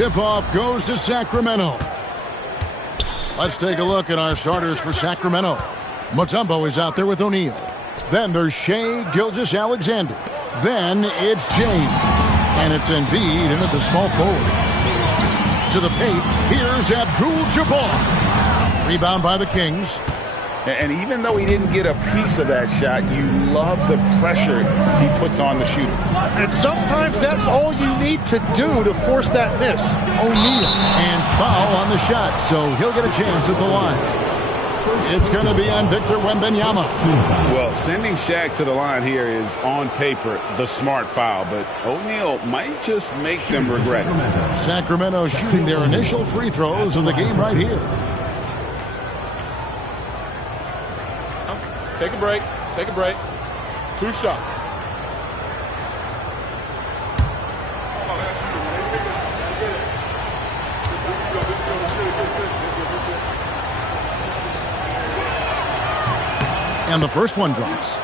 Tip-off goes to Sacramento. Let's take a look at our starters for Sacramento. Mutombo is out there with O'Neal. Then there's Shai Gilgeous-Alexander. Then it's James. And it's Embiid into the small forward. To the paint, here's Abdul-Jabbar. Rebound by the Kings. And even though he didn't get a piece of that shot, you love the pressure he puts on the shooter. And sometimes that's all you need to do to force that miss. O'Neal. And foul on the shot, so he'll get a chance at the line. It's going to be on Victor Wembanyama. Well, sending Shaq to the line here is, on paper, the smart foul, but O'Neal might just make them regret it. Sacramento shooting their initial free throws of the game right here. Take a break. Take a break. 2 shots. And the first one drops.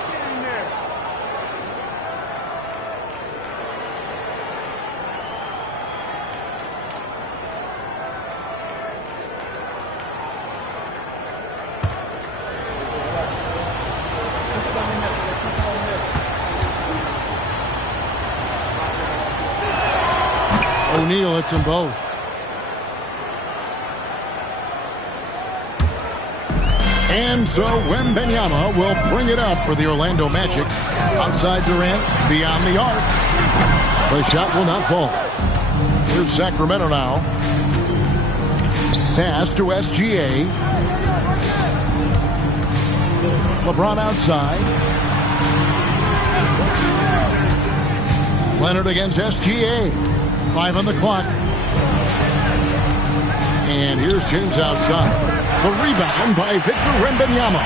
O'Neal hits them both. And so Wembanyama will bring it up for the Orlando Magic. Outside Durant, beyond the arc. The shot will not fall. Here's Sacramento now. Pass to SGA. LeBron outside. Leonard against SGA. 5 on the clock. And here's James outside. The rebound by Victor Wembanyama.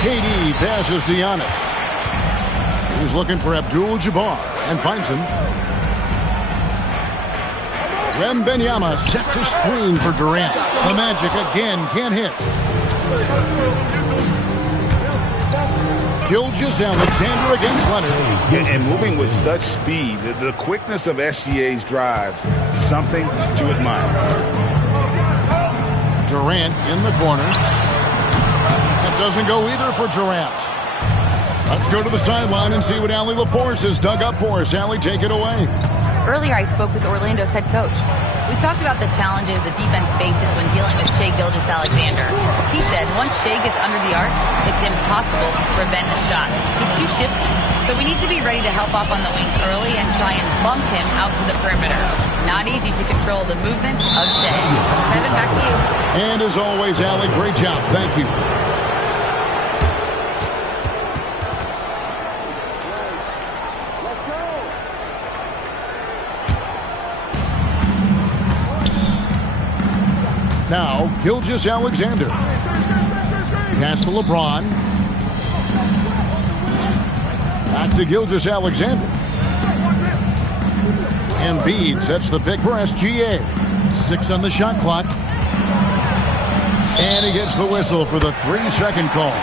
KD passes to Giannis. He's looking for Abdul-Jabbar and finds him. Wembanyama sets a screen for Durant. The Magic again can't hit. Gilgeous-Alexander against Leonard. And moving with such speed, the quickness of SGA's drives, something to admire. Durant in the corner. That doesn't go either for Durant. Let's go to the sideline and see what Allie LaForce has dug up for us. Allie, take it away. Earlier, I spoke with Orlando's head coach. We talked about the challenges the defense faces when dealing with Shai Gilgeous-Alexander. He said once Shai gets under the arc, it's impossible to prevent a shot. He's too shifty. So we need to be ready to help off on the wings early and try and bump him out to the perimeter. Not easy to control the movements of Shai. Kevin, back to you. And as always, Allie, great job. Thank you. Now, Gilgeous-Alexander. Pass to LeBron. Back to Gilgeous-Alexander. Embiid sets the pick for SGA. 6 on the shot clock. And he gets the whistle for the 3-second call.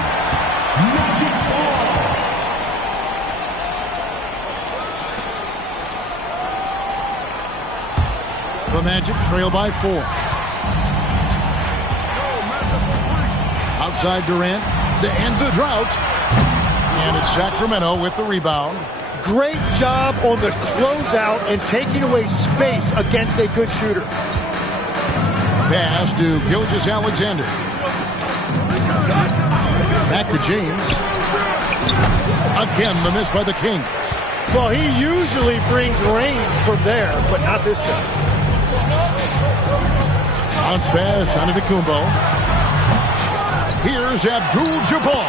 The Magic trail by 4. Outside Durant to end the drought. And it's Sacramento with the rebound. Great job on the closeout and taking away space against a good shooter. Pass to Gilgeous-Alexander. Back to James. Again, the miss by the King. Well, he usually brings range from there, but not this time. Bounce pass, Antetokounmpo. Here's Abdul-Jabbar.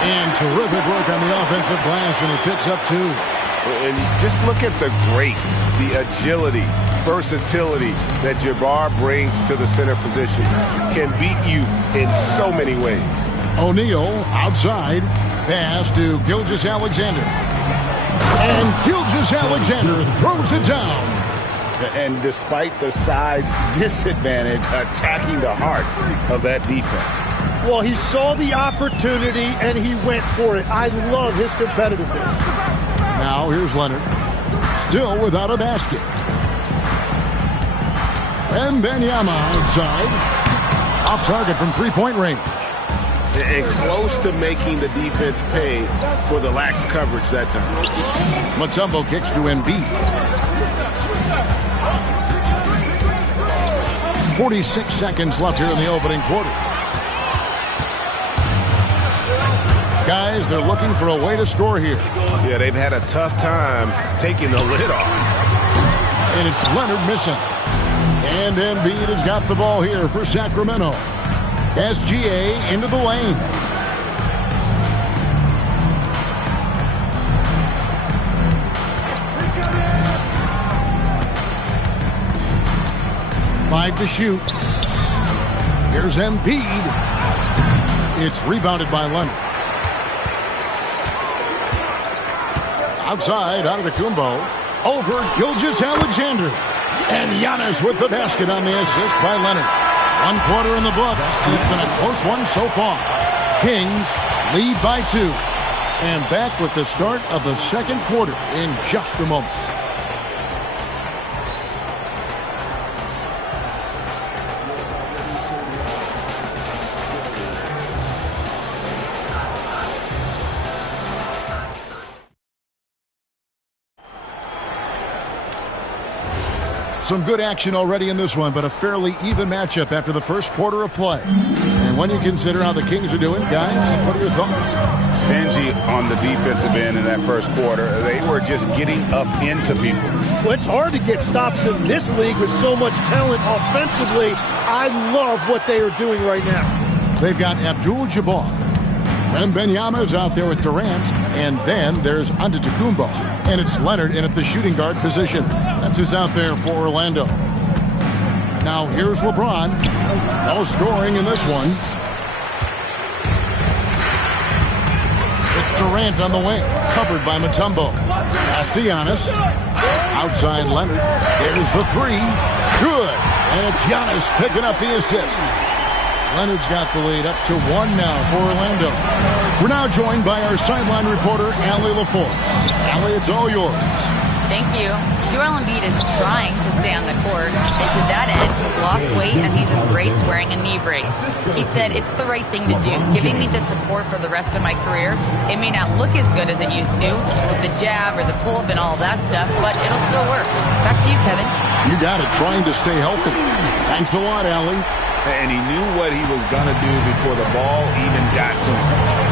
And terrific work on the offensive glass, and he picks up 2. And just look at the grace, the agility, versatility that Jabbar brings to the center position. Can beat you in so many ways. O'Neal outside. Pass to Gilgeous-Alexander. And Gilgeous-Alexander throws it down. And despite the size disadvantage, attacking the heart of that defense. Well, he saw the opportunity, and he went for it. I love his competitiveness. Now here's Leonard. Still without a basket. Wembanyama outside. Off target from 3-point range. And close to making the defense pay for the lax coverage that time. Mutombo kicks to Embiid. 46 seconds left here in the opening quarter. Guys, they're looking for a way to score here. Yeah, they've had a tough time taking the lid off. And it's Leonard missing. And Embiid has got the ball here for Sacramento. SGA into the lane. Five to shoot. Here's Embiid. It's rebounded by Leonard. Outside, Antetokounmpo. Over Gilgeous-Alexander. And Giannis with the basket on the assist by Leonard. 1 quarter in the books, and it's been a close one so far. Kings lead by 2. And back with the start of the second quarter in just a moment. Some good action already in this one, but a fairly even matchup after the first quarter of play. And when you consider how the Kings are doing, guys, what are your thoughts? Stingy on the defensive end in that first quarter. They were just getting up into people. Well, it's hard to get stops in this league with so much talent offensively. I love what they are doing right now. They've got Abdul-Jabbar. Wembanyama's out there with Durant. And then there's Antetokounmpo. And it's Leonard in at the shooting guard position. That's who's out there for Orlando. Now here's LeBron. No scoring in this one. It's Durant on the wing, covered by Mutombo. Pass to Giannis. Outside Leonard. There's the 3. Good. And it's Giannis picking up the assist. Leonard's got the lead up to 1 now for Orlando. We're now joined by our sideline reporter, Allie LaForce. Allie, it's all yours. Thank you. Joel Embiid is trying to stay on the court, and to that end, he's lost weight and he's embraced wearing a knee brace. He said, "It's the right thing to do, giving me the support for the rest of my career. It may not look as good as it used to, with the jab or the pull-up and all that stuff, but it'll still work." Back to you, Kevin. You got it, trying to stay healthy. Thanks a lot, Allie. And he knew what he was going to do before the ball even got to him.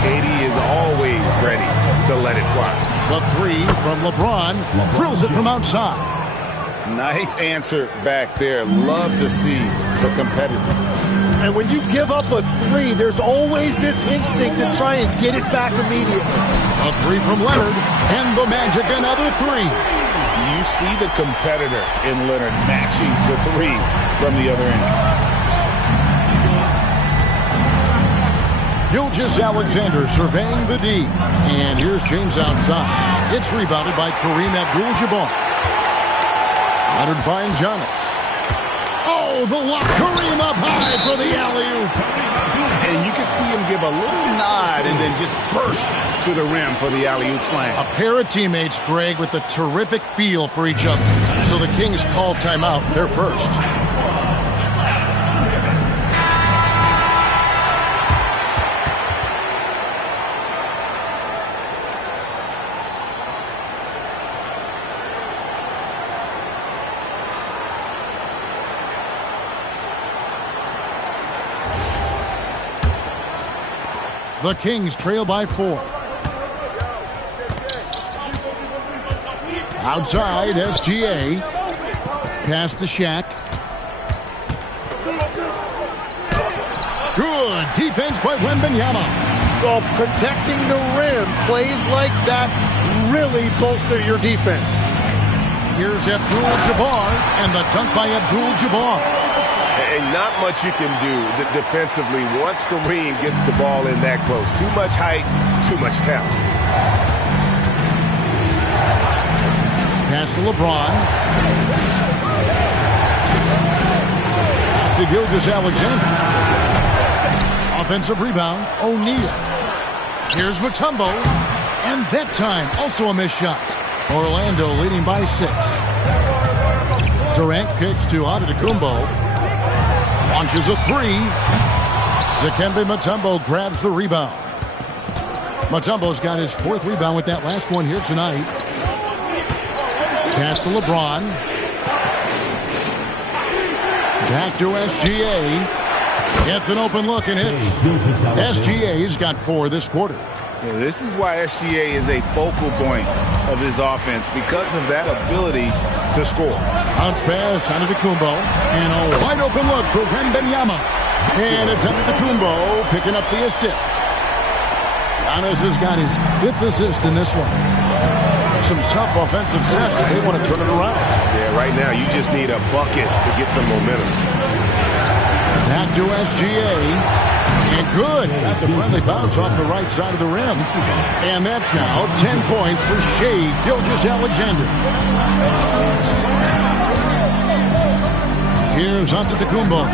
KD is always ready to let it fly. The 3 from LeBron. Drills it from outside. Nice answer back there. Love to see the competitors. And when you give up a 3, there's always this instinct to try and get it back immediately. A 3 from Leonard. And the Magic another 3. You see the competitor in Leonard matching the 3 from the other end. Gilgeous-Alexander surveying the D. And here's James outside. It's rebounded by Kareem Abdul-Jabbar. Leonard finds Giannis. Oh, the lock. Kareem up high for the alley-oop. And you can see him give a little nod and then just burst to the rim for the alley-oop slam. A pair of teammates, Greg, with a terrific feel for each other. So the Kings call timeout. They're first. The Kings trail by 4. Outside, SGA. Pass to Shaq. Good defense by Wembanyama. Well, protecting the rim, plays like that really bolster your defense. Here's Abdul-Jabbar, and the dunk by Abdul-Jabbar. And not much you can do defensively once Kareem gets the ball in that close. Too much height, too much talent. Pass to LeBron. To Gilgeous-Alexander. Offensive rebound, O'Neal. Here's Mutombo. And that time, also a missed shot. Orlando leading by 6. Durant kicks to Antetokounmpo. Launches a 3. Dikembe Mutombo grabs the rebound. Mutombo's got his 4th rebound with that last one here tonight. Pass to LeBron. Back to SGA. Gets an open look and hits. SGA's got 4 this quarter. Yeah, this is why SGA is a focal point of his offense, because of that ability to score. Bounce pass, Antetokounmpo, and a wide open look for Wembanyama. And it's Antetokounmpo picking up the assist. Giannis has got his 5th assist in this one. Some tough offensive sets. They want to turn it around. Yeah, right now you just need a bucket to get some momentum. Back to SGA. And good. Got the friendly bounce off the right side of the rim. And that's now 10 points for Shai Gilgeous-Alexander. Here's Antetokounmpo.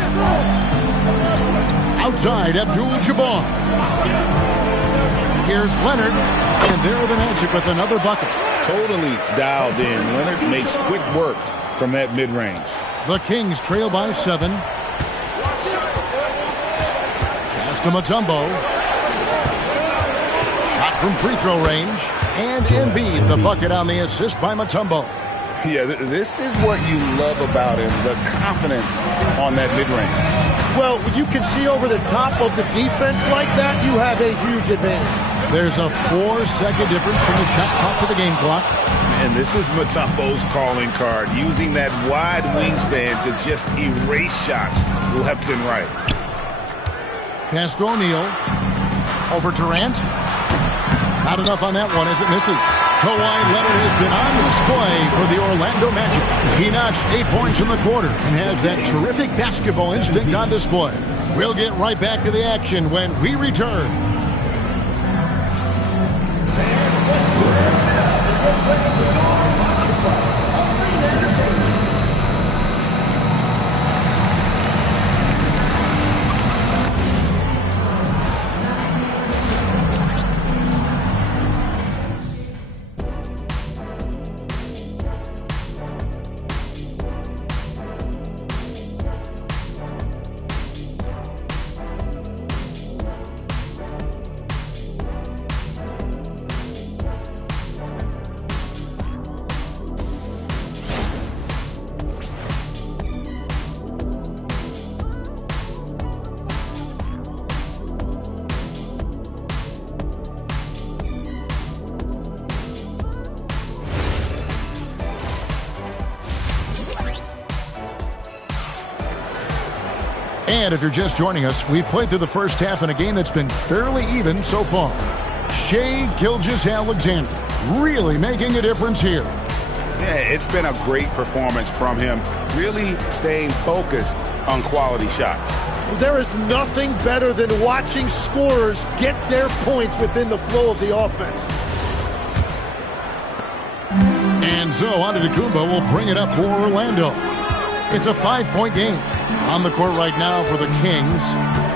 Outside, Abdul-Jabbar. Here's Leonard. And there are the Magic with another bucket. Totally dialed in. Leonard makes quick work from that mid-range. The Kings trail by 7. Pass to Mutombo. Shot from free throw range. And Embiid, the bucket on the assist by Mutombo. Yeah, this is what you love about him, the confidence on that mid-range. Well, when you can see over the top of the defense like that, you have a huge advantage. There's a 4-second difference from the shot clock to the game clock. And this is Mutombo's calling card, using that wide wingspan to just erase shots left and right. Pass to O'Neal. Over Durant. Not enough on that one as it misses. Kawhi Leonard has been on display for the Orlando Magic. He notched 8 points in the quarter and has that terrific basketball instinct on display. We'll get right back to the action when we return. And if you're just joining us, we've played through the first half in a game that's been fairly even so far. Shai Gilgeous-Alexander really making a difference here. Yeah, it's been a great performance from him, really staying focused on quality shots. There is nothing better than watching scorers get their points within the flow of the offense. And so Antetokounmpo will bring it up for Orlando. It's a 5-point game. On the court right now for the Kings,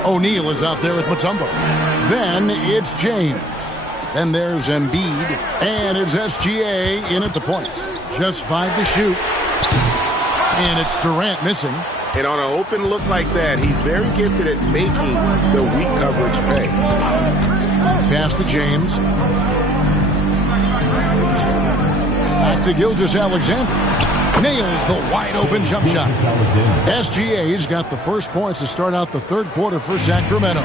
O'Neal is out there with Mutombo. Then it's James. Then there's Embiid. And it's SGA in at the point. Just 5 to shoot. And it's Durant missing. And on an open look like that, he's very gifted at making the weak coverage pay. Pass to James. Back to Gilgeous-Alexander. Nails the wide-open jump shot. SGA's got the first points to start out the third quarter for Sacramento.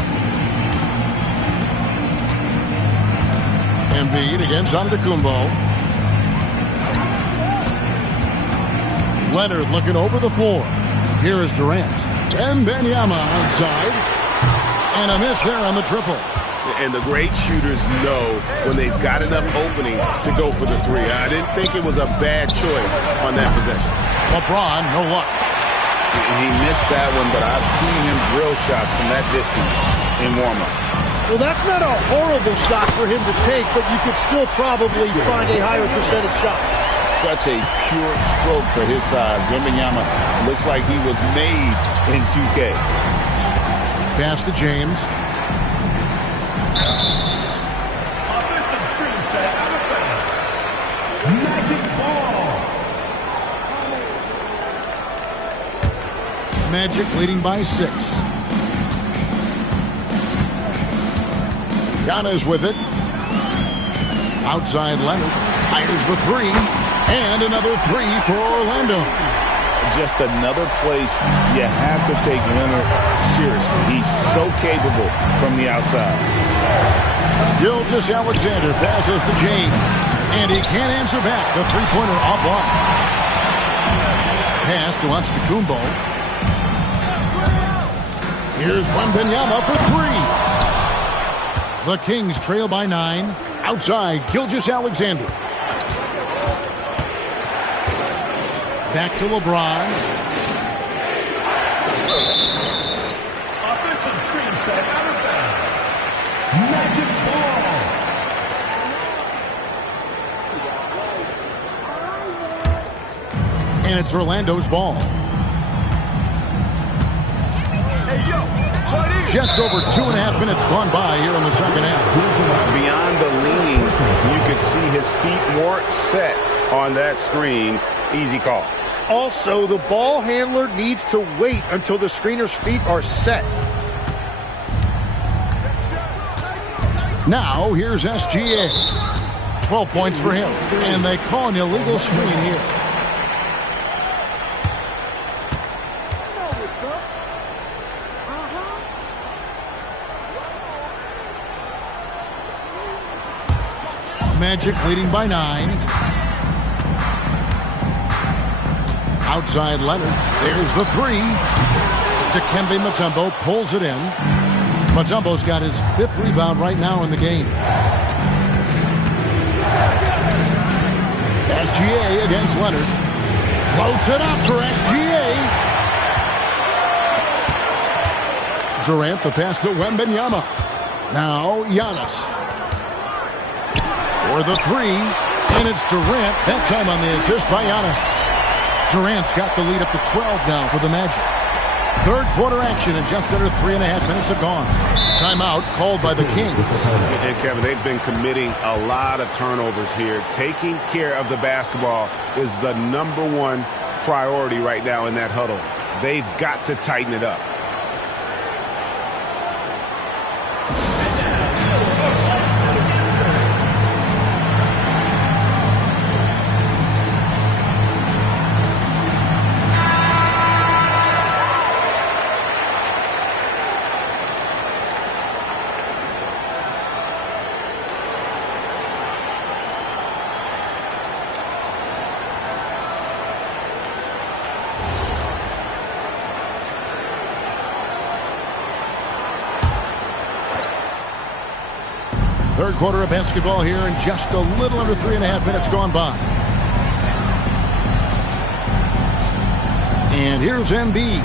Embiid against Antetokounmpo. Leonard looking over the floor. Here is Durant. Wembanyama outside. And a miss there on the triple. And the great shooters know when they've got enough opening to go for the three. I didn't think it was a bad choice on that possession. LeBron, no luck. He missed that one, but I've seen him drill shots from that distance in warm-up. Well, that's not a horrible shot for him to take, but you could still probably find a higher percentage shot. Such a pure stroke for his size. Wembanyama looks like he was made in 2K. Pass to James. Magic leading by 6. Giannis with it. Outside Leonard. Fires the 3. And another 3 for Orlando. Just another place you have to take Leonard seriously. He's so capable from the outside. Gilgeous-Alexander passes to James. And he can't answer back. The three-pointer offline. Pass to Antetokounmpo. Here's Wembanyama for 3. The Kings trail by 9. Outside, Gilgeous-Alexander. Back to LeBron. And it's Orlando's ball. Just over 2.5 minutes gone by here in the second half. Beyond the leaning, you could see his feet weren't set on that screen. Easy call. Also, the ball handler needs to wait until the screener's feet are set. Now, here's SGA. 12 points for him. And they call an illegal screen here. Magic leading by 9. Outside Leonard. There's the 3. Dikembe Mutombo pulls it in. Mutombo's got his 5th rebound right now in the game. SGA against Leonard. Floats it up for SGA. Durant the pass to Wembanyama. Now Giannis. For the 3. And it's Durant. That time on the assist by Giannis. Durant's got the lead up to 12 now for the Magic. Third quarter action, and just under 3.5 minutes have gone. Timeout called by the Kings. And Kevin, they've been committing a lot of turnovers here. Taking care of the basketball is the #1 priority right now in that huddle. They've got to tighten it up. Third quarter of basketball here, and just a little under 3.5 minutes gone by. And here's Embiid.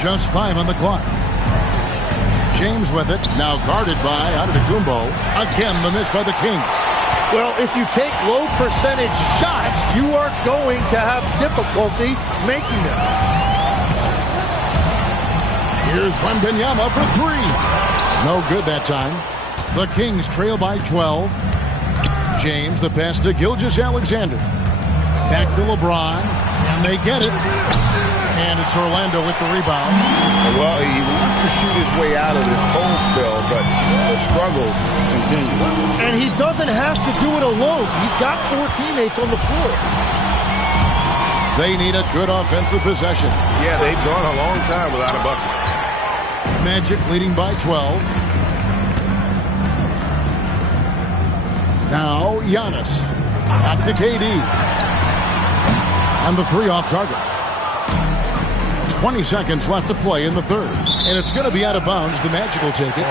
Just 5 on the clock. James with it, now guarded by Antetokounmpo. Again, the miss by the Kings. Well, if you take low percentage shots, you are going to have difficulty making them. Here's Wembanyama for 3. No good that time. The Kings trail by 12. James, the pass to Gilgeous-Alexander. Back to LeBron, and they get it. And it's Orlando with the rebound. Well, he wants to shoot his way out of this cold spell, but the struggles continue. And he doesn't have to do it alone. He's got 4 teammates on the floor. They need a good offensive possession. Yeah, they've gone a long time without a bucket. Magic leading by 12. Now Giannis. Back to KD. And the 3 off target. 20 seconds left to play in the third. And it's going to be out of bounds. The Magic will take it.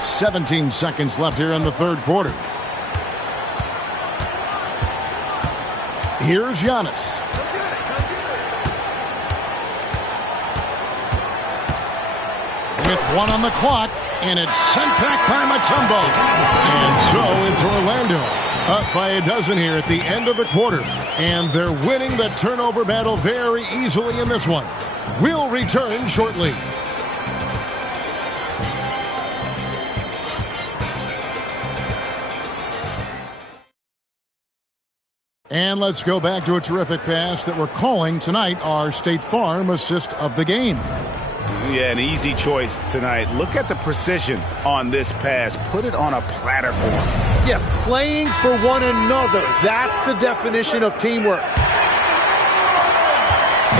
17 seconds left here in the third quarter. Here's Giannis. With 1 on the clock, and it's sent back by Mutombo. And so it's Orlando up by a dozen here at the end of the quarter. And they're winning the turnover battle very easily in this one. We'll return shortly. And let's go back to a terrific pass that we're calling tonight our State Farm assist of the game. Yeah, an easy choice tonight. Look at the precision on this pass. Put it on a platter for him. Yeah, playing for one another. That's the definition of teamwork.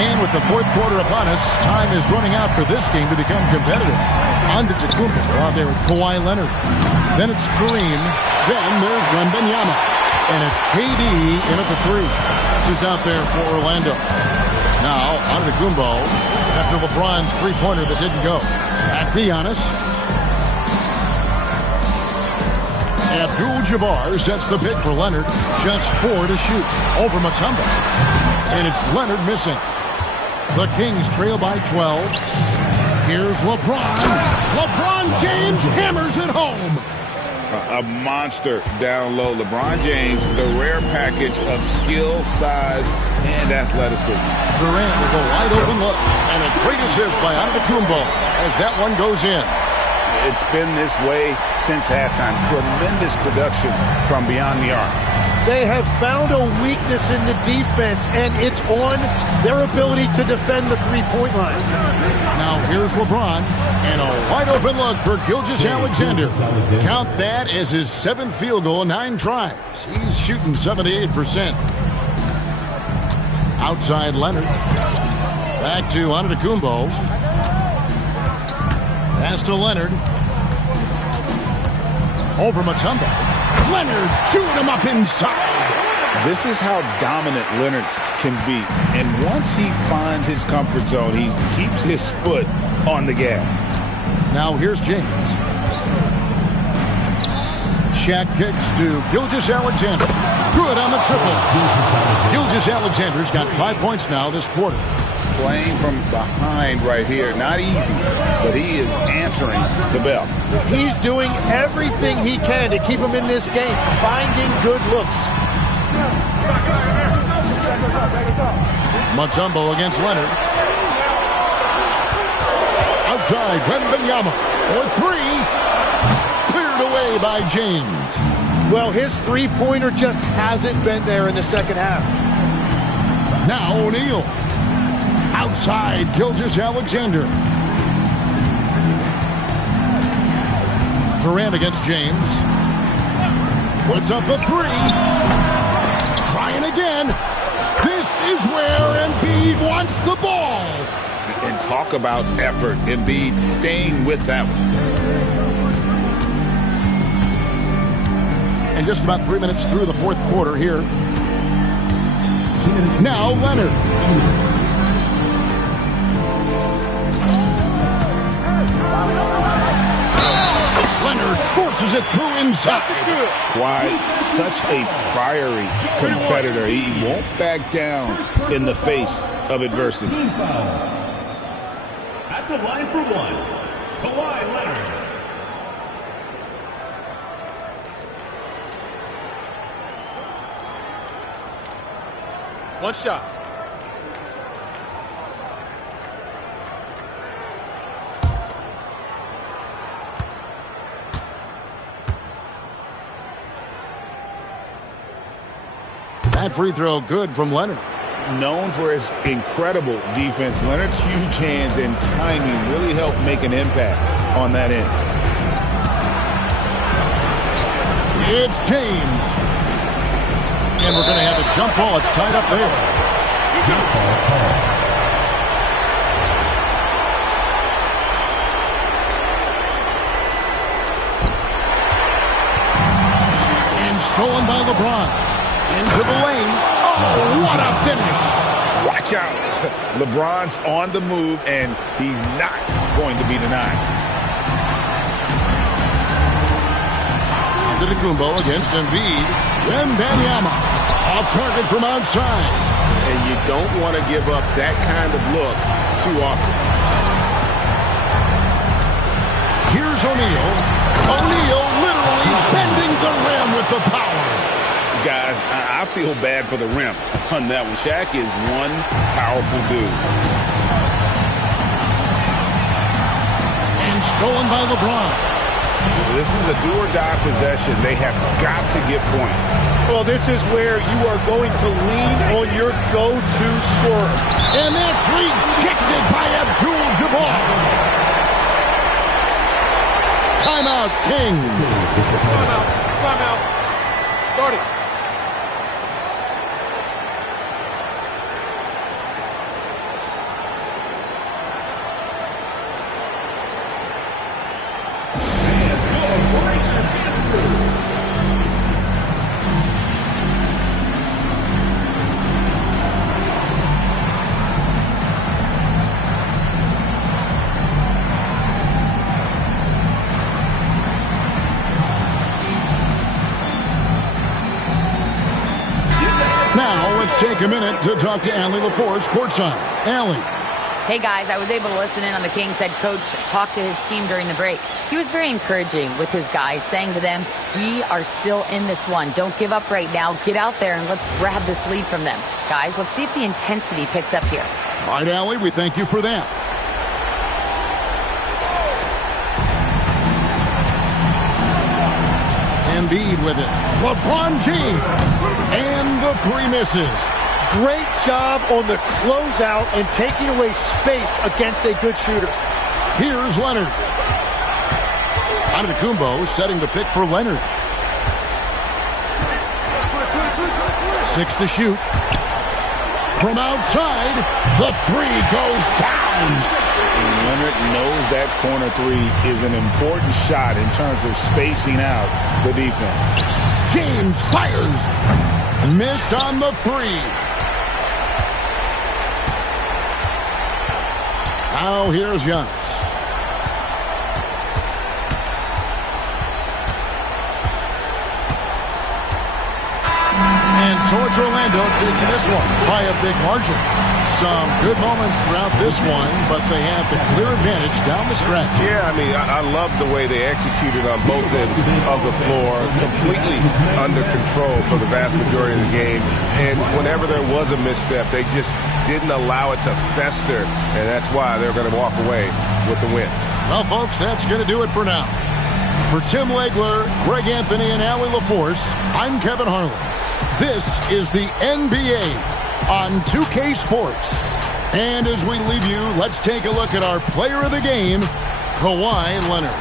And with the fourth quarter upon us, time is running out for this game to become competitive. Antetokounmpo out there with Kawhi Leonard. Then it's Kareem. Then there's Wembanyama. And it's KD in at the 3. This is out there for Orlando. Now, Antetokounmpo, after LeBron's three-pointer that didn't go. Back to Giannis. Abdul-Jabbar sets the pick for Leonard. Just 4 to shoot. Over Mutombo. And it's Leonard missing. The Kings trail by 12. Here's LeBron. LeBron James hammers it home. A monster down low. LeBron James, the rare package of skill, size, and athleticism. Durant with a wide open look. And a great assist by Antetokounmpo as that one goes in. It's been this way since halftime. Tremendous production from beyond the arc. They have found a weakness in the defense, and it's on their ability to defend the three-point line. Now here's LeBron, and a wide-open look for Gilgeous-Alexander. Count that as his 7th field goal in 9 tries. He's shooting 78%. Outside Leonard. Back to Antetokounmpo. Pass to Leonard. Over Mutombo. Leonard shooting him up inside. This is how dominant Leonard can be. And once he finds his comfort zone, he keeps his foot on the gas. Now here's James. Shaq kicks to Gilgeous-Alexander. Good on the triple. Gilgeous-Alexander's got 5 points now this quarter. Playing from behind right here. Not easy, but he is answering the bell. He's doing everything he can to keep him in this game, finding good looks. Mutombo against Leonard. Outside, Wembanyama for 3. Cleared away by James. Well, his three-pointer just hasn't been there in the second half. Now O'Neal. Outside, Gilgeous-Alexander. Durant against James. Puts up a 3. Trying again. This is where Embiid wants the ball. And talk about effort. Embiid staying with that one. And just about 3 minutes through the fourth quarter here. Now Leonard. Leonard forces it through inside. Why, such a fiery competitor. He won't back down in the face of adversity. At the line for 1, Kawhi Leonard. One shot. That free throw good from Leonard. Known for his incredible defense, Leonard's huge hands and timing really helped make an impact on that end. It's James. And we're going to have a jump ball. It's tied up there. And stolen by LeBron. Into the lane. Oh, what a finish. Watch out. LeBron's on the move, and he's not going to be denied. Antetokounmpo against Embiid. Wembanyama off target from outside. And you don't want to give up that kind of look too often. Here's O'Neal. O'Neal literally bending the rim with the power. Guys, I feel bad for the rim on that one. Shaq is one powerful dude. And stolen by LeBron. This is a do-or-die possession. They have got to get points. Well, this is where you are going to lean on your go-to scorer. And that's rejected by Abdul-Jabbar. Timeout, Kings. Timeout. Timeout. Start it. Now, let's take a minute to talk to Allie LaForce courtside. Allie. Hey guys, I was able to listen in on the Kings head coach talk to his team during the break. He was very encouraging with his guys, saying to them, we are still in this one. Don't give up right now. Get out there and let's grab this lead from them. Guys, let's see if the intensity picks up here. All right, Allie, we thank you for that. Embiid with it. LeBron James. And the three misses. Great job on the closeout and taking away space against a good shooter. Here's Leonard. Antetokounmpo setting the pick for Leonard. 6 to shoot. From outside, the three goes down. And Leonard knows that corner three is an important shot in terms of spacing out the defense. James fires. Missed on the three. Now here's Giannis. And so it's Orlando taking this one by a big margin. Some good moments throughout this one, but they have the clear advantage down the stretch. Yeah, I mean, I love the way they executed on both ends of the floor, completely under control for the vast majority of the game. And whenever there was a misstep, they just didn't allow it to fester, and that's why they're going to walk away with the win. Well, folks, that's going to do it for now. For Tim Legler, Greg Anthony, and Allie LaForce, I'm Kevin Harlan. This is the NBA on 2K Sports. And as we leave you, let's take a look at our player of the game, Kawhi Leonard.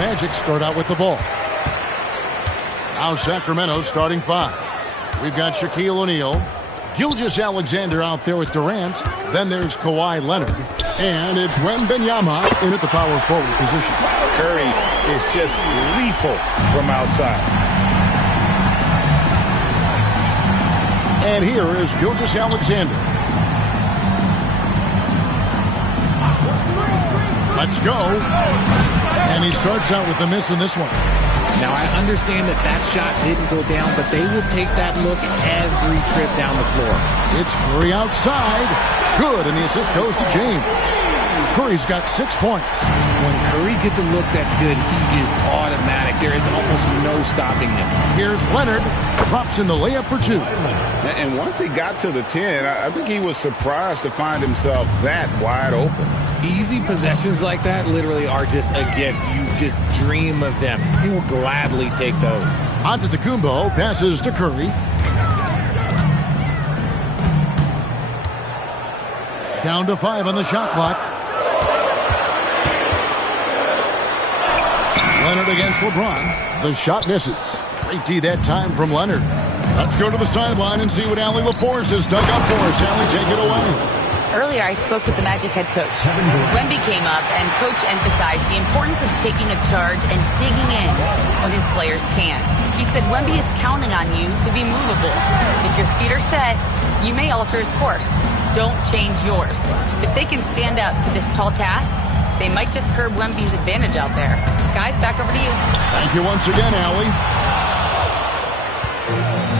Magic start out with the ball. Now Sacramento starting 5. We've got Shaquille O'Neal, Gilgeous-Alexander out there with Durant. Then there's Kawhi Leonard. And it's Wembanyama in at the power forward position. Curry is just lethal from outside. And here is Gilgeous-Alexander. Let's go. And he starts out with a miss in this one. Now, I understand that that shot didn't go down, but they will take that look every trip down the floor. It's Curry outside. Good, and the assist goes to James. Curry's got 6 points. When Curry gets a look that's good, he is automatic. There is almost no stopping him. Here's Leonard. Drops in the layup for 2. And once he got to the 10, I think he was surprised to find himself that wide open. Easy possessions like that literally are just a gift. You just dream of them. He will gladly take those. Antetokounmpo passes to Curry. Down to 5 on the shot clock. Leonard against LeBron. The shot misses. Great D that time from Leonard. Let's go to the sideline and see what Allie LaForce has dug up for us. Allie, take it away. Earlier, I spoke with the Magic head coach. Wemby came up, and Coach emphasized the importance of taking a charge and digging in when his players can. He said Wemby is counting on you to be movable. If your feet are set, you may alter his course. Don't change yours. If they can stand up to this tall task, they might just curb Wemby's advantage out there. Guys, back over to you. Thank you once again, Allie.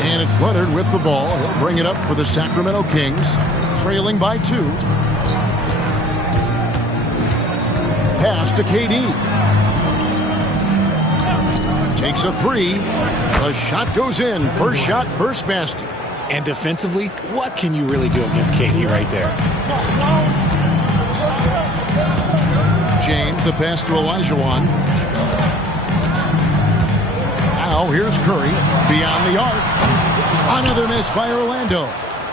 And it's Leonard with the ball. He'll bring it up for the Sacramento Kings, trailing by 2. Pass to KD. Takes a 3. The shot goes in. First shot, first basket. And defensively, what can you really do against KD right there? James, the pass to Olajuwon. Now here's Curry beyond the arc. Another miss by Orlando.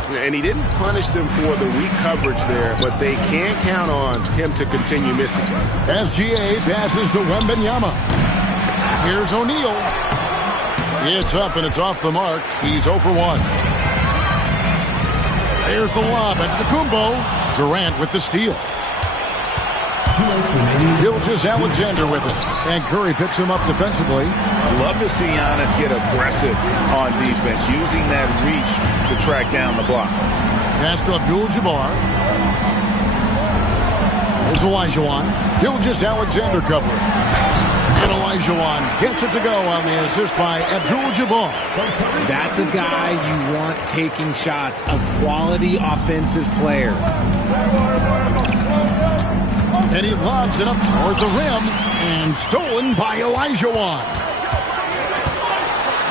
And he didn't punish them for the weak coverage there, but they can't count on him to continue missing. SGA passes to Wembanyama. Here's O'Neal. It's up and it's off the mark. He's 0 for 1. There's the lob at Antetokounmpo. Durant with the steal. Gilgeous-Alexander with it. And Curry picks him up defensively. I love to see Giannis get aggressive on defense, using that reach to track down the block. Pass to Abdul-Jabbar. There's Olajuwon. Gilgeous-Alexander covering. And Olajuwon gets it to go on the assist by Abdul-Jabbar. That's a guy you want taking shots, a quality offensive player. And he lobs it up toward the rim, and stolen by Olajuwon.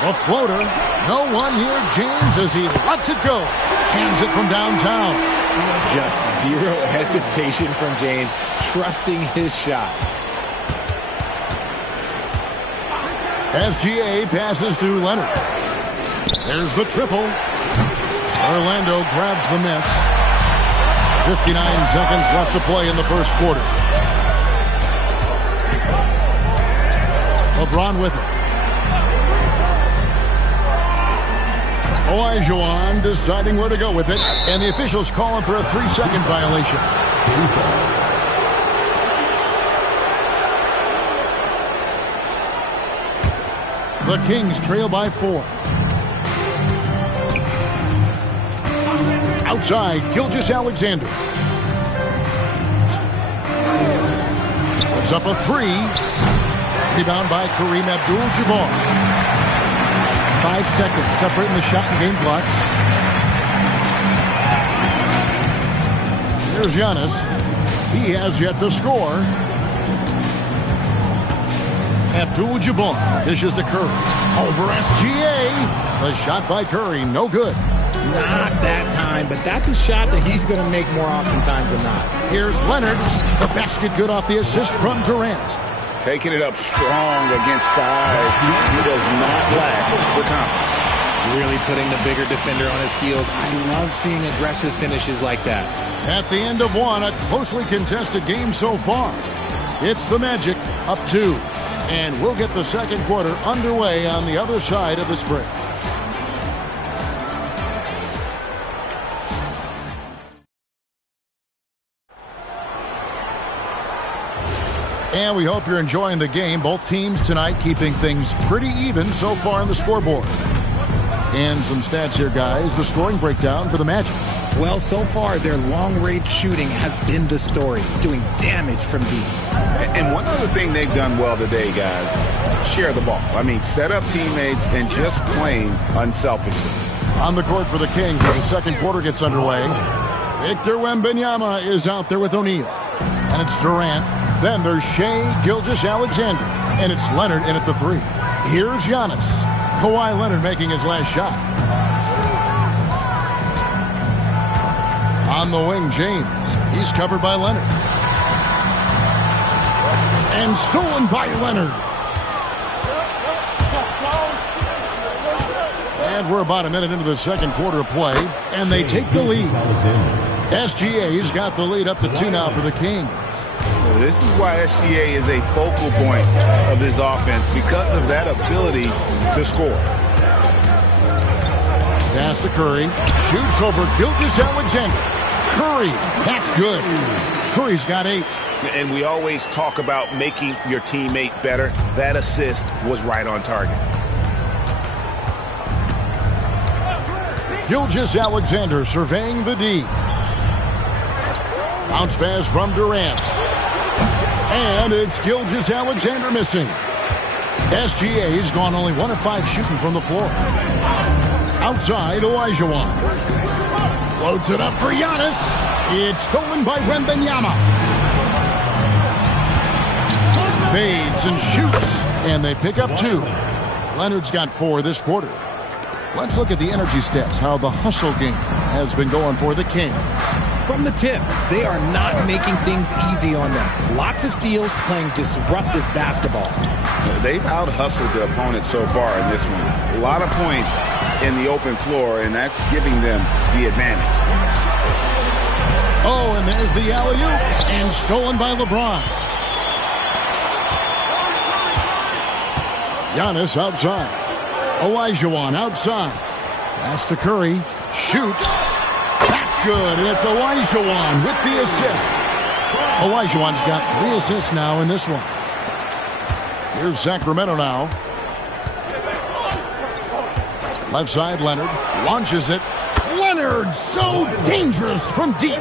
A floater, no one near James as he lets it go. Hands it from downtown. Just zero hesitation from James, trusting his shot. SGA passes to Leonard. There's the triple. Orlando grabs the miss. 59 seconds left to play in the first quarter. LeBron with it. Olajuwon deciding where to go with it. And the officials calling for a 3-second violation. The Kings trail by 4. Outside, Gilgeous-Alexander. Puts up a 3. Rebound by Kareem Abdul-Jabbar. 5 seconds separating the shot and game clocks. Here's Giannis. He has yet to score. Abdul-Jabbar dishes to Curry. Over SGA. The shot by Curry, no good. Not that time, but that's a shot that he's going to make more oftentimes than not. Here's Leonard. The basket good off the assist from Durant. Taking it up strong against size. He does not lack for confidence. Really putting the bigger defender on his heels. I love seeing aggressive finishes like that. At the end of one, a closely contested game so far. It's the Magic up 2. And we'll get the second quarter underway on the other side of this break. And we hope you're enjoying the game. Both teams tonight keeping things pretty even so far on the scoreboard. And some stats here, guys. The scoring breakdown for the Magic. Well, so far, their long-range shooting has been the story, doing damage from deep. And one other thing they've done well today, guys, share the ball. I mean, set up teammates and just playing unselfishly. On the court for the Kings as the second quarter gets underway. Victor Wembanyama is out there with O'Neal. And it's Durant. Then there's Shai Gilgeous-Alexander. And it's Leonard in at the 3. Here's Giannis. Kawhi Leonard making his last shot. On the wing, James. He's covered by Leonard. And stolen by Leonard. And we're about a minute into the second quarter of play. And they take the lead. SGA's got the lead up to 2 now for the Kings. This is why SGA is a focal point of this offense, because of that ability to score. Pass to Curry. Shoots over Gilgeous-Alexander. Curry. That's good. Curry's got 8. And we always talk about making your teammate better. That assist was right on target. Gilgeous-Alexander surveying the D. Bounce pass from Durant. And it's Gilgeous-Alexander missing. SGA's gone only 1 of 5 shooting from the floor. Outside, Olajuwon. Loads it up for Giannis. It's stolen by Wembanyama. Fades and shoots. And they pick up 2. Leonard's got 4 this quarter. Let's look at the energy stats, how the hustle game has been going for the Kings. From the tip, they are not making things easy on them. Lots of steals, playing disruptive basketball. They've out-hustled the opponent so far in this one. A lot of points in the open floor, and that's giving them the advantage. Oh, and there's the alley-oop, and stolen by LeBron. Giannis outside. Olajuwon outside. Pass to Curry. Shoots. That's good, and it's Olajuwon with the assist. Olajuwon's got 3 assists now in this one. Here's Sacramento now. Left side, Leonard. Launches it. Leonard, so dangerous from deep.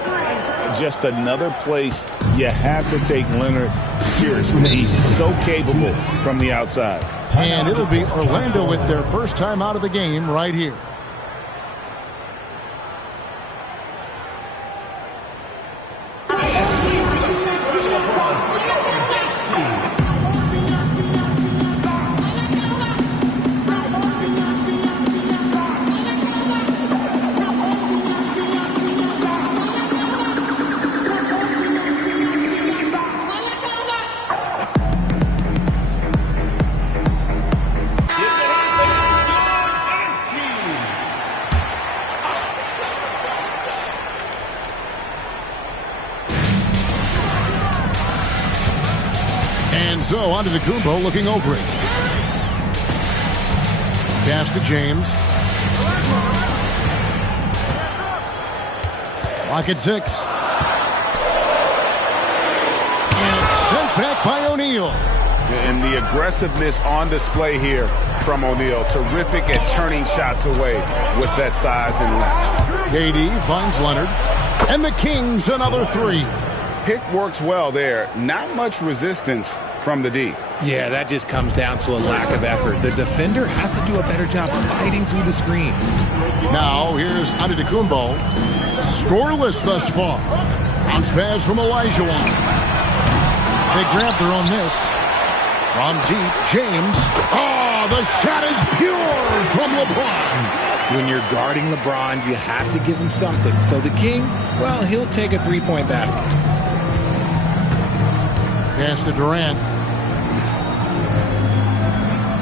Just another place you have to take Leonard seriously. He's so capable from the outside. And it'll be Orlando with their first time out of the game right here. So Antetokounmpo looking over it. Pass to James. Clock at 6. And it's sent back by O'Neal. And the aggressiveness on display here from O'Neal. Terrific at turning shots away with that size and length. KD finds Leonard. And the Kings another 3. Pick works well there. Not much resistance from the D. Yeah, that just comes down to a lack of effort. The defender has to do a better job fighting through the screen. Now here's Antetokounmpo. Scoreless thus far. Bounce pass from Olajuwon. They grab their own miss. From deep, James. Oh, the shot is pure from LeBron. When you're guarding LeBron, you have to give him something. So the King, well, he'll take a 3-point basket. Pass to Durant.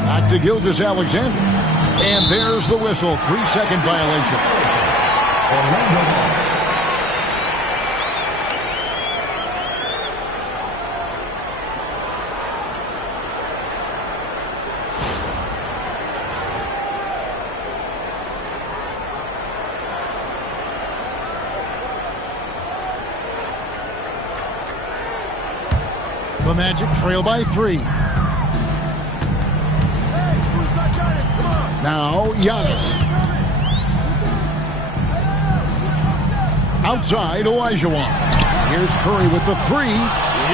Back to Gilgeous-Alexander. And there's the whistle. 3-second violation. The Magic trail by 3. Now, Giannis. Outside, Olajuwon. Here's Curry with the 3.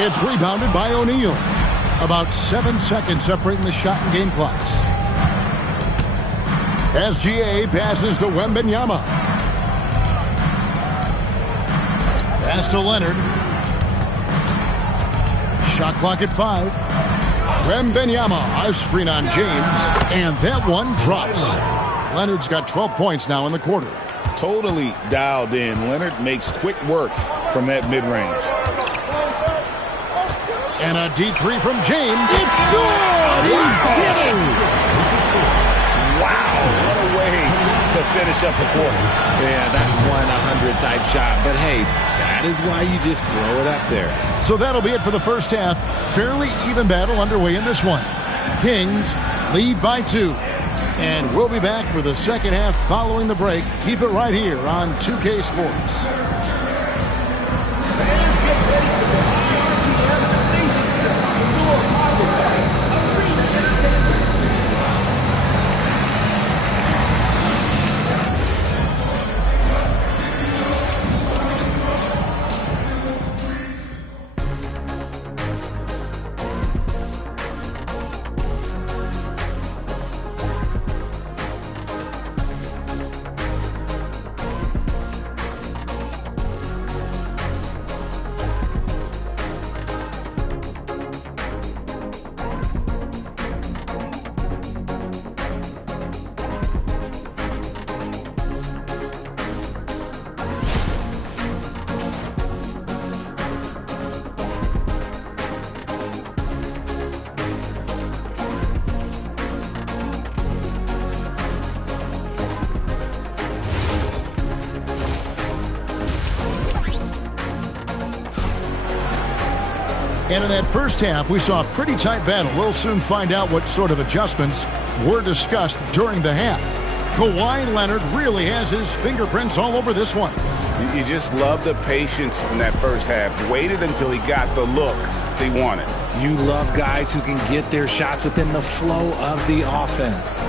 It's rebounded by O'Neal. About 7 seconds separating the shot and game clocks. SGA passes to Wembanyama. Pass to Leonard. Shot clock at 5. Wembanyama, a screen on James, and that one drops. Leonard's got 12 points now in the quarter. Totally dialed in. Leonard makes quick work from that mid-range. And a deep 3 from James. It's good! He did it! Wow, what a way to finish up the quarter. Yeah, that's 100 type shot. But hey, that is why you just throw it up there. So that'll be it for the first half. Fairly even battle underway in this one. Kings lead by 2. And we'll be back for the second half following the break. Keep it right here on 2K Sports. And in that first half, we saw a pretty tight battle. We'll soon find out what sort of adjustments were discussed during the half. Kawhi Leonard really has his fingerprints all over this one. You just love the patience in that first half. Waited until he got the look he wanted. You love guys who can get their shots within the flow of the offense.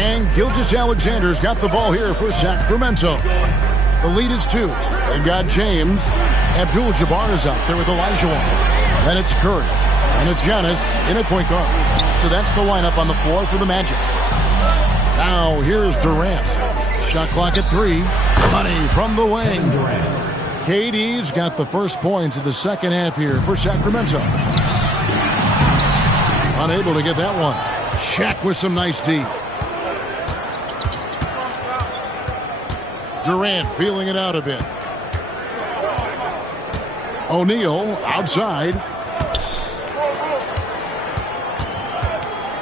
And Gilgeous-Alexander's got the ball here for Sacramento. The lead is 2. They've got James. Abdul-Jabbar is out there with Olajuwon. Then it's Curry. And it's Giannis in at point guard. So that's the lineup on the floor for the Magic. Now here's Durant. Shot clock at 3. Money from the wing. KD's got the first points of the second half here for Sacramento. Unable to get that one. Shaq with some nice D. Durant feeling it out a bit. O'Neal outside.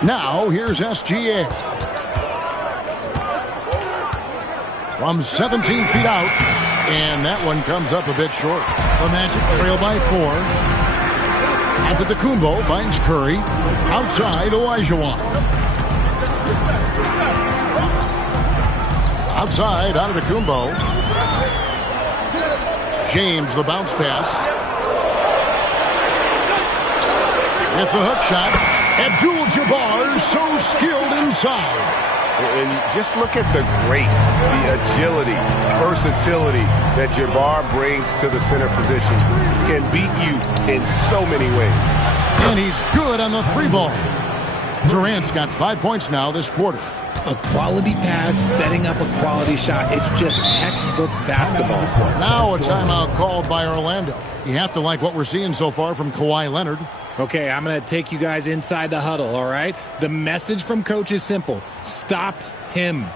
Now here's SGA. From 17 feet out. And that one comes up a bit short. The Magic trail by 4. Antetokounmpo finds Curry. Outside Olajuwon. Outside, Antetokounmpo. James, the bounce pass. With the hook shot. Abdul-Jabbar so skilled inside. And just look at the grace, the agility, versatility that Jabbar brings to the center position. Can beat you in so many ways. And he's good on the 3-ball. Durant's got 5 points now this quarter. A quality pass, setting up a quality shot. It's just textbook basketball. Now a timeout called by Orlando. You have to like what we're seeing so far from Kawhi Leonard. Okay, I'm going to take you guys inside the huddle, all right? The message from Coach is simple. Stop him.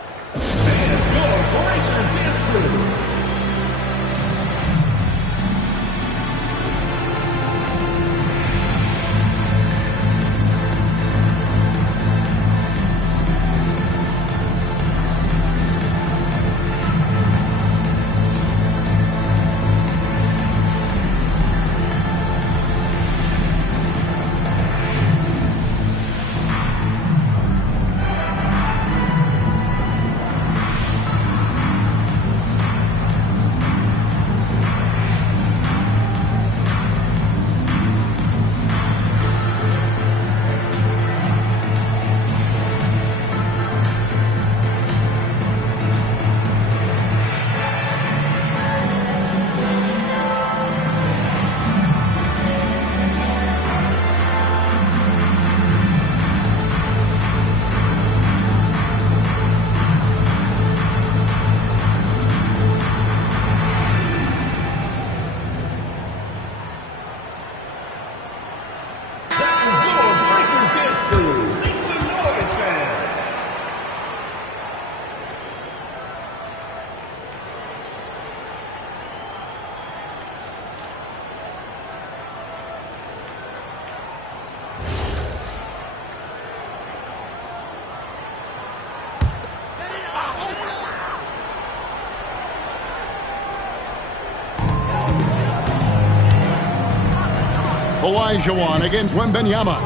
Olajuwon against Wembanyama.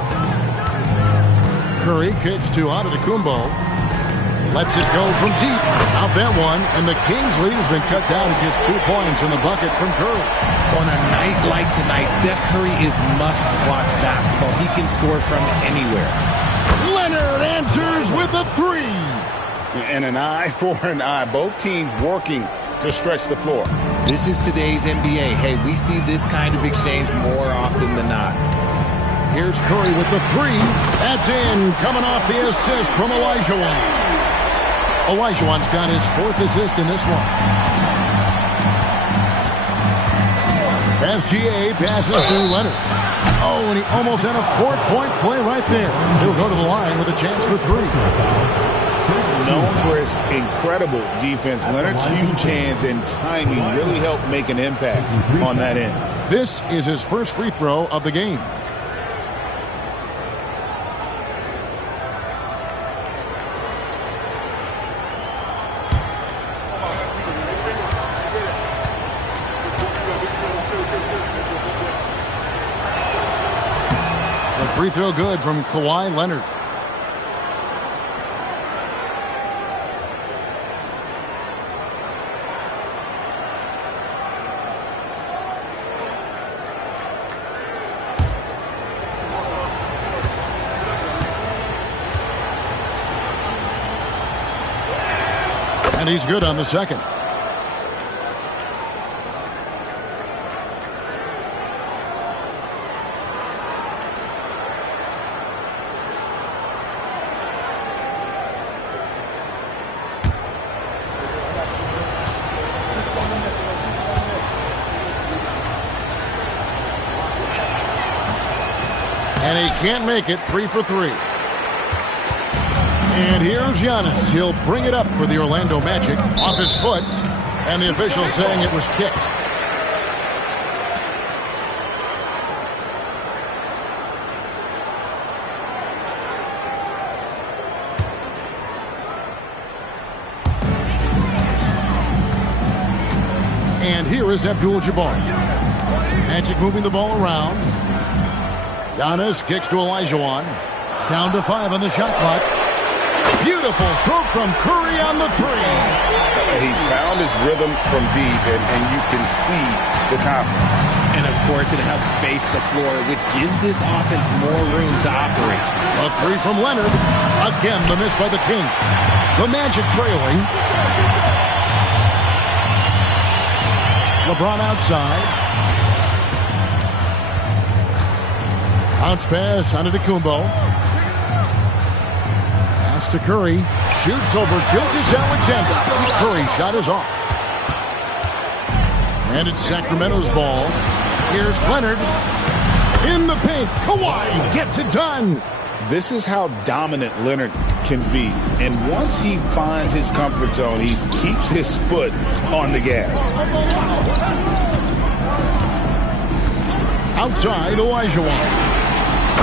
Curry kicks to Antetokounmpo. Lets it go from deep. Out that one, and the Kings' lead has been cut down to just 2 points in the bucket from Curry. On a night like tonight, Steph Curry is must-watch basketball. He can score from anywhere. Leonard answers with a 3. And an eye for an eye. Both teams working to stretch the floor. This is today's NBA. Hey, we see this kind of exchange more often than not. Here's Curry with the 3. That's in, coming off the assist from Olajuwon. Olajuwon's got his 4th assist in this one. SGA passes to Leonard. Oh, and he almost had a 4-point play right there. He'll go to the line with a chance for 3. Known for his incredible defense, Leonard's huge hands and timing really helped make an impact on that end. This is his first free throw of the game. The free throw good from Kawhi Leonard. And he's good on the second. And he can't make it. 3 for 3. And here's Giannis. He'll bring it up for the Orlando Magic off his foot. And the official saying it was kicked. And here is Abdul-Jabbar. Magic moving the ball around. Giannis kicks to Olajuwon. Down to 5 on the shot clock. Beautiful stroke from Curry on the 3. He's found his rhythm from deep, and you can see the confidence. And, of course, it helps space the floor, which gives this offense more room to operate. A 3 from Leonard. Again, the miss by the King. The Magic trailing. LeBron outside. Bounce pass Antetokounmpo. Pass to Curry. Shoots over Gilgeous-Alexander. Curry's shot is off. And it's Sacramento's ball. Here's Leonard. In the paint. Kawhi gets it done. This is how dominant Leonard can be. And once he finds his comfort zone, he keeps his foot on the gas. Outside, Olajuwon.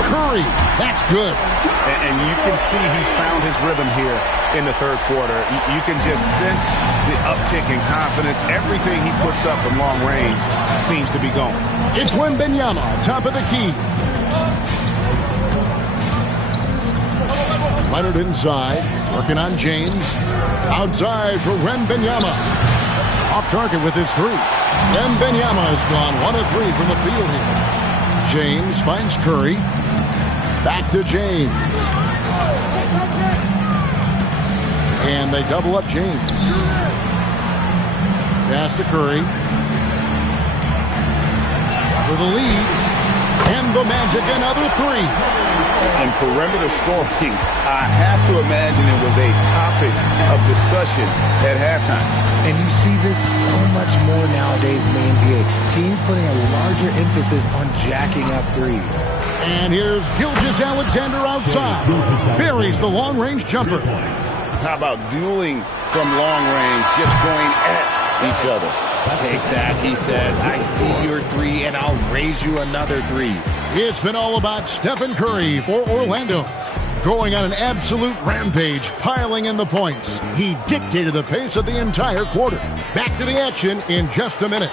Curry, that's good. And you can see he's found his rhythm here in the third quarter. You can just sense the uptick in confidence. Everything he puts up from long range seems to be going. It's Wembanyama, top of the key. Leonard inside, working on James. Outside for Wembanyama. Off target with his 3. Wembanyama has gone 1 of 3 from the field here. James finds Curry. Back to James. And they double up James. Pass to Curry. For the lead. And the Magic another 3. And perimeter scoring, I have to imagine it was a topic of discussion at halftime. And you see this so much more nowadays in the NBA. Teams putting a larger emphasis on jacking up threes. And here's Gilgeous-Alexander outside. Buries the long-range jumper. How about dueling from long range, just going at each other? Take that, he says. I see your 3, and I'll raise you another 3. It's been all about Stephen Curry for Orlando. Going on an absolute rampage, piling in the points. He dictated the pace of the entire quarter. Back to the action in just a minute.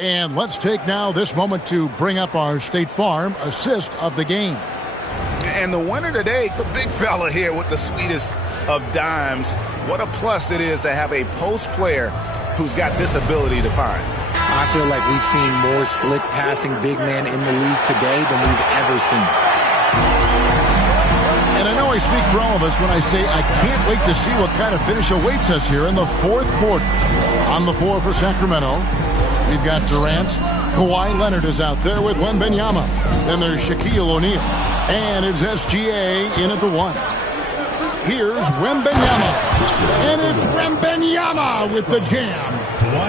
And let's take now this moment to bring up our State Farm assist of the game. And the winner today, the big fella here with the sweetest of dimes. What a plus it is to have a post player who's got this ability to find. I feel like we've seen more slick passing big men in the league today than we've ever seen. And I know I speak for all of us when I say I can't wait to see what kind of finish awaits us here in the fourth quarter. On the floor for Sacramento, we've got Durant. Kawhi Leonard is out there with Wembanyama. Then there's Shaquille O'Neal. And it's SGA in at the 1. Here's Wembanyama. And it's Wembanyama with the jam.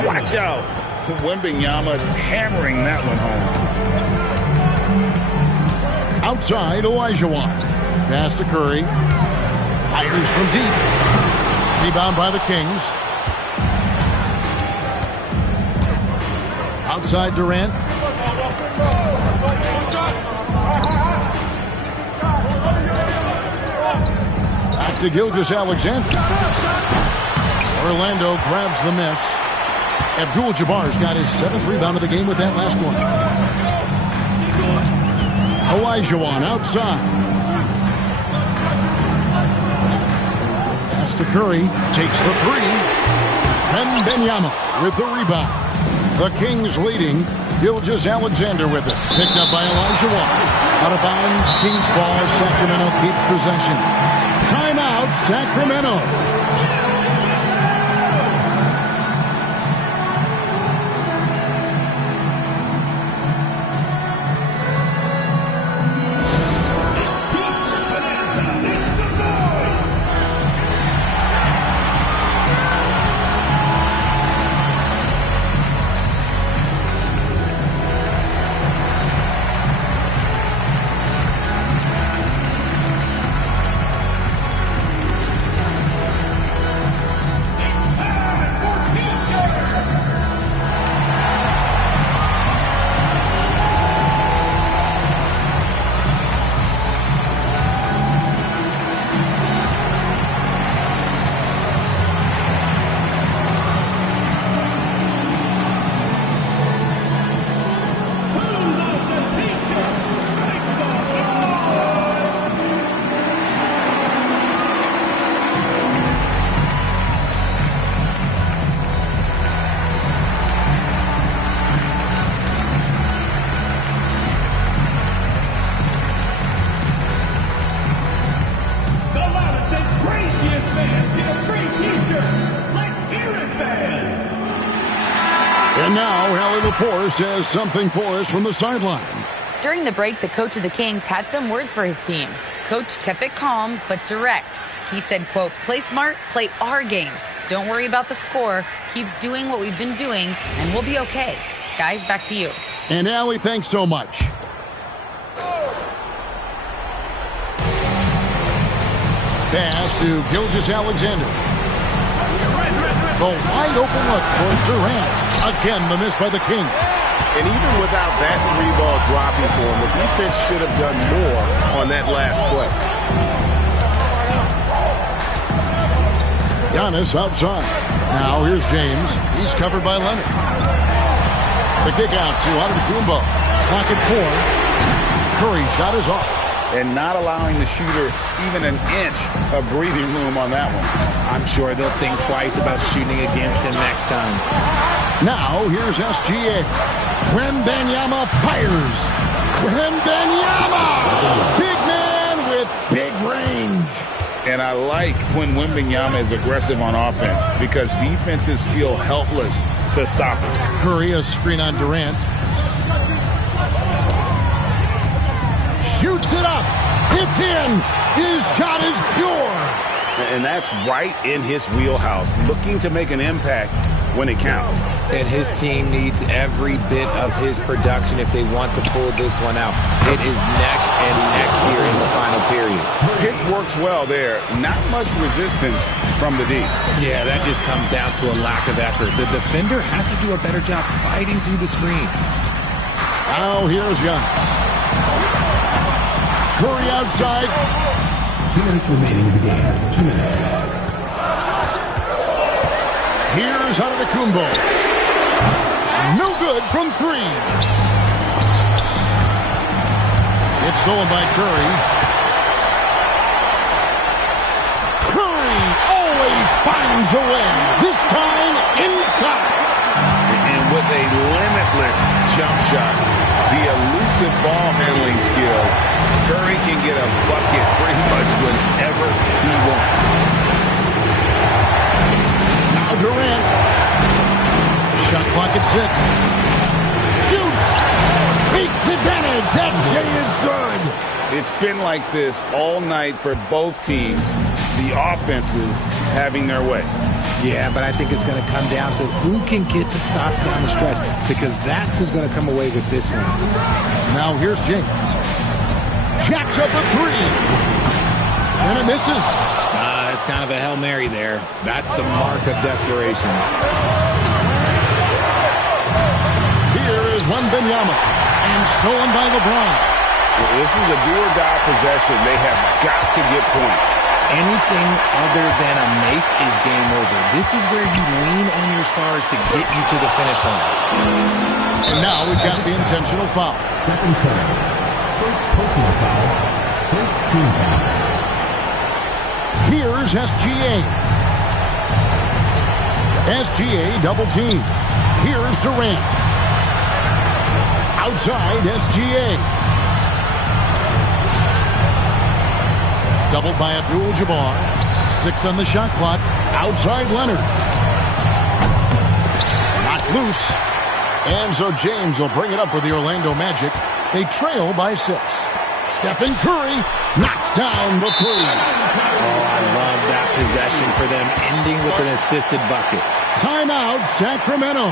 Watch out. Wembanyama hammering that one home. Outside, Olajuwon. Pass to Curry. Fires from deep. Rebound by the Kings. Outside Durant. Back to Gilgeous-Alexander. Orlando grabs the miss. Abdul-Jabbar's got his 7th rebound of the game with that last one. Olajuwon outside. Pass to Curry. Takes the 3. Wembanyama with the rebound. The Kings leading. Gilgeous-Alexander with it. Picked up by Olajuwon. Out of bounds. Kings ball. Sacramento keeps possession. Timeout, Sacramento. And now, Hallie Lepore says something for us from the sideline. During the break, the coach of the Kings had some words for his team. Coach kept it calm, but direct. He said, quote, play smart, play our game. Don't worry about the score. Keep doing what we've been doing, and we'll be okay. Guys, back to you. And Allie, thanks so much. Pass to Gilgeous-Alexander. The wide open look for Durant. Again, the miss by the King. And even without that 3-ball dropping for him, the defense should have done more on that last play. Giannis outside. Now here's James. He's covered by Leonard. The kick out to Antetokounmpo. Clock at 4. Curry's shot is off. And not allowing the shooter even an inch of breathing room on that one. I'm sure they'll think twice about shooting against him next time. Now here's SGA. Wembanyama fires. Wembanyama! Big man with big range. And I like when Wembanyama is aggressive on offense because defenses feel helpless to stop him. Curry, a screen on Durant. Shoots it up. It's in. His shot is pure. And that's right in his wheelhouse, looking to make an impact when it counts. And his team needs every bit of his production if they want to pull this one out. It is neck and neck here in the final period. Pick works well there. Not much resistance from the D. Yeah, that just comes down to a lack of effort. The defender has to do a better job fighting through the screen. Now here's Giannis. Curry outside. 2 minutes remaining in the game. 2 minutes. Here's Antetokounmpo. No good from 3. It's stolen by Curry. Curry always finds a way. This time inside. And with a limitless jump shot, the elusive ball handling skills, Curry can get a bucket pretty much whenever he wants. Now Durant. Shot clock at 6. Shoots. Takes advantage. That J is good. It's been like this all night for both teams. The offenses having their way. Yeah, but I think it's going to come down to who can get the stops down the stretch, because that's who's going to come away with this one. Now here's James. Jacks up a 3. And it misses. It's kind of a Hail Mary there. That's the mark of desperation. Here is Wembanyama. And stolen by LeBron. This is a do-or-die possession. They have got to get points. Anything other than a make is game over. This is where you lean on your stars to get you to the finish line. And now we've got the intentional foul. Stephen Curry. First personal foul. First team foul. Here's SGA. SGA double team. Here's Durant. Outside SGA. Doubled by Abdul-Jabbar. 6 on the shot clock. Outside Leonard. Not loose. And so James will bring it up for the Orlando Magic. They trail by 6. Stephen Curry knocks down the 3. Oh, I love that possession for them, ending with an assisted bucket. Timeout, Sacramento.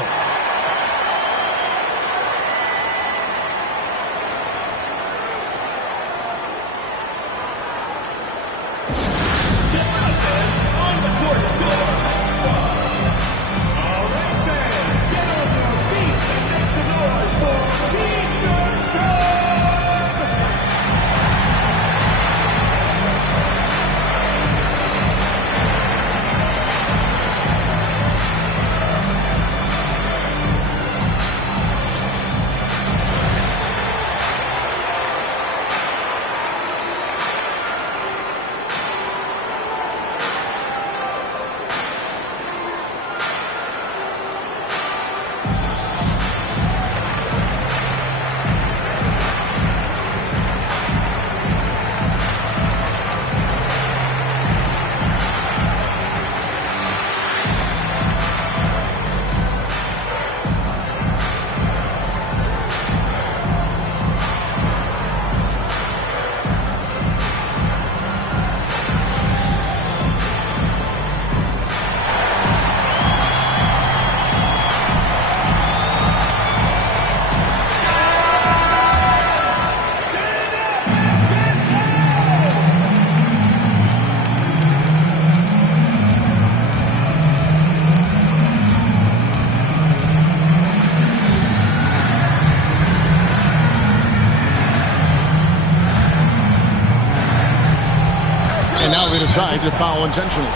And now they decide to foul intentionally.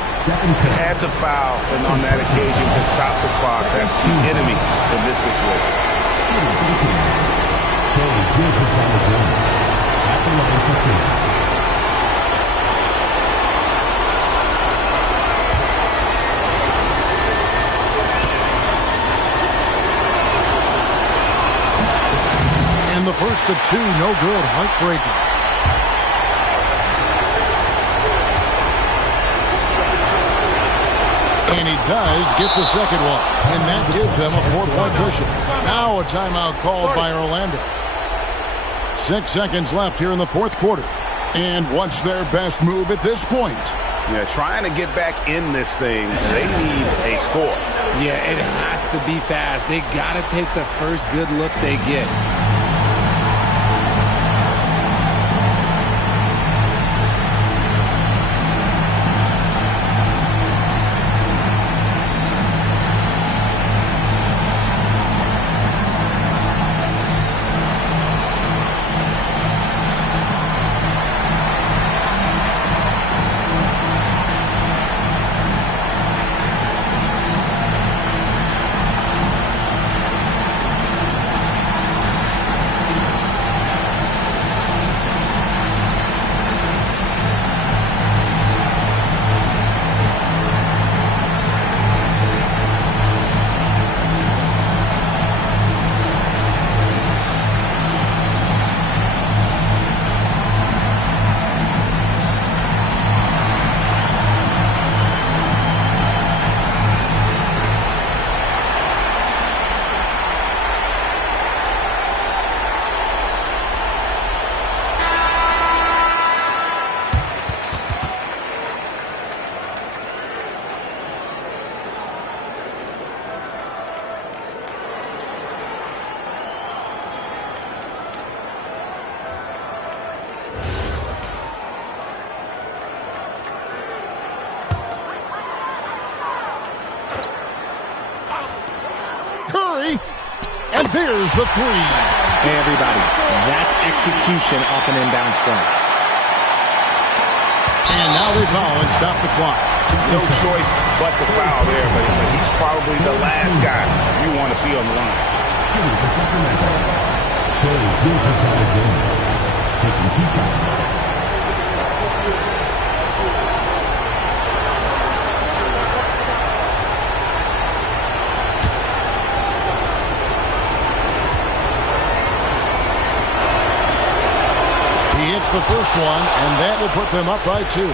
Had to foul, and on that occasion to stop the clock. That's the enemy in this situation. At the line for 2. And the first of 2, no good, heartbreaking. And he does get the second one. And that gives them a 4-point cushion. Now a timeout called by Orlando. 6 seconds left here in the fourth quarter. And what's their best move at this point? Yeah, trying to get back in this thing, they need a score. Yeah, it has to be fast. They got to take the first good look they get. Curry. And there's the three. Hey, everybody. That's execution off an inbounds play. And now they foul and stop the clock. No choice but to foul there, but he's probably the last guy you want to see on the line. Shooting for Sacramento. Curry finishes on the game, taking 2 shots. He hits the first one, and that will put them up by 2.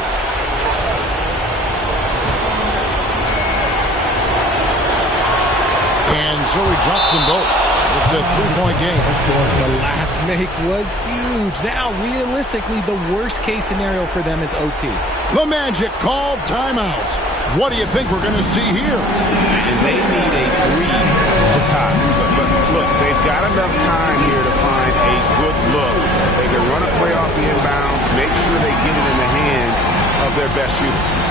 And so he drops them both. It's a 3-point game. The last make was huge. Now, realistically, the worst-case scenario for them is OT. The Magic called timeout. What do you think we're going to see here? And they need a 3 to tie. But look, they've got enough time here to find a good look. They can run a play off the inbound, make sure they get it in the hands of their best shooter.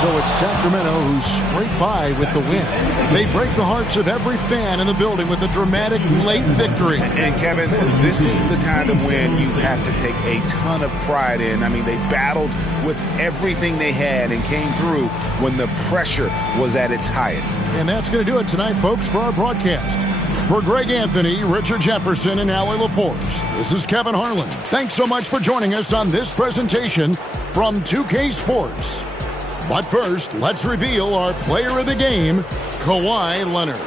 So it's Sacramento who scrape by with the win. They break the hearts of every fan in the building with a dramatic late victory. And Kevin, this is the kind of win you have to take a ton of pride in. I mean, they battled with everything they had and came through when the pressure was at its highest. And that's going to do it tonight, folks, for our broadcast. For Greg Anthony, Richard Jefferson, and Allie LaForce, this is Kevin Harlan. Thanks so much for joining us on this presentation from 2K Sports. But first, let's reveal our player of the game, Kawhi Leonard.